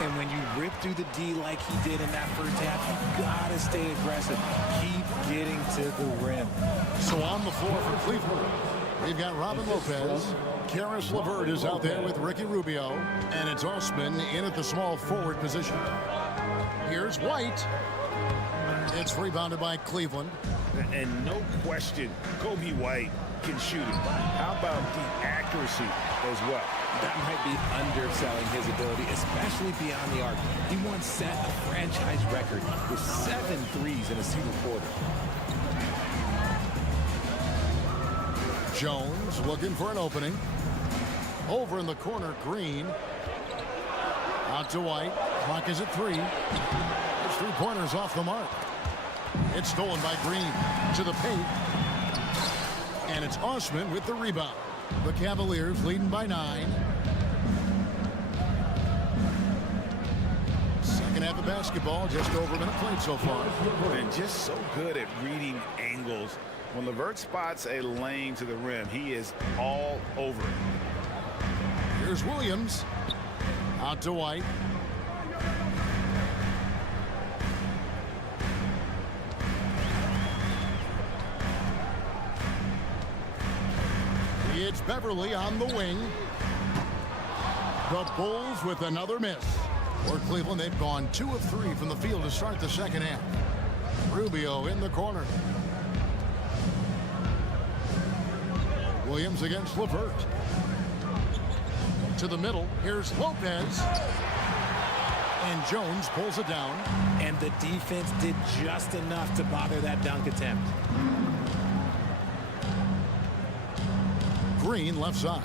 And when you rip through the D like he did in that first half, you gotta stay aggressive. Keep getting to the rim. So on the floor for Cleveland, we've got Robin Lopez. Karis LeVert is out there with Ricky Rubio. And it's Osman in at the small forward position. Here's White. It's rebounded by Cleveland. And no question, Kobe White can shoot it. How about the accuracy as well? That might be underselling his ability, especially beyond the arc. He once set a franchise record with 7 threes in a single quarter. Jones looking for an opening. Over in the corner, Green. Out to White. Clock is at 3. There's 3-pointers off the mark. It's stolen by Green to the paint. And it's Osman with the rebound. The Cavaliers leading by 9. Second half of basketball, just over a minute played so far. And just so good at reading angles. When LeVert spots a lane to the rim, he is all over it. Here's Williams. Out to White. It's Beverly on the wing. The Bulls with another miss. For Cleveland, they've gone 2 of 3 from the field to start the second half. Rubio in the corner. Williams against LeVert. To the middle. Here's Lopez. And Jones pulls it down. And the defense did just enough to bother that dunk attempt. Green left side.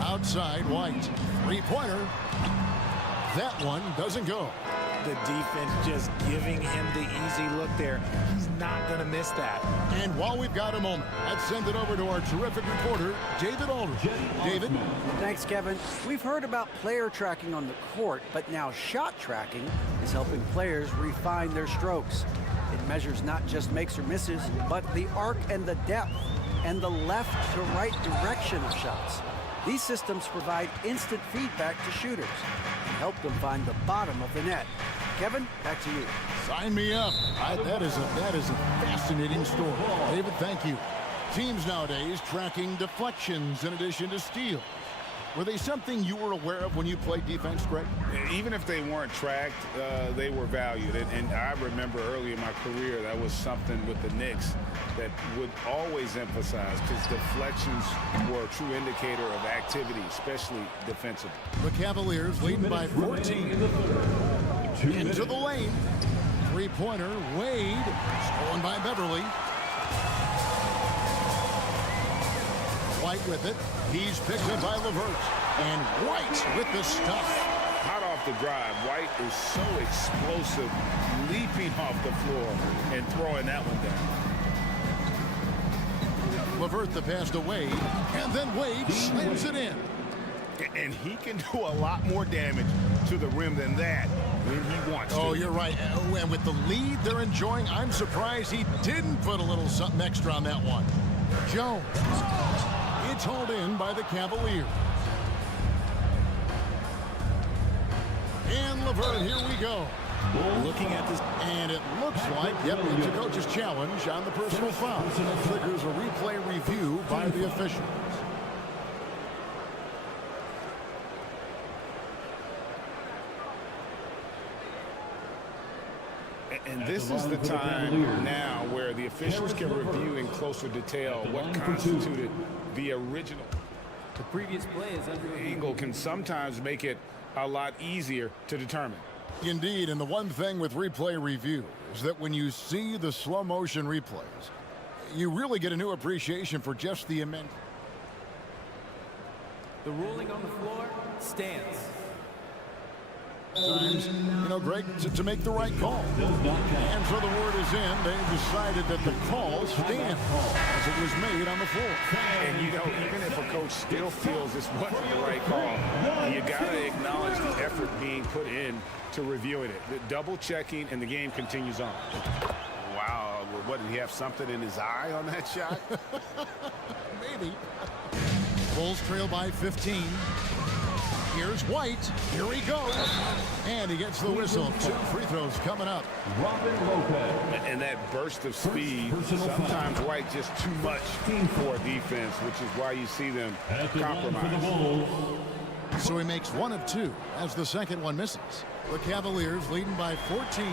Outside White. Three-pointer. That one doesn't go. The defense just giving him the easy look there. He's not going to miss that. And while we've got a moment, let's send it over to our terrific reporter, David Aldridge. David? Thanks, Kevin. We've heard about player tracking on the court, but now shot tracking is helping players refine their strokes. It measures not just makes or misses, but the arc and the depth and the left to right direction of shots. These systems provide instant feedback to shooters and help them find the bottom of the net. Kevin, back to you. Sign me up. That is a fascinating story. David, thank you. Teams nowadays tracking deflections in addition to steals. Were they something you were aware of when you played defense, Greg? Even if they weren't tracked, they were valued. And I remember early in my career, that was something with the Knicks that would always emphasize, because deflections were a true indicator of activity, especially defensively. The Cavaliers leading by 14. Into the lane. Three-pointer, Wade. Stolen by Beverly. White with it. He's picked up by LeVert. And White with the stuff. Hot off the drive. White is so explosive, leaping off the floor and throwing that one down. LeVert the pass to Wade. And then Wade slams it in. And he can do a lot more damage to the rim than that when he wants to. Oh, you're right. And with the lead they're enjoying, I'm surprised he didn't put a little something extra on that one. Jones. It's hauled in by the Cavaliers. And LeVert, here we go. Looking at this. And it looks like, it's a coach's challenge on the personal foul. That triggers a replay review by the officials. And this is the time now where the officials can review in closer detail what constituted the original. The previous play is under angle can sometimes make it a lot easier to determine. Indeed, and the one thing with replay review is that when you see the slow motion replays, you really get a new appreciation for just the immense. The ruling on the floor stands. Times, Greg, to make the right call. And so the word is in. They've decided that the call stands as it was made on the floor. And, even if a coach still feels this wasn't the right call, you got to acknowledge the effort being put in to reviewing it. The double checking, and the game continues on. Wow. What, did he have something in his eye on that shot? Maybe. Bulls trail by 15. Here's White. Here he goes. And he gets the whistle. 2 free throws coming up. Robin Lopez. And that burst of speed, sometimes White just too much for defense, which is why you see them compromise. So he makes 1 of 2 as the second one misses. The Cavaliers leading by 14.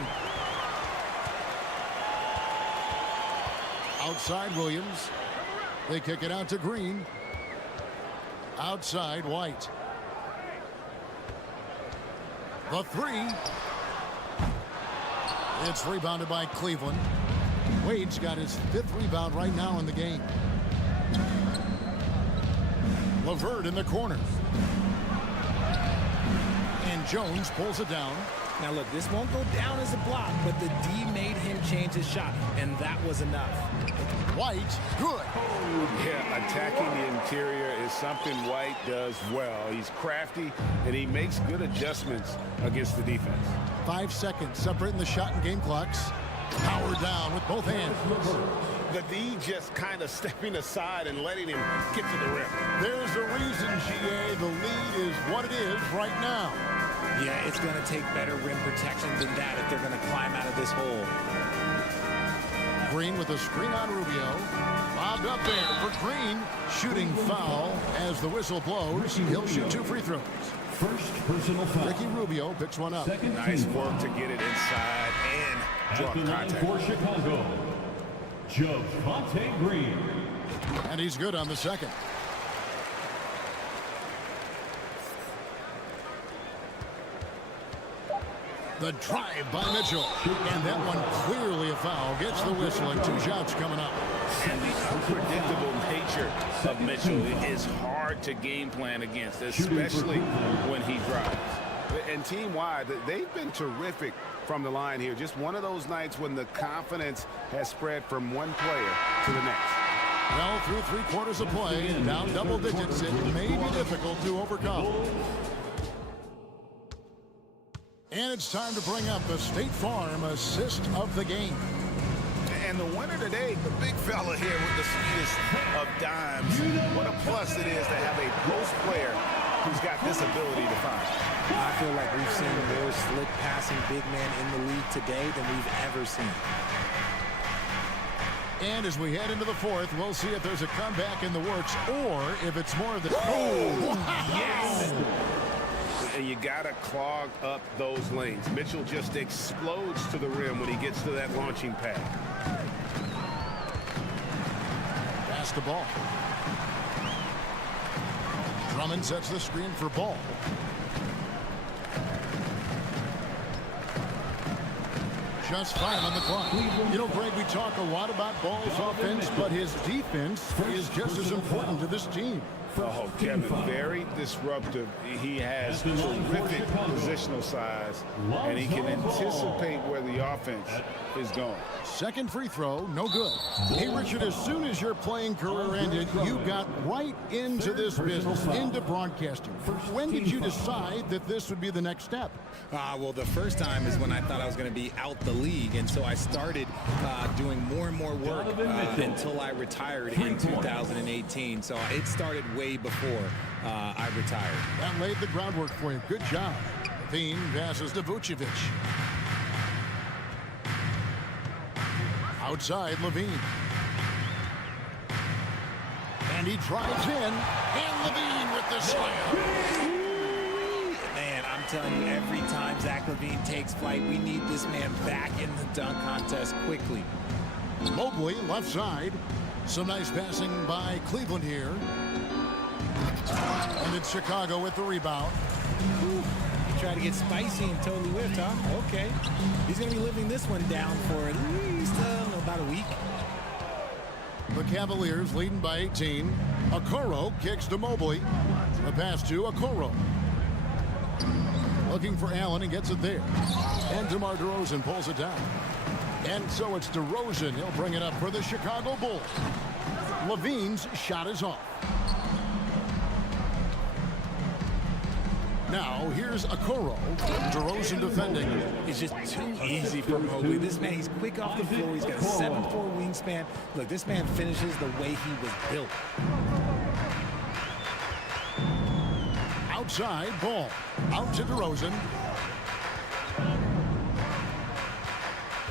Outside Williams. They kick it out to Green. Outside White. The 3. It's rebounded by Cleveland. Wade's got his 5th rebound right now in the game. LeVert in the corner. And Jones pulls it down. Now look, this won't go down as a block, but the D made him change his shot, and that was enough. White, good. Yeah, attacking the interior is something White does well. He's crafty, and he makes good adjustments against the defense. 5 seconds separating the shot and game clocks. Power down with both hands. The D just kind of stepping aside and letting him get to the rim. There's a reason, GA, the lead is what it is right now. Yeah, it's going to take better rim protection than that if they're going to climb out of this hole. Green with a screen on Rubio. Bobbed up there for Green. Shooting foul as the whistle blows. He'll shoot 2 free throws. First personal foul. Ricky Rubio picks one up. Nice work to get it inside and draw contact. For Chicago, Javonte Green. And he's good on the second. The drive by Mitchell. And that one clearly a foul. Gets the whistle and 2 shots coming up. And the unpredictable nature of Mitchell is hard to game plan against, especially when he drives. And team-wide, they've been terrific from the line here. Just one of those nights when the confidence has spread from one player to the next. Well, through 3 quarters of play, down double digits, it may be difficult to overcome. And it's time to bring up the State Farm assist of the game. And the winner today, the big fella here with the sweetest of dimes. What a plus it is to have a post player who's got this ability to find. I feel like we've seen more slick passing big man in the league today than we've ever seen. And as we head into the 4th, we'll see if there's a comeback in the works or if it's more of the... Oh, yes! And you got to clog up those lanes. Mitchell just explodes to the rim when he gets to that launching pad. Pass the ball. Drummond sets the screen for Ball. Just 5 on the clock. You know, Greg, we talk a lot about Ball's offense, but his defense is just as important to this team. Oh, Kevin, very disruptive. He has terrific positional size, and he can anticipate where the offense is going. Second free throw, no good. Hey, Richard, as soon as your playing career ended, you got right into this business, into broadcasting. When did you decide that this would be the next step? Well, the first time is when I thought I was going to be out the league, and so I started doing more and more work until I retired in 2018. So it started way before I retired. That laid the groundwork for you. Good job. Levine passes to Vucevic. Outside, Levine. And he drives in. And Levine with the slam. Man, I'm telling you, every time Zach Levine takes flight, we need this man back in the dunk contest quickly. Mobley, left side. Some nice passing by Cleveland here. And it's Chicago with the rebound. Try to get spicy and totally whiffed, huh? Okay. He's going to be living this one down for at least about a week. The Cavaliers leading by 18. Okoro kicks to Mobley. The pass to Okoro. Looking for Allen and gets it there. And DeMar DeRozan pulls it down. And so it's DeRozan. He'll bring it up for the Chicago Bulls. Levine's shot is off. Now, here's Okoro. DeRozan defending. It's just too easy for Mobley. This man, he's quick off the floor. He's got a 7'4" wingspan. Look, this man finishes the way he was built. Outside, Ball. Out to DeRozan.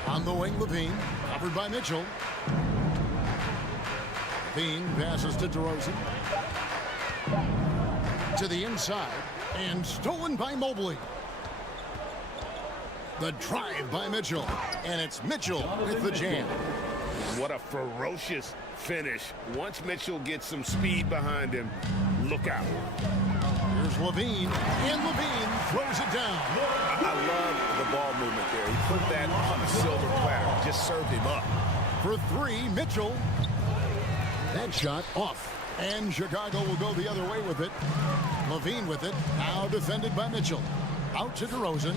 On the wing, Levine. Covered by Mitchell. Levine passes to DeRozan. To the inside. And stolen by Mobley. The drive by Mitchell. And it's Mitchell with the jam. What a ferocious finish. Once Mitchell gets some speed behind him, look out. Here's Levine. And Levine throws it down. I love the ball movement there. He put that on a silver platter. Just served him up. For 3, Mitchell. That shot off. And Chicago will go the other way with it. Levine with it. Now defended by Mitchell. Out to DeRozan.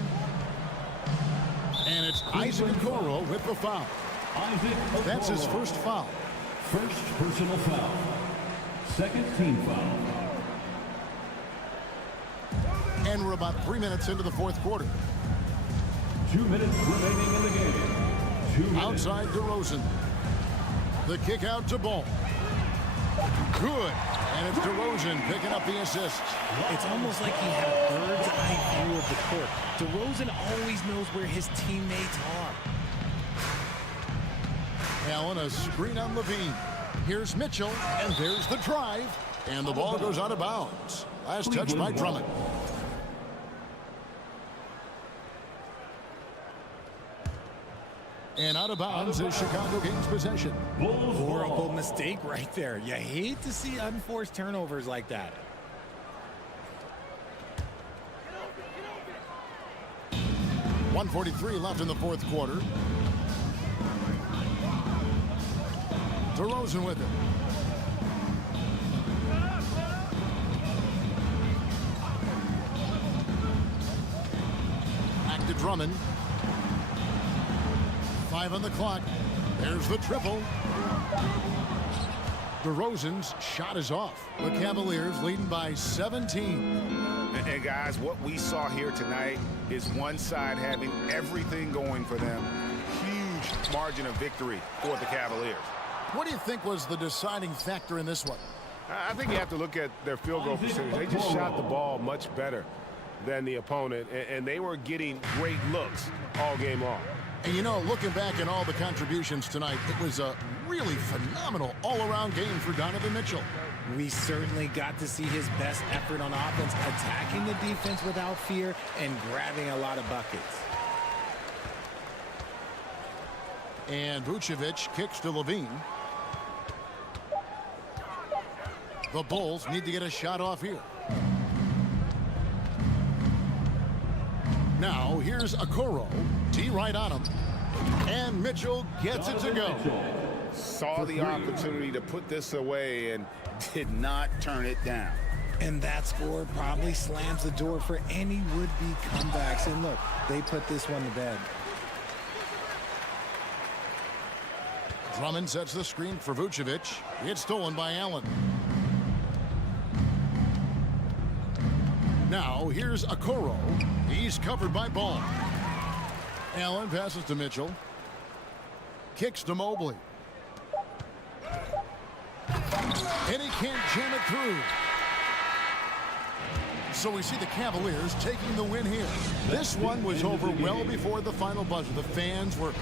And it's Isaac Okoro with the foul. That's his first foul. First personal foul. Second team foul. And we're about 3 minutes into the 4th quarter. 2 minutes remaining in the game. Outside DeRozan. The kick out to Ball. Good. And it's DeRozan picking up the assist. It's almost like he had a bird's eye view of the court. DeRozan always knows where his teammates are. Allen, a screen on Levine. Here's Mitchell, and there's the drive. And the ball goes out of bounds. Last touch by Drummond. And out of bounds is Chicago Kings possession. Horrible mistake right there. You hate to see unforced turnovers like that. .143 left in the fourth quarter. DeRozan with it. Back to Drummond. 5 on the clock. There's the triple. DeRozan's shot is off. The Cavaliers leading by 17. And guys, what we saw here tonight is one side having everything going for them. Huge margin of victory for the Cavaliers. What do you think was the deciding factor in this one? I think you have to look at their field goal percentage. They just shot the ball much better than the opponent, and they were getting great looks all game long. And you know, looking back at all the contributions tonight, it was a really phenomenal all-around game for Donovan Mitchell. We certainly got to see his best effort on offense, attacking the defense without fear and grabbing a lot of buckets. And Vucevic kicks to Levine. The Bulls need to get a shot off here. Now here's Okoro. T right on him. And Mitchell gets it to go. Saw the opportunity to put this away and did not turn it down. And that score probably slams the door for any would-be comebacks. And look, they put this one to bed. Drummond sets the screen for Vucevic. It's stolen by Allen. Now here's Okoro. He's covered by Ball. Allen passes to Mitchell. Kicks to Mobley. And he can't jam it through. So we see the Cavaliers taking the win here. This one was over well before the final buzzer. The fans were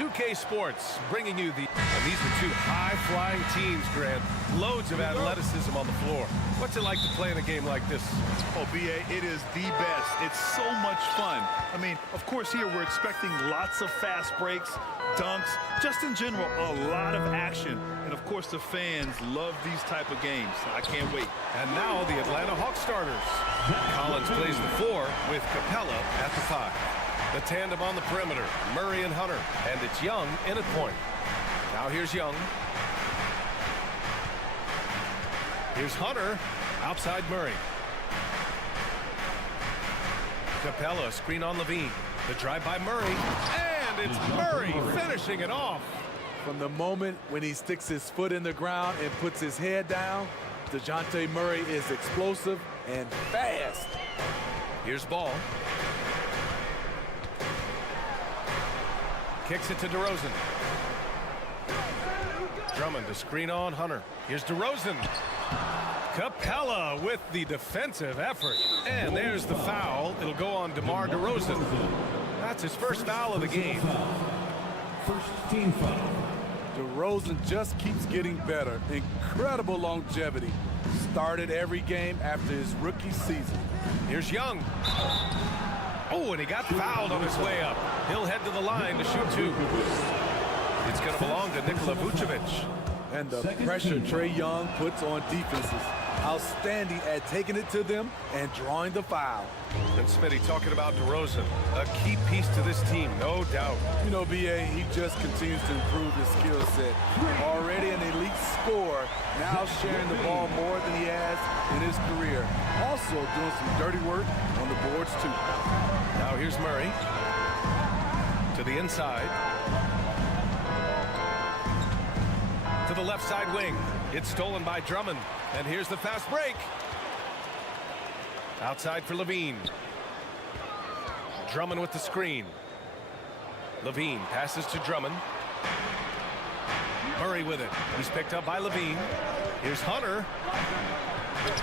2K Sports, bringing you the... And these are two high-flying teams, Grant. Loads of athleticism on the floor. What's it like to play in a game like this? Oh, B.A., it is the best. It's so much fun. I mean, of course, here we're expecting lots of fast breaks, dunks, just in general, a lot of action. And, of course, the fans love these type of games. I can't wait. And now the Atlanta Hawks starters. Collins plays the 4 with Capella at the 5. The tandem on the perimeter, Murray and Hunter. And it's Young in at point. Now here's Young. Here's Hunter outside Murray. Capella, screen on Levine. The drive by Murray. And it's Murray finishing it off. From the moment when he sticks his foot in the ground and puts his head down, DeJounte Murray is explosive and fast. Here's Ball. Kicks it to DeRozan. Drummond to screen on Hunter. Here's DeRozan. Capella with the defensive effort. And there's the foul. It'll go on DeMar DeRozan. That's his first foul of the game. First team foul. DeRozan just keeps getting better. Incredible longevity. Started every game after his rookie season. Here's Young. Oh, and he got fouled on his way up. He'll head to the line to shoot 2. It's going to belong to Nikola Vucevic. And the pressure Trae Young puts on defenses. Outstanding at taking it to them and drawing the foul. And Smitty talking about DeRozan, a key piece to this team, no doubt. You know, B.A., he just continues to improve his skill set. Already an elite scorer, now sharing the ball more than he has in his career. Also doing some dirty work on the boards, too. Now here's Murray to the inside. To the left side wing. It's stolen by Drummond. And here's the fast break. Outside for Levine. Drummond with the screen. Levine passes to Drummond. Murray with it. He's picked up by Levine. Here's Hunter.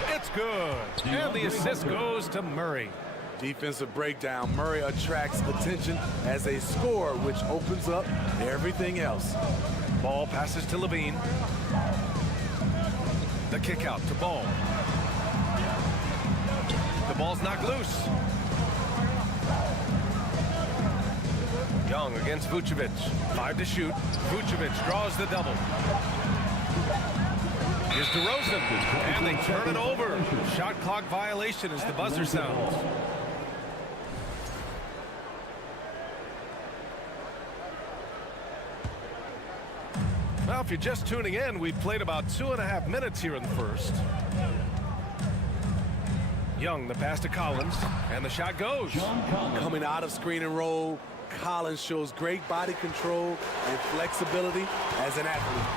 It's good. And the assist goes to Murray. Defensive breakdown. Murray attracts attention as a scorer, which opens up everything else. Ball passes to Levine. The kick out to Ball. The ball's knocked loose. Young against Vucevic. 5 to shoot. Vucevic draws the double. Here's DeRozan, and they turn it over. Shot clock violation as the buzzer sounds. Well, if you're just tuning in, we've played about 2.5 minutes here in the first. Young, the pass to Collins, and the shot goes. Coming out of screen and roll, Collins shows great body control and flexibility as an athlete.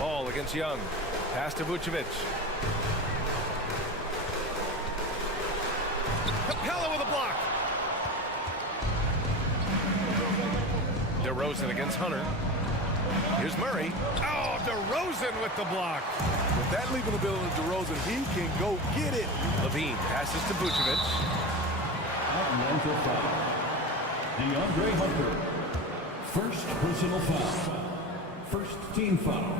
Ball against Young. Pass to Vucevic. Capella with a block. DeRozan against Hunter. Here's Murray. Oh, DeRozan with the block. With that leaping ability of DeRozan, he can go get it. Levine passes to Vucevic. Atlanta foul. DeAndre Hunter. First personal foul. First team foul.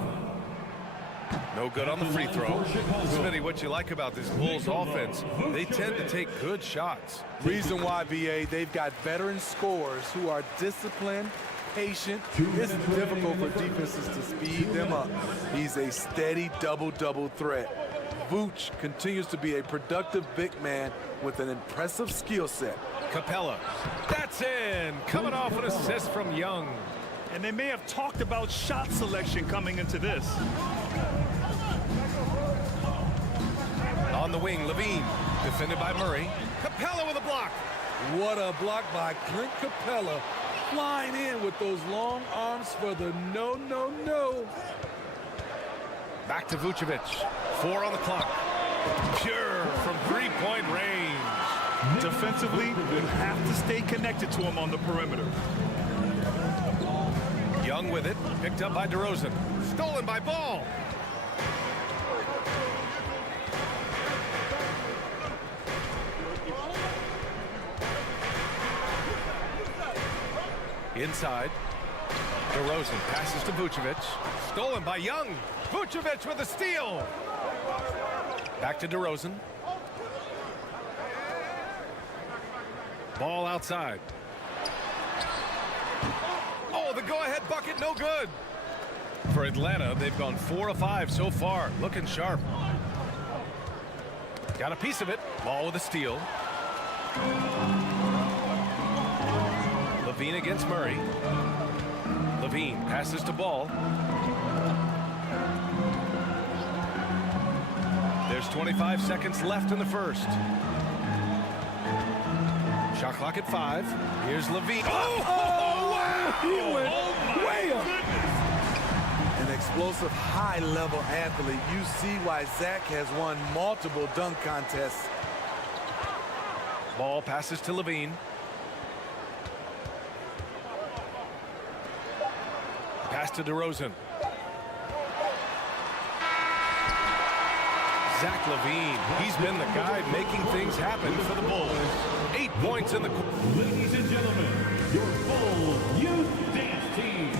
No good on the free throw. Smitty, what you like about this Bulls offense, they tend to take good shots. Reason why, BA, they've got veteran scorers who are disciplined, patient. It's difficult for defenses to speed them up. He's a steady double-double threat. Vooch continues to be a productive big man with an impressive skill set. Capella, that's in. Coming off an assist from Young. And they may have talked about shot selection coming into this. On the wing, Levine, defended by Murray. Capella with a block. What a block by Clint Capella, flying in with those long arms for the no. Back to Vucevic. 4 on the clock. Pure from three-point range. Defensively, you have to stay connected to him on the perimeter. Young with it, picked up by DeRozan. Stolen by Ball. Inside. DeRozan passes to Vucevic. Stolen by Young. Vucevic with a steal. Back to DeRozan. Ball outside. Oh, the go-ahead bucket, no good. For Atlanta, they've gone 4 of 5 so far. Looking sharp. Got a piece of it. Ball with a steal. Levine against Murray. Levine passes to Ball. There's 25 seconds left in the first. Shot clock at 5. Here's Levine. Oh, wow! He went way up. An explosive, high-level athlete. You see why Zach has won multiple dunk contests. Ball passes to Levine. Pass to DeRozan. Zach Levine, he's been the guy making things happen for the Bulls. 8 points in the... Ladies and gentlemen, your Bulls Youth Dance Team.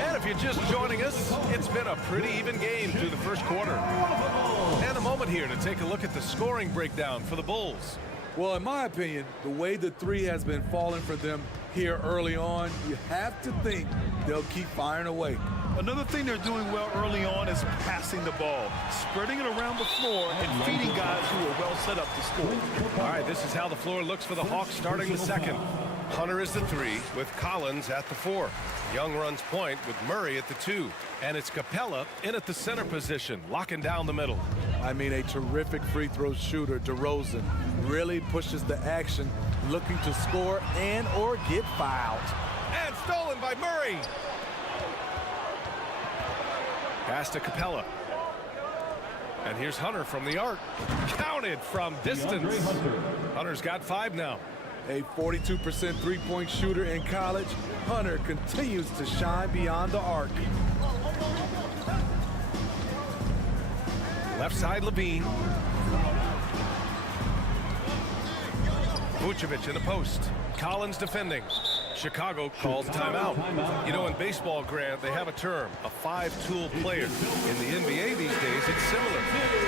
And if you're just joining us, it's been a pretty even game through the first quarter. And a moment here to take a look at the scoring breakdown for the Bulls. Well, in my opinion, the way the three has been falling for them here early on, you have to think they'll keep firing away. Another thing they're doing well early on is passing the ball, spreading it around the floor and feeding guys who are well set up to score. All right, this is how the floor looks for the Hawks starting the second. Hunter is the 3 with Collins at the 4. Young runs point with Murray at the 2. And it's Capella in at the center position, locking down the middle. I mean, a terrific free throw shooter, DeRozan, really pushes the action, looking to score and or get fouled. And stolen by Murray. Pass to Capella. And here's Hunter from the arc. Counted from distance. Hunter's got 5 now. A 42% three-point shooter in college, Hunter continues to shine beyond the arc. Left side, Levine. Vucevic in the post. Collins defending. Chicago calls timeout. You know, in baseball, Grant, they have a term, a five-tool player. In the NBA these days, it's similar.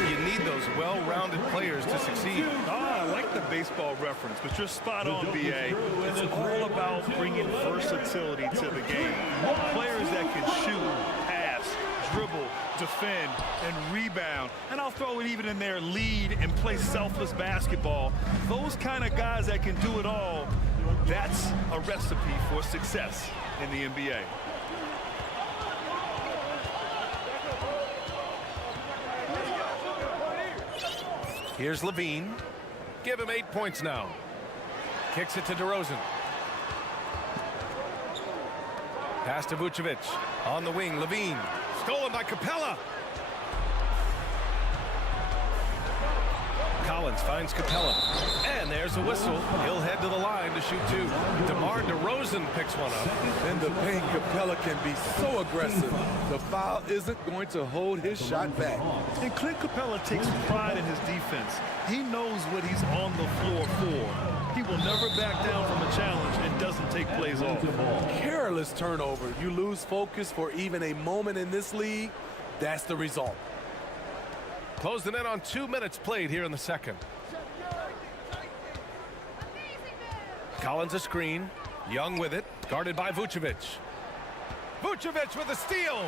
You need those well-rounded players to succeed. I like the baseball reference, but you're spot on, B.A. It's all about bringing versatility to the game. Players that can shoot, pass, dribble, defend, and rebound. And I'll throw it even in there, lead and play selfless basketball. Those kind of guys that can do it all, that's a recipe for success in the NBA. Here's Levine. Give him 8 points now. Kicks it to DeRozan. Pass to Vucevic. On the wing, Levine. Stolen by Capella. Collins finds Capella. And there's a whistle. He'll head to the line to shoot two. DeMar DeRozan picks one up. In the paint, Capella can be so aggressive. The foul isn't going to hold his shot back. And Clint Capella takes pride in his defense. He knows what he's on the floor for. He will never back down from a challenge and doesn't take plays off. Careless turnover. You lose focus for even a moment in this league. That's the result. Closing in on 2 minutes played here in the second. Collins a screen. Young with it. Guarded by Vucevic. Vucevic with a steal.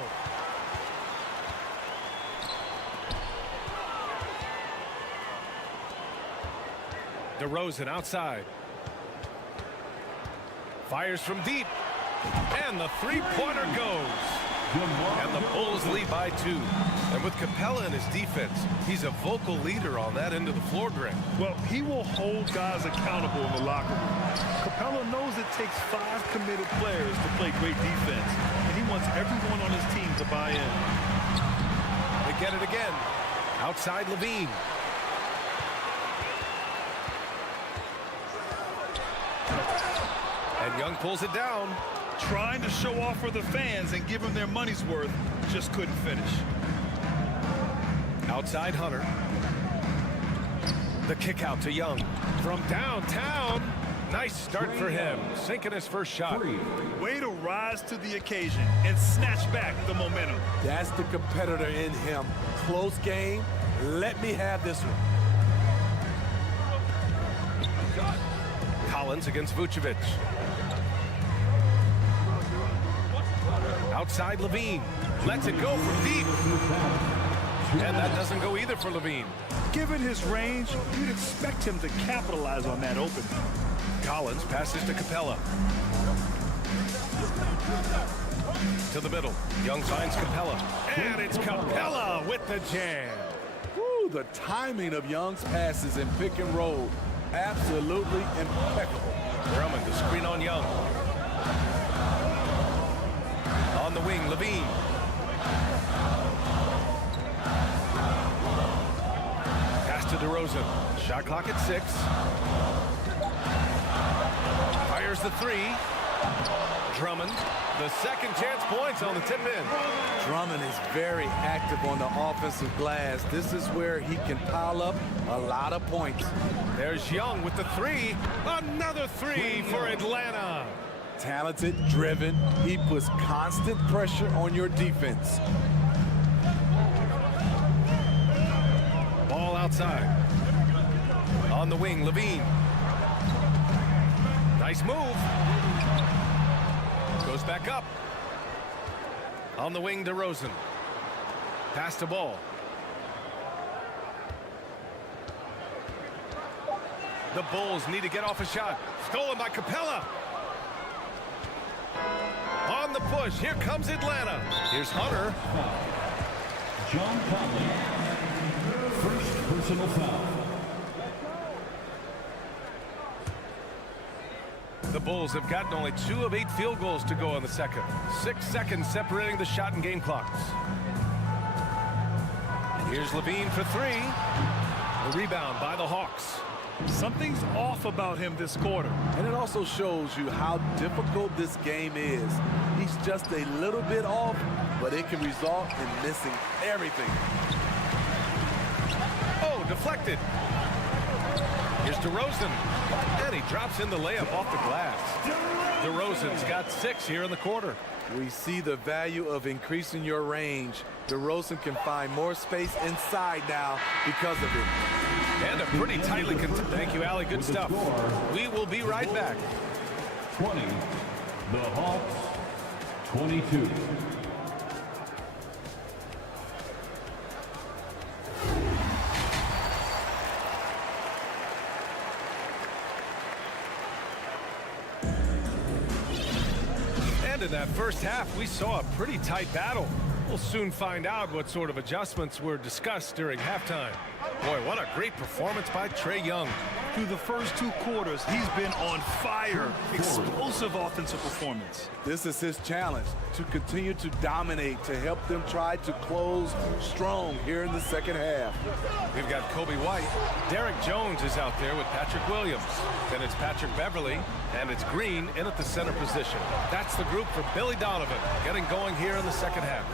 DeRozan outside. Fires from deep. And the three-pointer goes. And the Bulls lead by 2. And with Capella in his defense, he's a vocal leader on that end of the floor, Grant. Well, he will hold guys accountable in the locker room. Capella knows it takes 5 committed players to play great defense, and he wants everyone on his team to buy in. They get it again. Outside Levine. And Young pulls it down. Trying to show off for the fans and give them their money's worth, just couldn't finish. Outside Hunter. The kick out to Young. From downtown. Nice start for him. Sinking his first shot. Way to rise to the occasion and snatch back the momentum. That's the competitor in him. Close game. Let me have this one. Collins against Vucevic. Outside Levine. Lets it go from deep. And that doesn't go either for Levine. Given his range, you'd expect him to capitalize on that opening. Collins passes to Capella. To the middle. Young finds Capella. And it's Capella with the jam. Woo, the timing of Young's passes in pick and roll. Absolutely impeccable. Drummond the screen on Young. On the wing, Levine. Pass to DeRozan. Shot clock at 6. Fires the 3. Drummond, the second chance points on the tip in. Drummond is very active on the offensive glass. This is where he can pile up a lot of points. There's Young with the 3. Another 3 for Atlanta. Talented, driven. He puts constant pressure on your defense. Ball outside. On the wing, Levine. Nice move. Goes back up. On the wing, DeRozan. Pass to Ball. The Bulls need to get off a shot. Stolen by Capella. On the push, here comes Atlanta. Here's Hunter. John Conley, first personal foul. The Bulls have gotten only 2 of 8 field goals to go in the second. 6 seconds separating the shot and game clocks. Here's Levine for 3. The rebound by the Hawks. Something's off about him this quarter. And it also shows you how difficult this game is. He's just a little bit off, but it can result in missing everything. deflected. Here's DeRozan, and he drops in the layup off the glass. DeRozan's got 6 here in the quarter. We see the value of increasing your range. DeRozan can find more space inside now because of it. And a pretty tightly contested. Thank you, Allie. Good stuff. We will be right back. 20, the Hawks, 22. In that first half, we saw a pretty tight battle. We'll soon find out what sort of adjustments were discussed during halftime. Boy, what a great performance by Trae Young. Through the first 2 quarters, he's been on fire. Explosive offensive performance. This is his challenge, to continue to dominate, to help them try to close strong here in the second half. We've got Kobe White. Derek Jones is out there with Patrick Williams. Then it's Patrick Beverly, and it's Green in at the center position. That's the group for Billy Donovan, getting going here in the second half.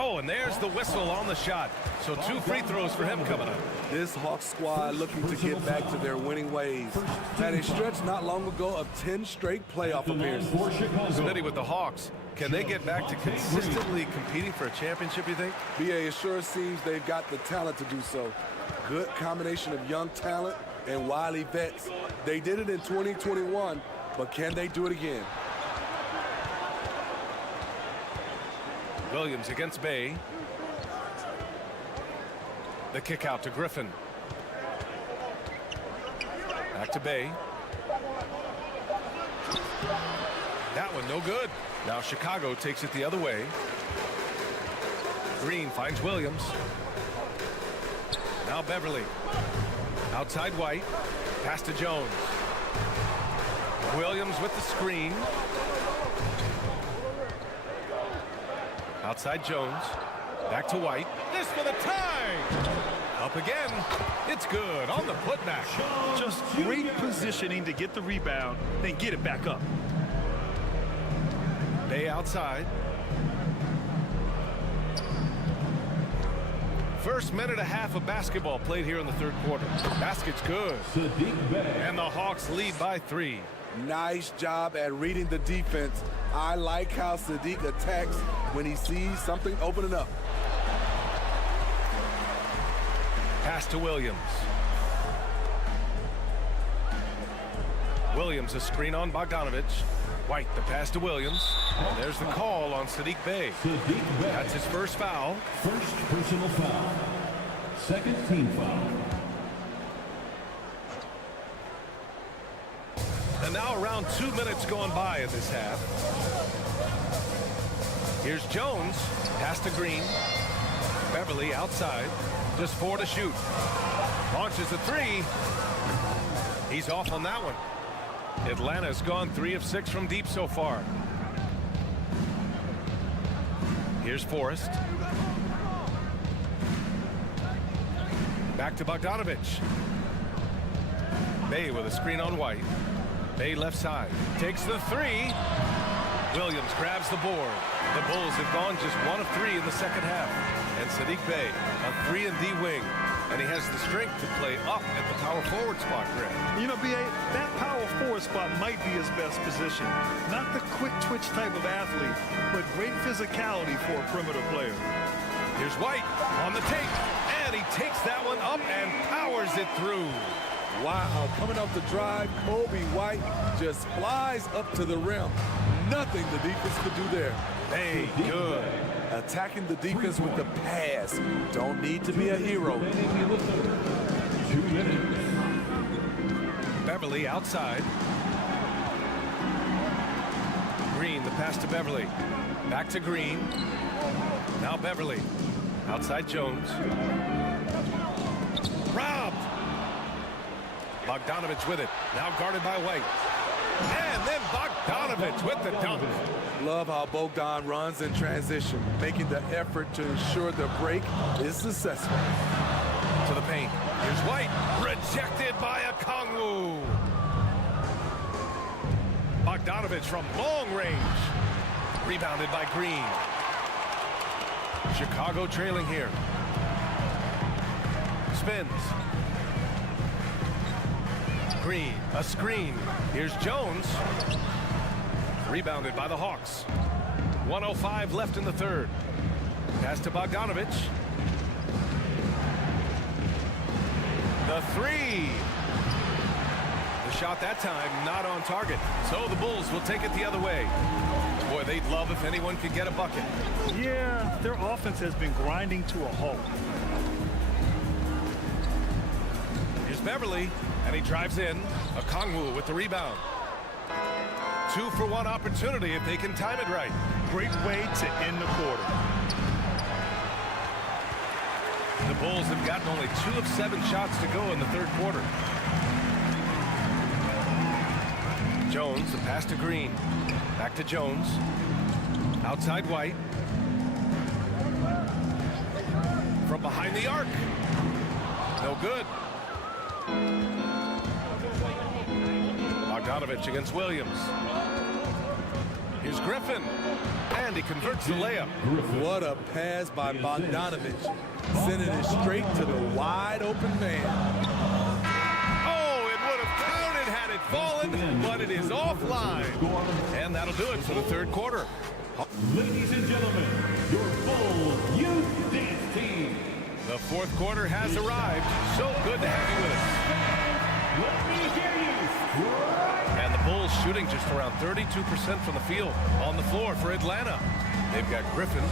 Oh, and there's the whistle on the shot. So 2 free throws for him coming up. This Hawks squad looking to get back to their winning ways. Had a stretch not long ago of 10 straight playoff appearances. Smitty with the Hawks. Can they get back to consistently competing for a championship, you think? BA, it sure seems they've got the talent to do so. Good combination of young talent and wily vets. They did it in 2021, but can they do it again? Williams against Bay. The kick out to Griffin. Back to Bay. That one no good. Now Chicago takes it the other way. Green finds Williams. Now Beverly. Outside White. Pass to Jones. Williams with the screen. Outside Jones. Back to White. This for the tie. Up again. It's good on the putback. Just great positioning to get the rebound, then get it back up. Bay outside. First minute and a half of basketball played here in the third quarter. Basket's good. And the Hawks lead by 3. Nice job at reading the defense. I like how Sadiq attacks when he sees something opening up. Pass to Williams. Williams a screen on Bogdanovich. White the pass to Williams. And there's the call on Sadiq Bey. That's his first foul. First personal foul. Second team foul. And now around 2 minutes going by in this half. Here's Jones. Pass to Green. Beverly outside. Just 4 to shoot. Launches a 3. He's off on that one. Atlanta's gone 3 of 6 from deep so far. Here's Forrest. Back to Bogdanovich. Bay with a screen on White. Bay left side. Takes the 3. Williams grabs the board. The Bulls have gone just 1 of 3 in the second half. And Sadiq Bey, a 3-and-D wing. And he has the strength to play up at the power forward spot, Greg. You know, B.A., that power forward spot might be his best position. Not the quick twitch type of athlete, but great physicality for a perimeter player. Here's White on the take. And he takes that one up and powers it through. Wow, coming off the drive, Kobe White just flies up to the rim. Nothing the defense could do there. Hey, good. Attacking the defense with the pass. Don't need to be a hero. 2 minutes. Beverly outside. Green, the pass to Beverly. Back to Green. Now Beverly. Outside Jones. Robbed. Bogdanovich with it. Now guarded by White. And then Bogdanovich with the dunk. Love how Bogdan runs in transition, making the effort to ensure the break is successful. To the paint. Here's White. Rejected by Okongwu. Bogdanovich from long range. Rebounded by Green. Chicago trailing here. spins. Green, a screen. Here's Jones. Rebounded by the Hawks. 1:05 left in the third. Pass to Bogdanovich. The three. The shot that time not on target. So the Bulls will take it the other way. Boy, they'd love if anyone could get a bucket. Yeah, their offense has been grinding to a halt. Here's Beverly, and he drives in. Okongwu with the rebound. 2-for-1 opportunity if they can time it right. Great way to end the quarter. The Bulls have gotten only 2 of 7 shots to go in the third quarter. Jones, the pass to Green. Back to Jones. Outside White. From behind the arc. No good. Bogdanovich against Williams. Here's Griffin. And he converts the layup. What a pass by Bogdanovich. Sending it straight to the wide open man. Oh, it would have counted had it fallen, but it is offline. And that'll do it for the third quarter. Ladies and gentlemen, your Bulls Youth Dance Team. The fourth quarter has arrived. So good to have you with us. Let me hear you. And the Bulls shooting just around 32% from the field. On the floor for Atlanta. They've got Griffin,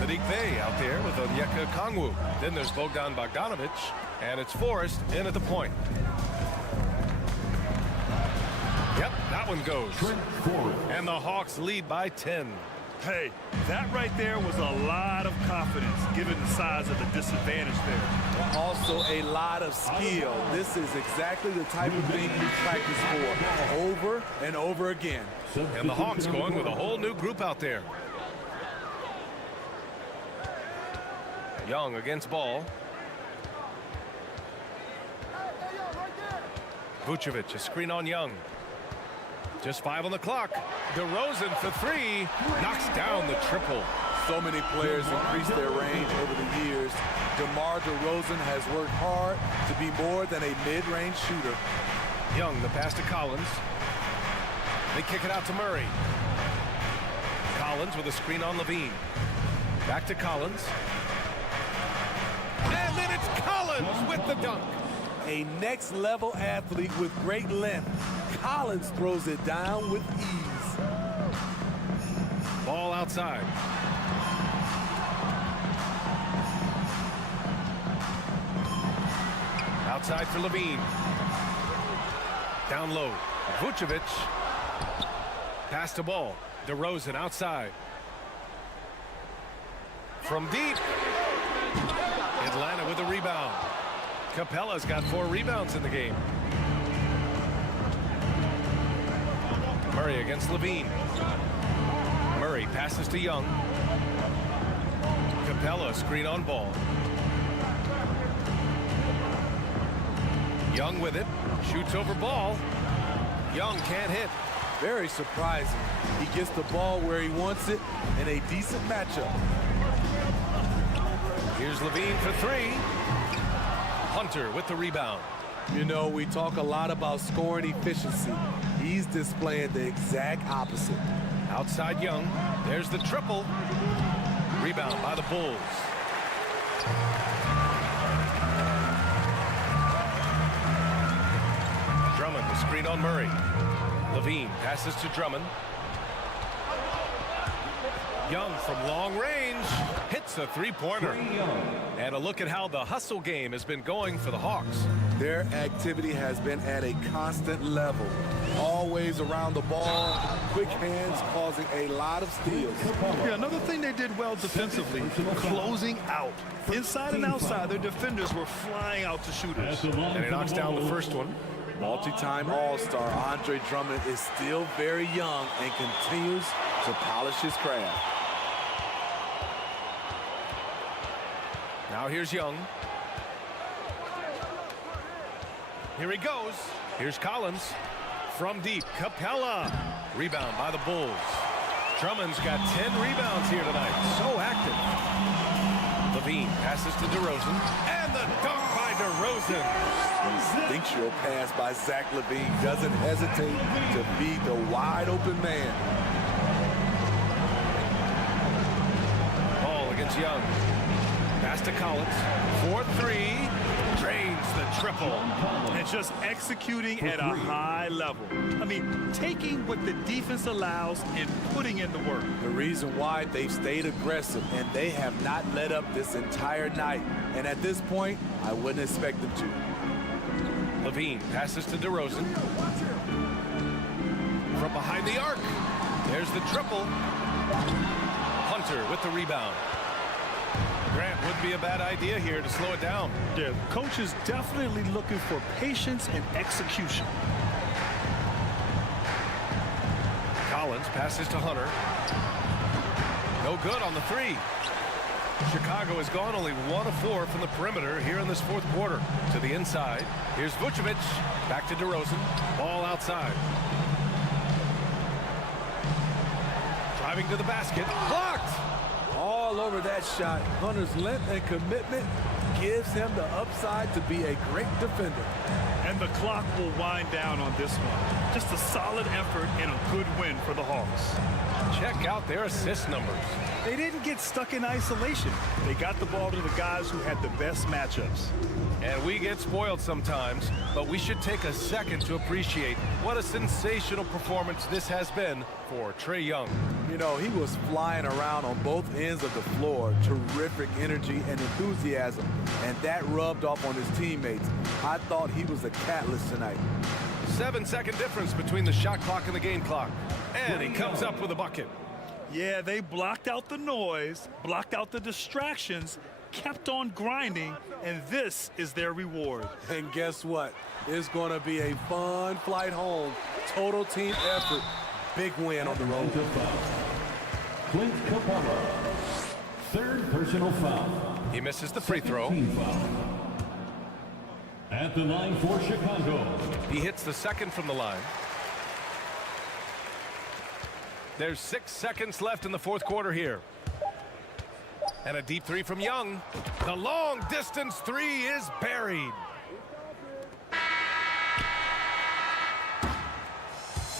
Sadiq Bey out there with Onyeka Okongwu. Then there's Bogdan Bogdanovich, and it's Forrest in at the point. Yep, that one goes. And the Hawks lead by 10. Hey, that right there was a lot of confidence given the size of the disadvantage there. Also a lot of skill. This is exactly the type of thing you practice for over and over again. And the Hawks going with a whole new group out there. Young against Ball. Vucevic, a screen on Young. Just 5 on the clock. DeRozan for 3. Knocks down the triple. So many players increase their range over the years. DeMar DeRozan has worked hard to be more than a mid-range shooter. Young, the pass to Collins. They kick it out to Murray. Collins with a screen on Levine. Back to Collins. And then it's Collins with the dunk. A next-level athlete with great length. Collins throws it down with ease. Ball outside. Outside for Levine. Down low. Vucevic. Pass to Ball. DeRozan outside. From deep. Atlanta with a rebound. Capella's got 4 rebounds in the game. Murray against Levine. Murray passes to Young. Capella screen on Ball. Young with it. Shoots over Ball. Young can't hit. Very surprising. He gets the ball where he wants it in a decent matchup. Here's Levine for 3. Hunter with the rebound. You know, we talk a lot about scoring efficiency. He's displaying the exact opposite. Outside Young. There's the triple. Rebound by the Bulls. Drummond, the screen on Murray. Levine passes to Drummond. Young from long range hits a 3-pointer. And a look at how the hustle game has been going for the Hawks. Their activity has been at a constant level. Always around the ball, quick hands causing a lot of steals. Yeah, another thing they did well defensively, closing out. Inside and outside, their defenders were flying out to shooters. And he knocks down the first one. Multi-time All-Star Andre Drummond is still very young and continues to polish his craft. Now here's Young. Here he goes. Here's Collins. From deep, Capella. Rebound by the Bulls. Drummond's got 10 rebounds here tonight. So active. Levine passes to DeRozan. And the dunk by by DeRozan. Instinctual pass by Zach LaVine. Doesn't hesitate to beat the wide open man. Ball against Young. Pass to Collins. 4-3. Drains the triple. And just executing at a high level. I mean, taking what the defense allows and putting in the work. The reason why they've stayed aggressive and they have not let up this entire night. And at this point, I wouldn't expect them to. LaVine passes to DeRozan. From behind the arc. There's the triple. Hunter with the rebound. Grant wouldn't be a bad idea here to slow it down. Yeah, coach is definitely looking for patience and execution. Collins passes to Hunter. No good on the three. Chicago has gone only 1 of 4 from the perimeter here in this fourth quarter. To the inside. Here's Vucevic. Back to DeRozan. Ball outside. Driving to the basket. Blocked! All over that shot. Hunter's length and commitment gives him the upside to be a great defender. And the clock will wind down on this one. Just a solid effort and a good win for the Hawks. Check out their assist numbers. They didn't get stuck in isolation. They got the ball to the guys who had the best matchups. And we get spoiled sometimes, but we should take a second to appreciate what a sensational performance this has been for Trae Young. You know, he was flying around on both ends of the floor. Terrific energy and enthusiasm, and that rubbed off on his teammates. I thought he was the catalyst tonight. 7-second difference between the shot clock and the game clock. And he comes up with a bucket. Yeah, they blocked out the noise, blocked out the distractions, kept on grinding, and this is their reward. And guess what? It's going to be a fun flight home. Total team effort. Big win on the road. Clint Capella. Third personal foul. He misses the free throw. At the line for Chicago. He hits the second from the line. There's 6 seconds left in the fourth quarter here. And a deep three from Young. The long distance three is buried.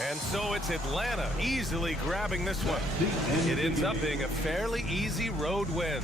And so it's Atlanta easily grabbing this one. It ends up being a fairly easy road win.